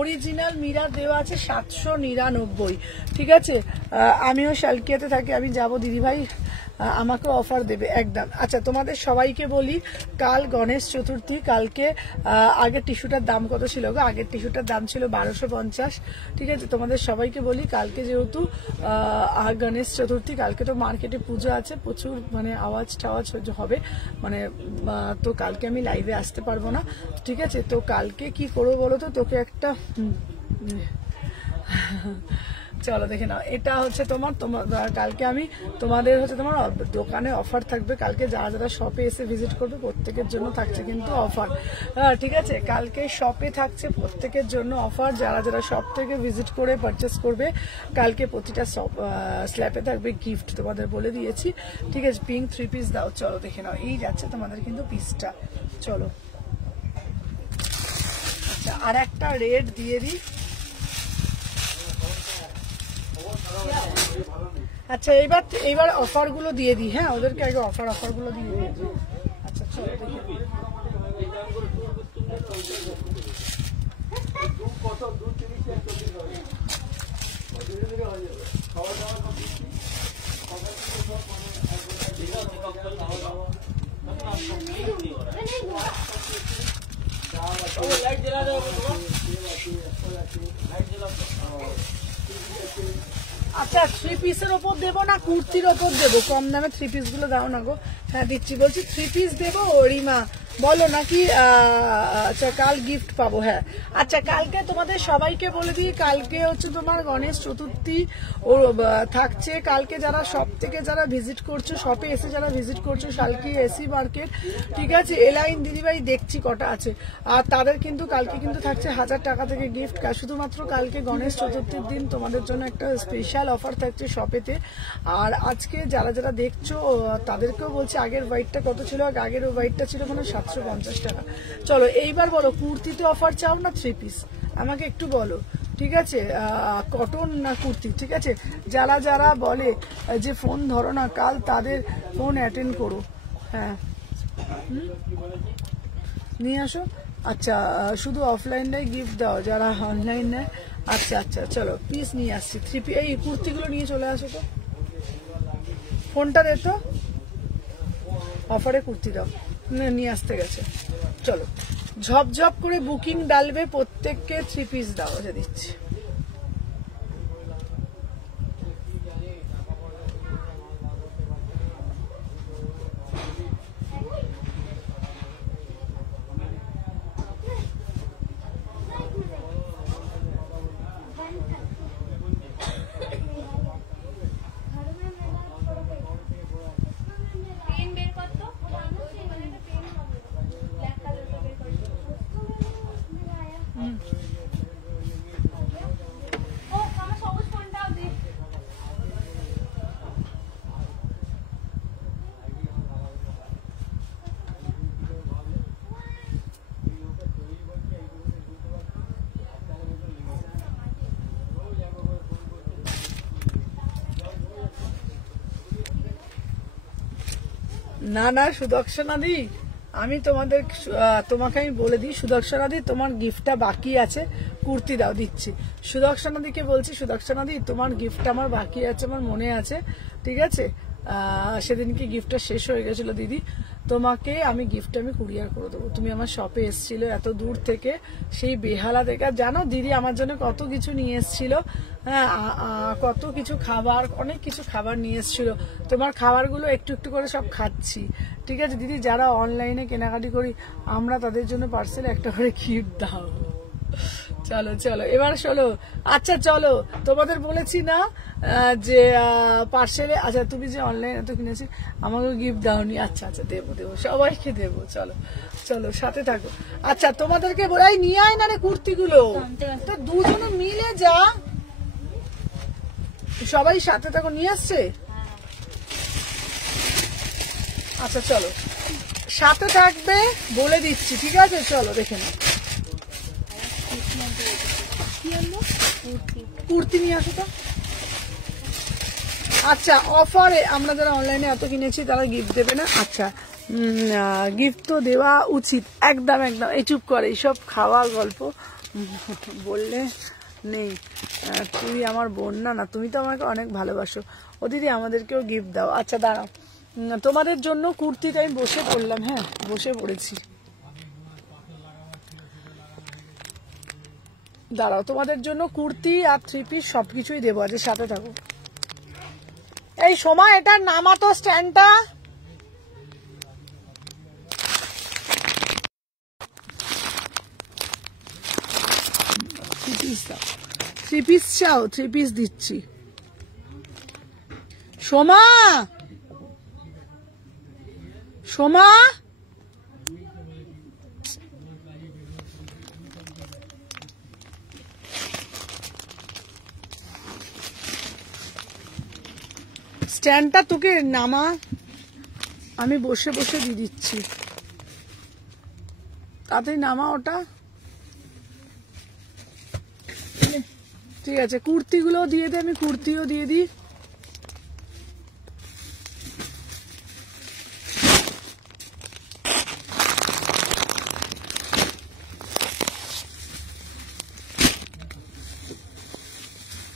অরিজিনাল মিরার দেওয়া আছে 799, ঠিক আছে। আমিও শালকিয়াতে থাকি, আমি যাবো দিদিভাই, আমাকে অফার দেবে একদম। আচ্ছা তোমাদের সবাইকে বলি, কাল গণেশ চতুর্থী, কালকে আগের টিস্যুটার দাম কত ছিল গো? আগের টিস্যুটার দাম ছিল 1250, ঠিক আছে। তোমাদের সবাইকে বলি, কালকে যেহেতু গণেশ চতুর্থী, কালকে তো মার্কেটে পুজো আছে, প্রচুর মানে আওয়াজ টাওয়াজ হবে, মানে তো কালকে আমি লাইভে আসতে পারবো না, ঠিক আছে। তো কালকে কি করবো বলো তো, তোকে একটা চলো দেখে নাও, এটা হচ্ছে তোমার কালকে আমি তোমাদের হচ্ছে তোমার দোকানে অফার থাকবে। কালকে যারা যারা শপে এসে ভিজিট করবে প্রত্যেকের জন্য থাকছে কিন্তু অফার, ঠিক আছে। কালকে শপে থাকছে প্রত্যেকের জন্য অফার, যারা যারা শপ থেকে ভিজিট করে পারচেস করবে কালকে প্রতিটা স্ল্যাপে থাকবে গিফট, তোমাদের বলে দিয়েছি, ঠিক আছে। পিঙ্ক 3 পিস দাও, চলো দেখে নাও, এই যাচ্ছে তোমাদের কিন্তু পিসটা, চলো। আচ্ছা আর একটা রেড দিয়ে দিই। আচ্ছা এইবার অফার গুলো দিয়ে দিই, হ্যাঁ ওদেরকে আগে অফার গুলো দিয়ে দিই। আচ্ছা চলো দেখি, আচ্ছা 3 পিসের ওপর দেবো না কুর্তির ওপর দেবো? কম দামে 3 পিস গুলো দাও না গো। হ্যাঁ দিচ্ছি, বলছি 3 পিস দেবো রিমা, বলো নাকি? আচ্ছা কাল গিফট পাবো, হ্যাঁ। আচ্ছা কালকে তোমাদের সবাইকে বলে দিই, কালকে হচ্ছে তোমার গণেশ চতুর্থী ও থাকছে। কালকে যারা শপ থেকে যারা ভিজিট করছো, শপে এসে যারা ভিজিট করছো, শালকি এসি মার্কেট, ঠিক আছে, এলাইন দিদিভাই দেখছি কটা আছে, আর তাদের কিন্তু কালকে কিন্তু থাকছে 1000 টাকা থেকে গিফট। শুধুমাত্র কালকে গণেশ চতুর্থীর দিন তোমাদের জন্য একটা স্পেশাল অফার থাকছে শপেতে। আর আজকে যারা যারা দেখছো তাদেরকেও বলছি, আগের ওয়াইটটা কত ছিল? আগের ওয়াইটটা ছিল মানে 750 টাকা। চলো এইবার বলো, কুর্তিতে অফার চাও না 3 পিস? আমাকে একটু বলো, ঠিক আছে। কটন না কুর্তি, ঠিক আছে। যারা যারা বলে যে ফোন ধরো না, কাল তাদের ফোন অ্যাটেন্ড করো, হ্যাঁ নিয়ে আসো। আচ্ছা শুধু অফলাইনটাই গিফট দাও, যারা অনলাইন নেয়। আচ্ছা আচ্ছা চলো পিস নিয়ে আসছি 3 পিস। এই কুর্তিগুলো নিয়ে চলে আসো তো, ফোনটা দে তো, অফারে কুর্তি দাও, নিয়ে আসতে গেছে। চলো ঝপঝপ করে বুকিং ডালবে, প্রত্যেককে 3 পিস দাও, যে দিচ্ছি। না না সুদর্শনাদি, আমি তোমাকে আমি বলে দিই, সুদর্শনাদি তোমার গিফটটা বাকি আছে, কুর্তি দাও, দিচ্ছি। সুদর্শনাদিকে বলছি, সুদর্শনাদি তোমার গিফট আমার বাকি আছে, আমার মনে আছে, ঠিক আছে। সেদিনকে গিফটটা শেষ হয়ে গেছিল দিদি, তোমাকে আমি গিফট আমি কুরিয়ার করে দেবো। তুমি আমার শপে এসেছিলে এত দূর থেকে, সেই বেহালা থেকে, জানো দিদি আমার জন্য কত কিছু নিয়ে এসেছিল, হ্যাঁ কত কিছু খাবার, অনেক কিছু খাবার নিয়ে এসেছিল। তোমার খাবারগুলো একটু একটু করে সব খাচ্ছি, ঠিক আছে দিদি। যারা অনলাইনে কেনাকাটি করি আমরা, তাদের জন্য পার্সেল একটা করে গিফট দাও। চলো চলো এবার চলো। আচ্ছা চলো, তোমাদের বলেছি না যে পার্সেলে, আচ্ছা তুমি যে অনলাইনে তো কিনেছি, আমাকে গিফট দাওনি। আচ্ছা আচ্ছা দেবো দেবো, সবাইকে দেবো। চলো চলো সাথে থাকো। আচ্ছা তোমাদেরকে বলাই, নিয়ে আয় না রে কুর্তিগুলো, তো দুজনে মিলে যা, সবাই সাথে থাকো, নিয়ে আসছে। আচ্ছা চলো সাথে থাকবে বলে দিচ্ছি, ঠিক আছে। চলো দেখে নাও কুর্তি নিয়ে আসো তো। আচ্ছা অফারে আমরা যারা অনলাইনে এত কিনেছি তারা গিফট দেবে না? আচ্ছা গিফট তো দেওয়া উচিত, একদম একদম। এই চুপ করে, এইসব খাওয়া গল্প বললে নেই। তুই আমার বোন না? না, তুমি তো আমাকে অনেক ভালোবাসো। ও দিদি আমাদেরকেও গিফট দাও। আচ্ছা দাঁড়াও, তোমাদের জন্য কুর্তিটা আমি বসে পড়লাম। হ্যাঁ বসে পড়েছি, দাঁড়াও। তোমাদের জন্য কুর্তি আর 3 পিস সবকিছুই দেবো, আজ সাথে থাকো। এই সময় এটা নামাতো স্ট্যান্ডটা। থ্রি পিস চাও? 3 পিস দিচ্ছি। সোমা, সোমা স্ট্যান্ডটা তোকে নামা, আমি বসে বসে দিয়ে দিচ্ছি। তাড়াতাড়ি নামা ওটা। ঠিক আছে, কুর্তিগুলো দিয়ে দে, আমি কুর্তিও দিয়ে দিই।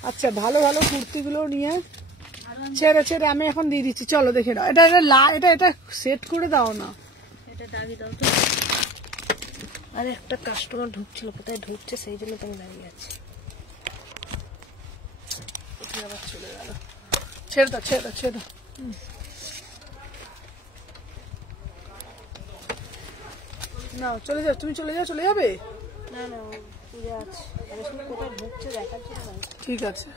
আচ্ছা ভালো ভালো কুর্তিগুলো নিয়ে ছেড়ে ছেড়ে আমি এখন দিয়ে দিচ্ছি। চলো দেখে নাও। এটা এটা এটা সেট করে দাও না। এটা দাবি দাও তো। আরে একটা কাস্টমার ঢুকছিল, কোথায় ঢুকছে সেই জন্য তুমি দাঁড়িয়ে আছি। আবার চলে গেল। ছেড়ে দাও ছেড়ে দাও ছেড়ে দাও। না চলে যাও, তুমি চলে যাও। চলে যাবে? না না পুজো আছে, আমি শুধু কোথায় ঢুকছে দেখার জন্য। ঠিক আছে।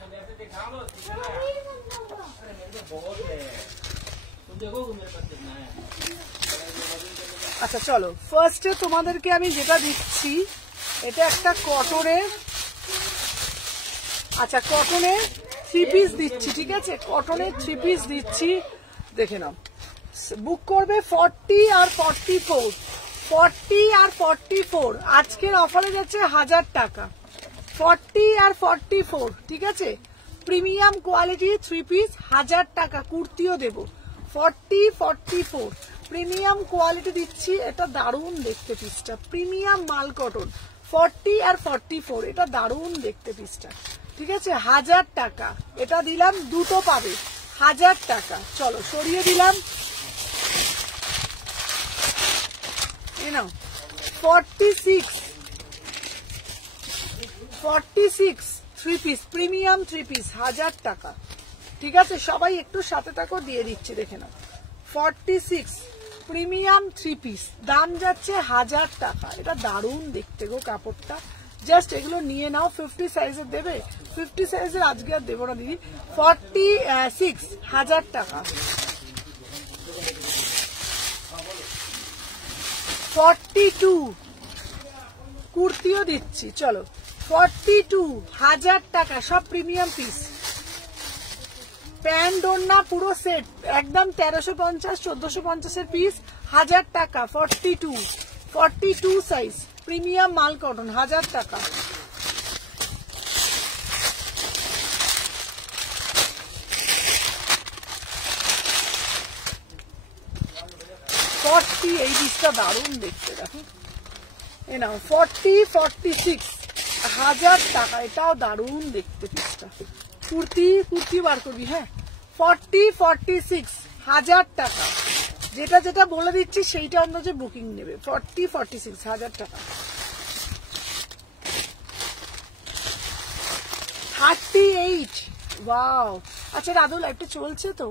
আচ্ছা চলো, ফার্স্টে তোমাদেরকে আমি যেটা দিচ্ছি এটা একটা কটনের, আচ্ছা কটনের 3 পিস দিচ্ছি। ঠিক আছে, কটনের 3 পিস দিচ্ছি, দেখে নাও। বুক করবে 40 আর 44, 40 আর 44 আজকের অফারে যাচ্ছে 1000 টাকা। 40 আর 44, ঠিক আছে। প্রিমিয়াম কোয়ালিটি 3 পিস 1000 টাকা। কুর্তিও দেবো 40 44 প্রিমিয়াম কোয়ালিটি দিচ্ছি। এটা দারুণ দেখতে পিসটা, প্রিমিয়াম মাল কটন। 40 আর 44 এটা দারুণ দেখতে পিসটা, ঠিক আছে। 1000 টাকা এটা দিলাম, দুটো পাবে 1000 টাকা। চলো সরিয়ে দিলাম। এই নাও 46 3 পিস প্রিমিয়াম 3 পিস 1000 টাকা, ঠিক আছে। সবাই একটু সাথে থাকো, দিয়ে দিচ্ছি দেখে নাও। 46 প্রিমিয়াম 3 পিস, দাম যাচ্ছে 1000 টাকা। এটা দারুণ দেখতে গো কাপড়টা, জাস্ট এগুলো নিয়ে নাও। 50 সাইজের দেবে? 50 সাইজের আজকে আর দেবো না দিদি। 46 1000 টাকা। 42 কুর্তিও দিচ্ছি, চলো 42 1000 টাকা, সব প্রিমিয়াম পিস। প্যান্ট ওড়না পুরো সেট একদম 1350 1450 এর পিস, 1000 টাকা। 42 সাইজ প্রিমিয়াম মাল কটন, 1000 টাকা। এই পিসটা দারুণ দেখতে, দেখো। এ নাও 46 1000 টাকা, এটাও দারুণ দেখতে পিসটা। কুর্তি বার করবি, হ্যাঁ। 46 1000 টাকা। যেটা যেটা বলে দিচ্ছি সেইটা অন্তত বুকিং নেবে। 46 1000 টাকা। 38 ওয়াও। আচ্ছা রাধু লাইভটা চলছে তো?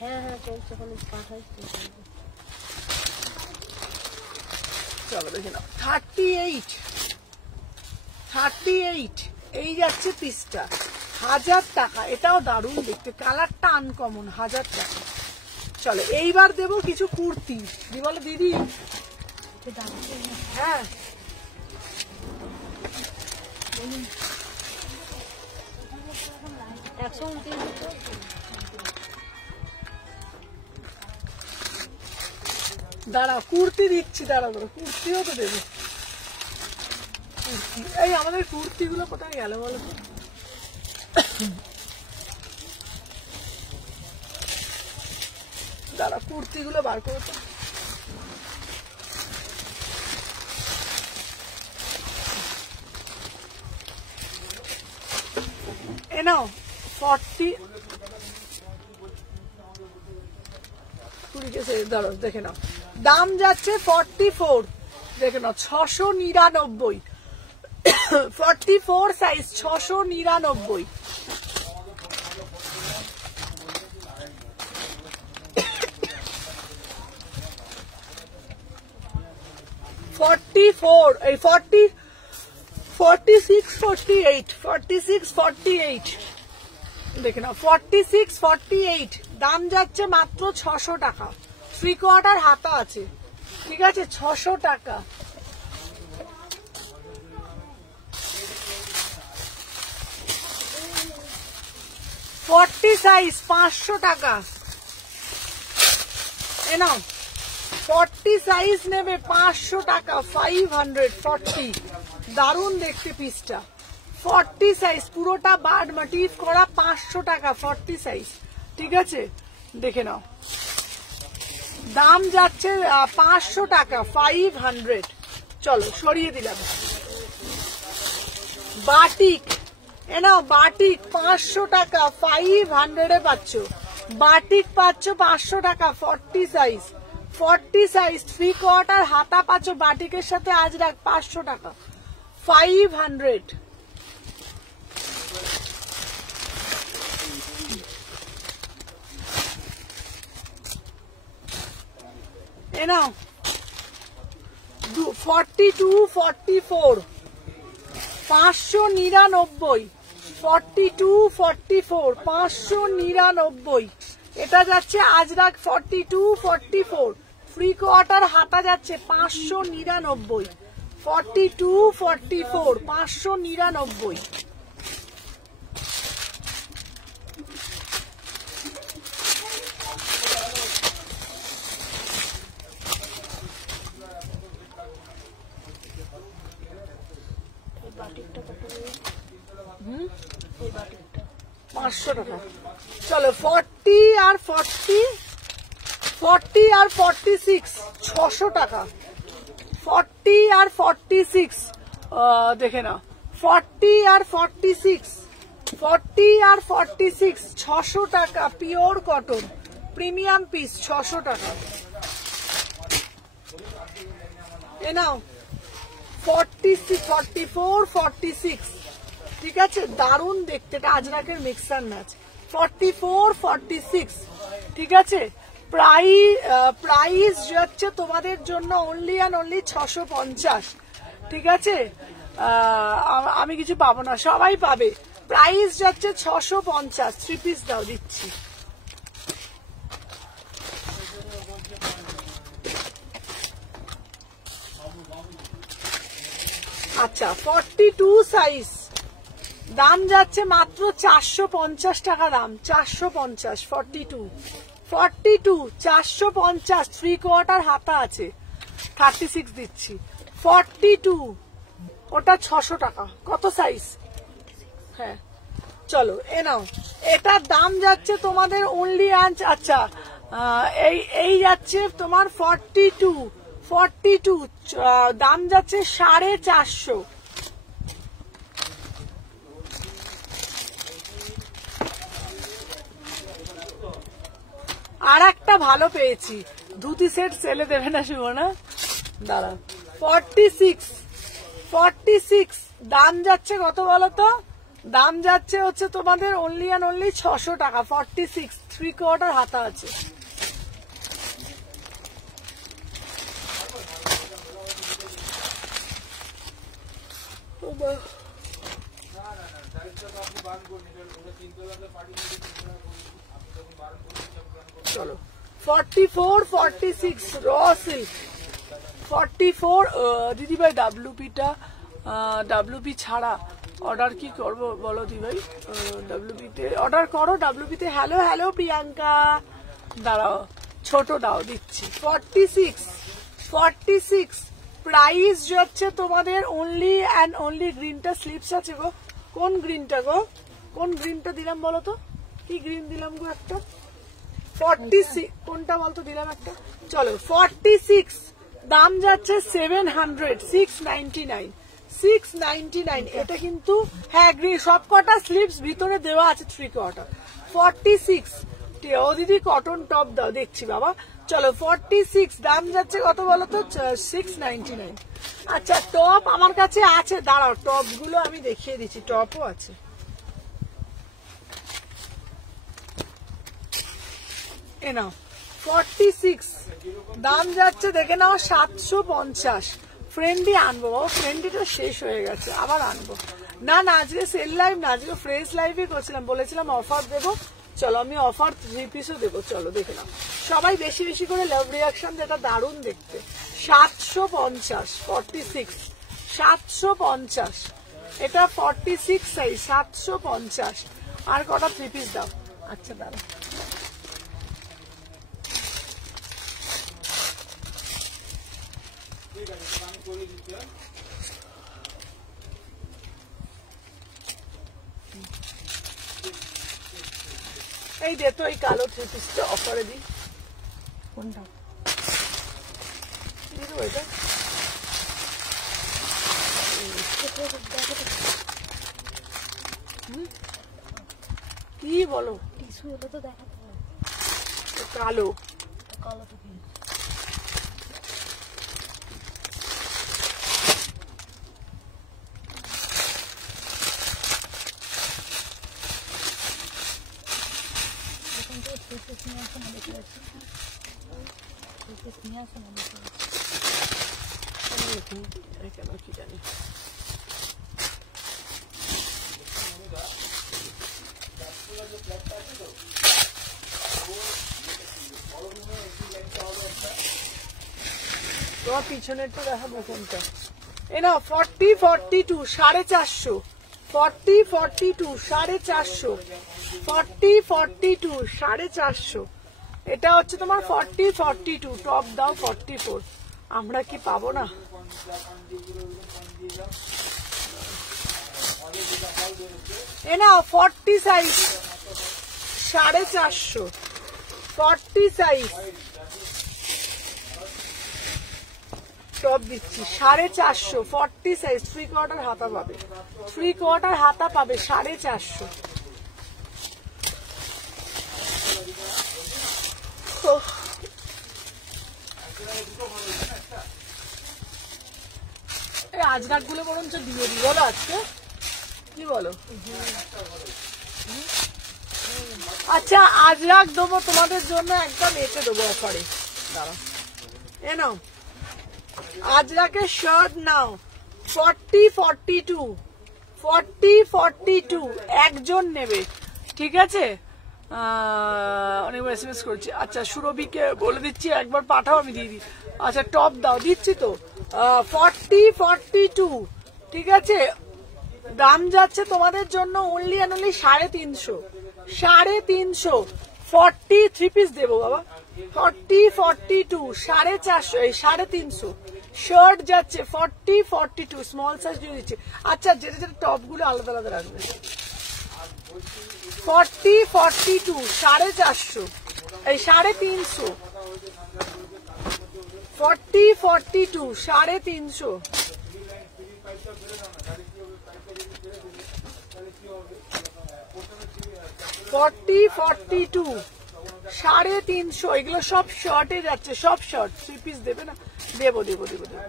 হ্যাঁ হ্যাঁ চলছে, এখন পাঠাই। চলো দেখে নাও। 38 এই যাচ্ছে পিসটা, 1000 টাকা। এটাও দারুণ দেখতে, কালারটা আনকমন, 1000 টাকা। চলো এইবার দেবো কিছু কুর্তি। বলো দিদি। হ্যাঁ দাঁড়াও কুর্তি দিচ্ছি, দাঁড়াও কুর্তিও তো দেবো। কুর্তি, এই আমাদের কুর্তিগুলো কোথায় গেল বলো তো? দাঁড়া, কুর্তিগুলো বার করো তো। এ নাও 40 ধরো, দেখে নাও দাম যাচ্ছে 44, দেখে নাও 699, 44 সাইজ 699। এই 46-48 দেখে নাও, 46-48 দাম যাচ্ছে মাত্র 600 টাকা। 3/4 হাতা আছে, ঠিক আছে, 600 টাকা। সাইজ 500 টাকা। এ নাও 40 সাইজ নেবে 500 টাকা, 540। দারুণ দেখতে পিসটা। 40 সাইজ পুরোটা বাড মোটিভ করা, 500 টাকা 40 সাইজ, ঠিক আছে, দেখে নাও দাম যাচ্ছে 500 টাকা, 500। চলো সরিয়ে দিলাম। বাটিক, এ নাও বাটিক 500 টাকা, 500 এ পাচ্ছ। বাটিক পাচ্ছ 500 টাকা, 40 সাইজ, 40 সাইজ 3/4 হাতা পাচ্ছ বাটিকের সাথে আজরাক, 500 টাকা, 500। এ নাও 42-44 599, 42-44 599। এটা যাচ্ছে আজরাক 42-44, 3/4 হাতা যাচ্ছে 599, 42-44 599। বাটিকটা 500 টাকা। চলো 40 আর 46 600 টাকা। 40 আর 46 দেখে না, 40 আর 46 600 টাকা, পিওর কটন প্রিমিয়াম পিস 600 টাকা। এ নাও 44-46, ঠিক আছে, দারুণ দেখতে, এটা আজরাকের মিক্সার ম্যাচ। 44-46, ঠিক আছে। প্রাইস যাচ্ছে তোমাদের জন্য অনলি অ্যান্ড অনলি 650, ঠিক আছে। আমি কিছু পাবো না, সবাই পাবে। প্রাইস যাচ্ছে 650, 3 পিস দাও, দিচ্ছি। আচ্ছা 42 সাইজ দাম যাচ্ছে মাত্র 450 টাকা, দাম 450। 42 450, 3/4 হাতা আছে, 36 দিচ্ছি। 42 ওটা 600 টাকা। কত সাইজ? হ্যাঁ চলো এ নাও, এটার দাম যাচ্ছে তোমাদের অনলি আচ্ছা এই যাচ্ছে তোমার 42 দাম যাচ্ছে 450। আর একটা ভালো পেয়েছি, ধুতি সেট সেলে দেবে না শুভ না, দাঁড়া। 46 দাম যাচ্ছে কত বলো তো? দাম যাচ্ছে হচ্ছে তোমাদের অনলি অ্যান্ড অনলি 600 টাকা। 46 3/4 হাতা আছে। চলো 44-46 র সিল্ক 44। দিদি ভাই ডাব্লিউপিটা ডাব্লিউপি ছাড়া অর্ডার কি করবো বলো দিদি ভাই? ডাব্লিউপিতে অর্ডার করো, ডাব্লিউপিতে। হ্যালো প্রিয়াঙ্কা, দাঁড়াও ছোট দাও, দিচ্ছি। 46 প্রাইস যাচ্ছে তোমাদের অনলি অ্যান্ড অনলি, গ্রিনটা স্লিপস আছে গো, কোন গ্রিনটা গো, কোন গ্রিনটা দিলাম বলো তো, কি গ্রিন দিলাম গো একটা, 46 কোনটা বলতো দিলাম একটা, চলো 46, দাম যাচ্ছে 700, 699, 699। এটা কিন্তু হ্যাঁ গ্রিন, সব কটা স্লিপস ভিতরে দেওয়া আছে 3/4, 46। ও দিদি কটন টপ দাও, দেখছি বাবা। চলো 46, দাম যাচ্ছে কত বলো তো, 699। আচ্ছা টপ আমার কাছে আছে, দাঁড়াও টপ গুলো আমি দেখিয়ে দিচ্ছি, টপও আছে। এ নাও 46, দাম যাচ্ছে দেখে নাও 750। ফ্রেন্ডি আনবো, ফ্রেন্ডিটা শেষ হয়ে গেছে, আবার আনবো না। না আজকে সেল লাইভ না, আজকে ফ্রেশ লাইভই করছিলাম, বলেছিলাম অফার দেবো। চলো আমি অফার 3 পিসও দেবো, চলো দেখে নাও। সবাই বেশি বেশি করে লাভ রিয়াকশন, যেটা দারুণ দেখতে। 750, 46, 750। এটা 46 সাইজ, 750। আর কটা 3 পিস দাও। আচ্ছা দাঁড়া, এই দে তো এই কালো 3 পিসটা অফারে দিই। কোনটা? এটা কি বলো, টিস্যু হলে তো দেখাতে হবে। কালো কালো তো কি? নিয়ে আসো না, দেখে যাচ্ছি নিয়ে আসো না, দেখে যাচ্ছি। কেন কি জানি, তোমার পিছনেরটা দেখাবো কোনটা। এ না 40, 42, 450, 40, 42, 450, 40, 42, 450। এটা হচ্ছে তোমার 40, 42, টপ দাও 44। আমরা কি পাবো না? এ না 40 সাইজ, 450, 40 সাইজ টপ দিচ্ছি 450, 40 সাইজ, 3/4 হাতা পাবে, 3/4 হাতা পাবে 450। এই আজরাক গুলো বরঞ্চ দিয়ে দিই বলো, আজকে কি বলো? আচ্ছা আজরাক দেবো তোমাদের জন্য, একদম এতে দেবো অফারে, দাঁড়া এ নাও আজরাকের শার্ট নাও 40, 42, 40, 42, একজন নেবে, ঠিক আছে? অনেক এসএমএস করছি। আচ্ছা সুরভিকে বলে দিচ্ছি, একবার পাঠাও আমি দিয়ে দিই। আচ্ছা টপ দাও, দিচ্ছি তো 40, 42, ঠিক আছে? দাম যাচ্ছে তোমাদের জন্য অনলি অ্যান্ড অনলি 350, 350, 40 3 পিস দেবো বাবা, 40, 42, 450, এই 350। শার্ট যাচ্ছে 40, 42, স্মল সাইজ দিয়ে দিচ্ছে। আচ্ছা যেটা যেটা টপ গুলো আলাদা আলাদা রাখবে। 40, 42, 450, এই 350, 40, 42, 350, 40, 42, 350, এগুলো সব শর্টে যাচ্ছে, সব শর্ট। 3 পিস দেবে না? দেবো দেবো দেবো দেবো।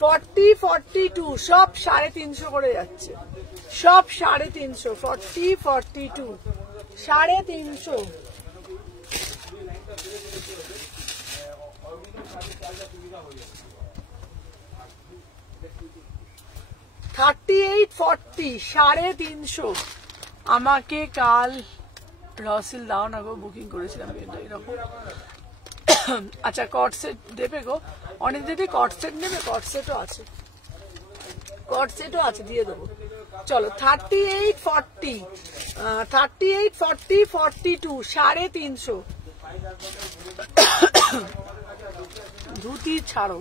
40, 42, সব 350 করে যাচ্ছে, সব 350, 40, 42, 350। 38, 40, 350। আমাকে কাল রসিল দাও না গো, বুকিং করেছিলাম এরকম। আচ্ছা কট সেট দেবে গো অনেক দিদি, কট সেট নেবে? কট সেটও আছে, কট সেটও আছে, দিয়ে দেবো। চলো 38, 40, 38, 40, 42, 350। ধুতি ছাড়ো।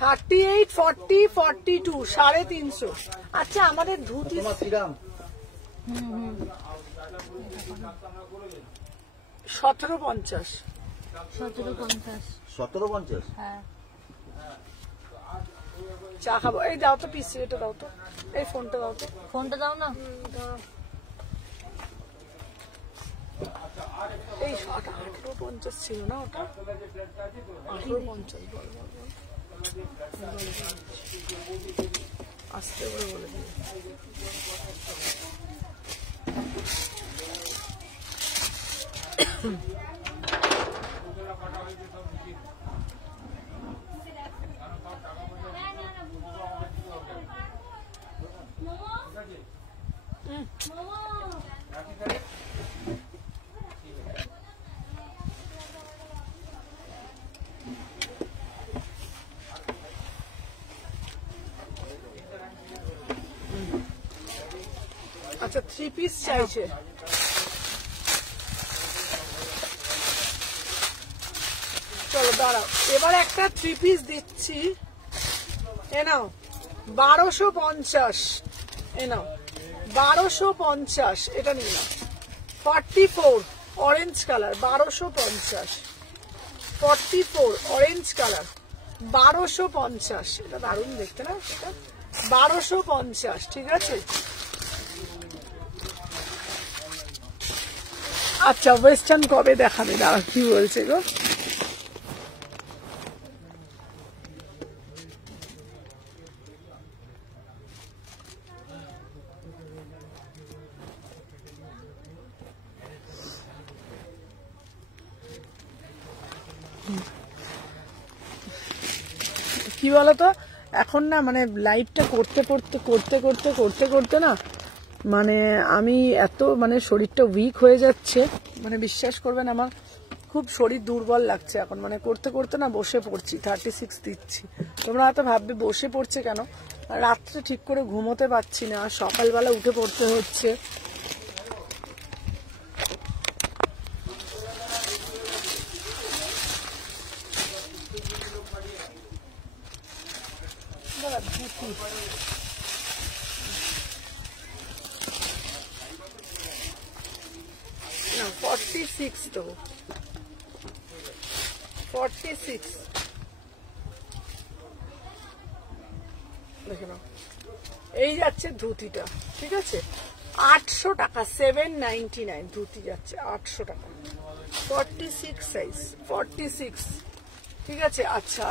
$38, $40, $42, 350। আচ্ছা আমাদের ধুতি 1750। 1750। হ্যাঁ চা খাবো। এই দাও তো পিস, এটা দাও তো, এই ফোনটা দাও তো। ফোনটা দাও না। এই 1850 ছিল না ওটা? 1850 বল বল বল। আসতে বলে বলে দিই। আচ্ছা 3 পিস চাইছে। চলো দাঁড়াও, এবার একটা 3 পিস দিচ্ছি। এ নাও 1250। এ নাও 1250, এটা নিয়ে নাও। 44 অরেঞ্জ কালার, 1250। 44 orange colour, 1250। এটা দারুণ দেখতে না? এটা 1250, ঠিক আছে। আচ্ছা ওয়েস্টার্ন কবে দেখাবে? দাঁড়া কি বলছে গো। কি বলতো, এখন না মানে লাইভটা করতে করতে না মানে আমি এত মানে শরীরটা উইক হয়ে যাচ্ছে, মানে বিশ্বাস করবেন আমার খুব শরীর দুর্বল লাগছে এখন। মানে করতে না বসে পড়ছি। 36 দিচ্ছি। তোমরা হয়তো ভাববে বসে পড়ছে কেন, রাত্রে ঠিক করে ঘুমোতে পারছি না, সকালবেলা উঠে পড়তে হচ্ছে। না 46 তো 46 দেখে নাও। এই যাচ্ছে ধুতিটা, ঠিক আছে 800 টাকা, 799 ধুতি যাচ্ছে 800 টাকা। 46 সাইজ, 46, ঠিক আছে। আচ্ছা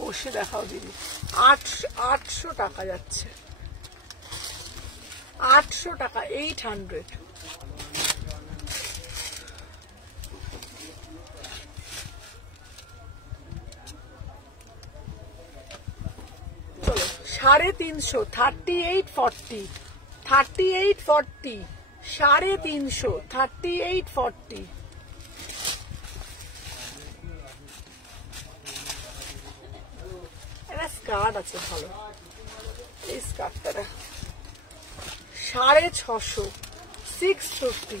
বসে দেখাও দিদি। 800 টাকা যাচ্ছে, 800 টাকা, 800। চলো 350, 38, 40, 38, 40, 350, 38, 40। এটা স্কার্ট আছে ভালো, এই স্কার্টটা 650, 650,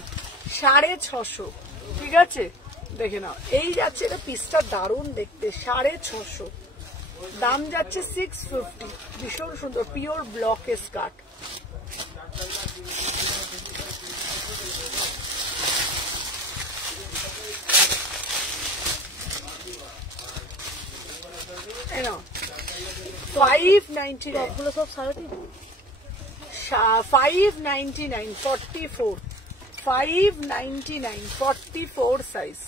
650, ঠিক আছে। দেখে নাও এই যাচ্ছে, এটা পিসটা দারুণ দেখতে, 650, দাম যাচ্ছে 650। ভীষণ সুন্দর পিওর ব্লকের স্কার্ট। নাও 599, গুলো সব 3.5। 599, 44, 599, 44 সাইজ।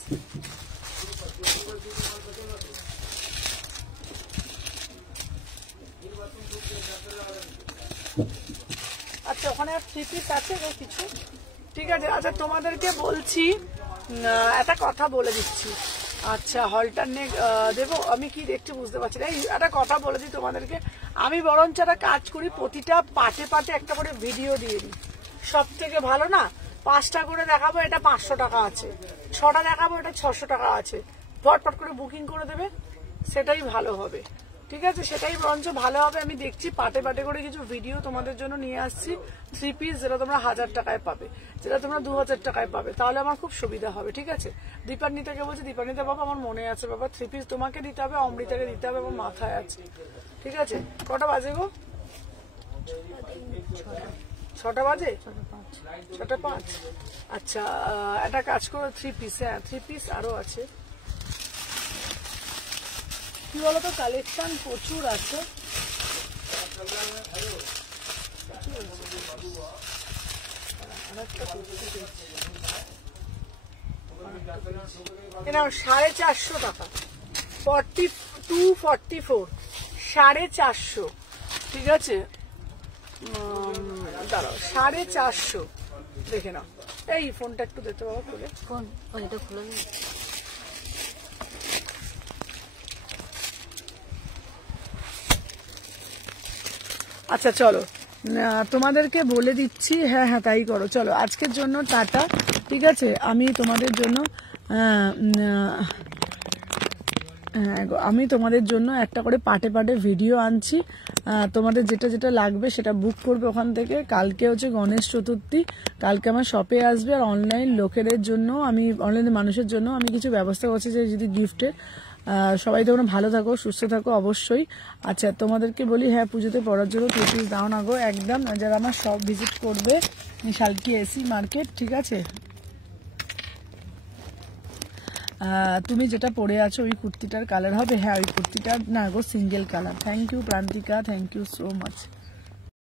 আচ্ছা ওখানে আর 3 পিস আছে না কিছু? ঠিক আছে। আচ্ছা তোমাদেরকে বলছি, একটা কথা বলে দিচ্ছি। আচ্ছা হলটারনেট দেবো আমি কি দেখতে বুঝতে পারছি না। একটা কথা বলে দিই তোমাদেরকে, আমি বরঞ্চ একটা কাজ করি, প্রতিটা পাটে পাটে একটা করে ভিডিও দিয়ে দিই, সব থেকে ভালো না। 5টা করে দেখাবো, এটা 500 টাকা আছে। 6টা দেখাবো, এটা 600 টাকা আছে। ফটফট করে বুকিং করে দেবে, সেটাই ভালো হবে। ঠিক আছে, সেটাই বরঞ্চ ভালো হবে। আমি দেখছি পাটে পাটে করে কিছু ভিডিও তোমাদের জন্য নিয়ে আসছি, 3 পিস যেটা তোমরা 1000 টাকায় পাবে, যেটা তোমরা 2000 টাকায় পাবে, তাহলে আমার খুব সুবিধা হবে। ঠিক আছে, দীপান্বিতাকে বলছি, দীপান্বিতা বাবা আমার মনে আছে বাবা, 3 পিস তোমাকে দিতে হবে, অমৃতাকে দিতে হবে, আমার মাথায় আছে। ঠিক আছে, কটা বাজে গো? 6টা বাজে, 6টা 5। আচ্ছা, একটা কাজ করো, 3 পিস, হ্যাঁ 3 পিস আরো আছে। কি বলতো, কালেকশন প্রচুর আছে। এনাও 450 টাকা, 4244, 450। ঠিক আছে, দাঁড়াও, 450 দেখে নাও। এই ফোনটা একটু দেখতে পাবো খুলে, ফোন ওইটা খুলে দিন। আচ্ছা চলো, তোমাদেরকে বলে দিচ্ছি। হ্যাঁ হ্যাঁ তাই করো, চলো আজকের জন্য টাটা। ঠিক আছে, আমি তোমাদের জন্য একটা করে পাটে পাটে ভিডিও আনছি। তোমাদের যেটা যেটা লাগবে সেটা বুক করবে ওখান থেকে। কালকে হচ্ছে গণেশ চতুর্থী, কালকে আমার শপে আসবে। আর অনলাইন লোকেদের জন্য, আমি অনলাইনের মানুষের জন্য আমি কিছু ব্যবস্থা করছি, যে যদি গিফটের। সবাই তোমরা ভালো থাকো, সুস্থ থাকো অবশ্যই। আচ্ছা, তোমাদেরকে বলি, হ্যাঁ পুজোতে পড়ার জন্য 3 পিস দাও না গো একদম। যারা আমার শপ ভিজিট করবে, শালকি এসি মার্কেট। ঠিক আছে, তুমি যেটা পরে আছো ওই কুর্তিটার কালার হবে? হ্যাঁ ওই কুর্তিটার না গো, single colour. Thank you Prantika, thank you so much.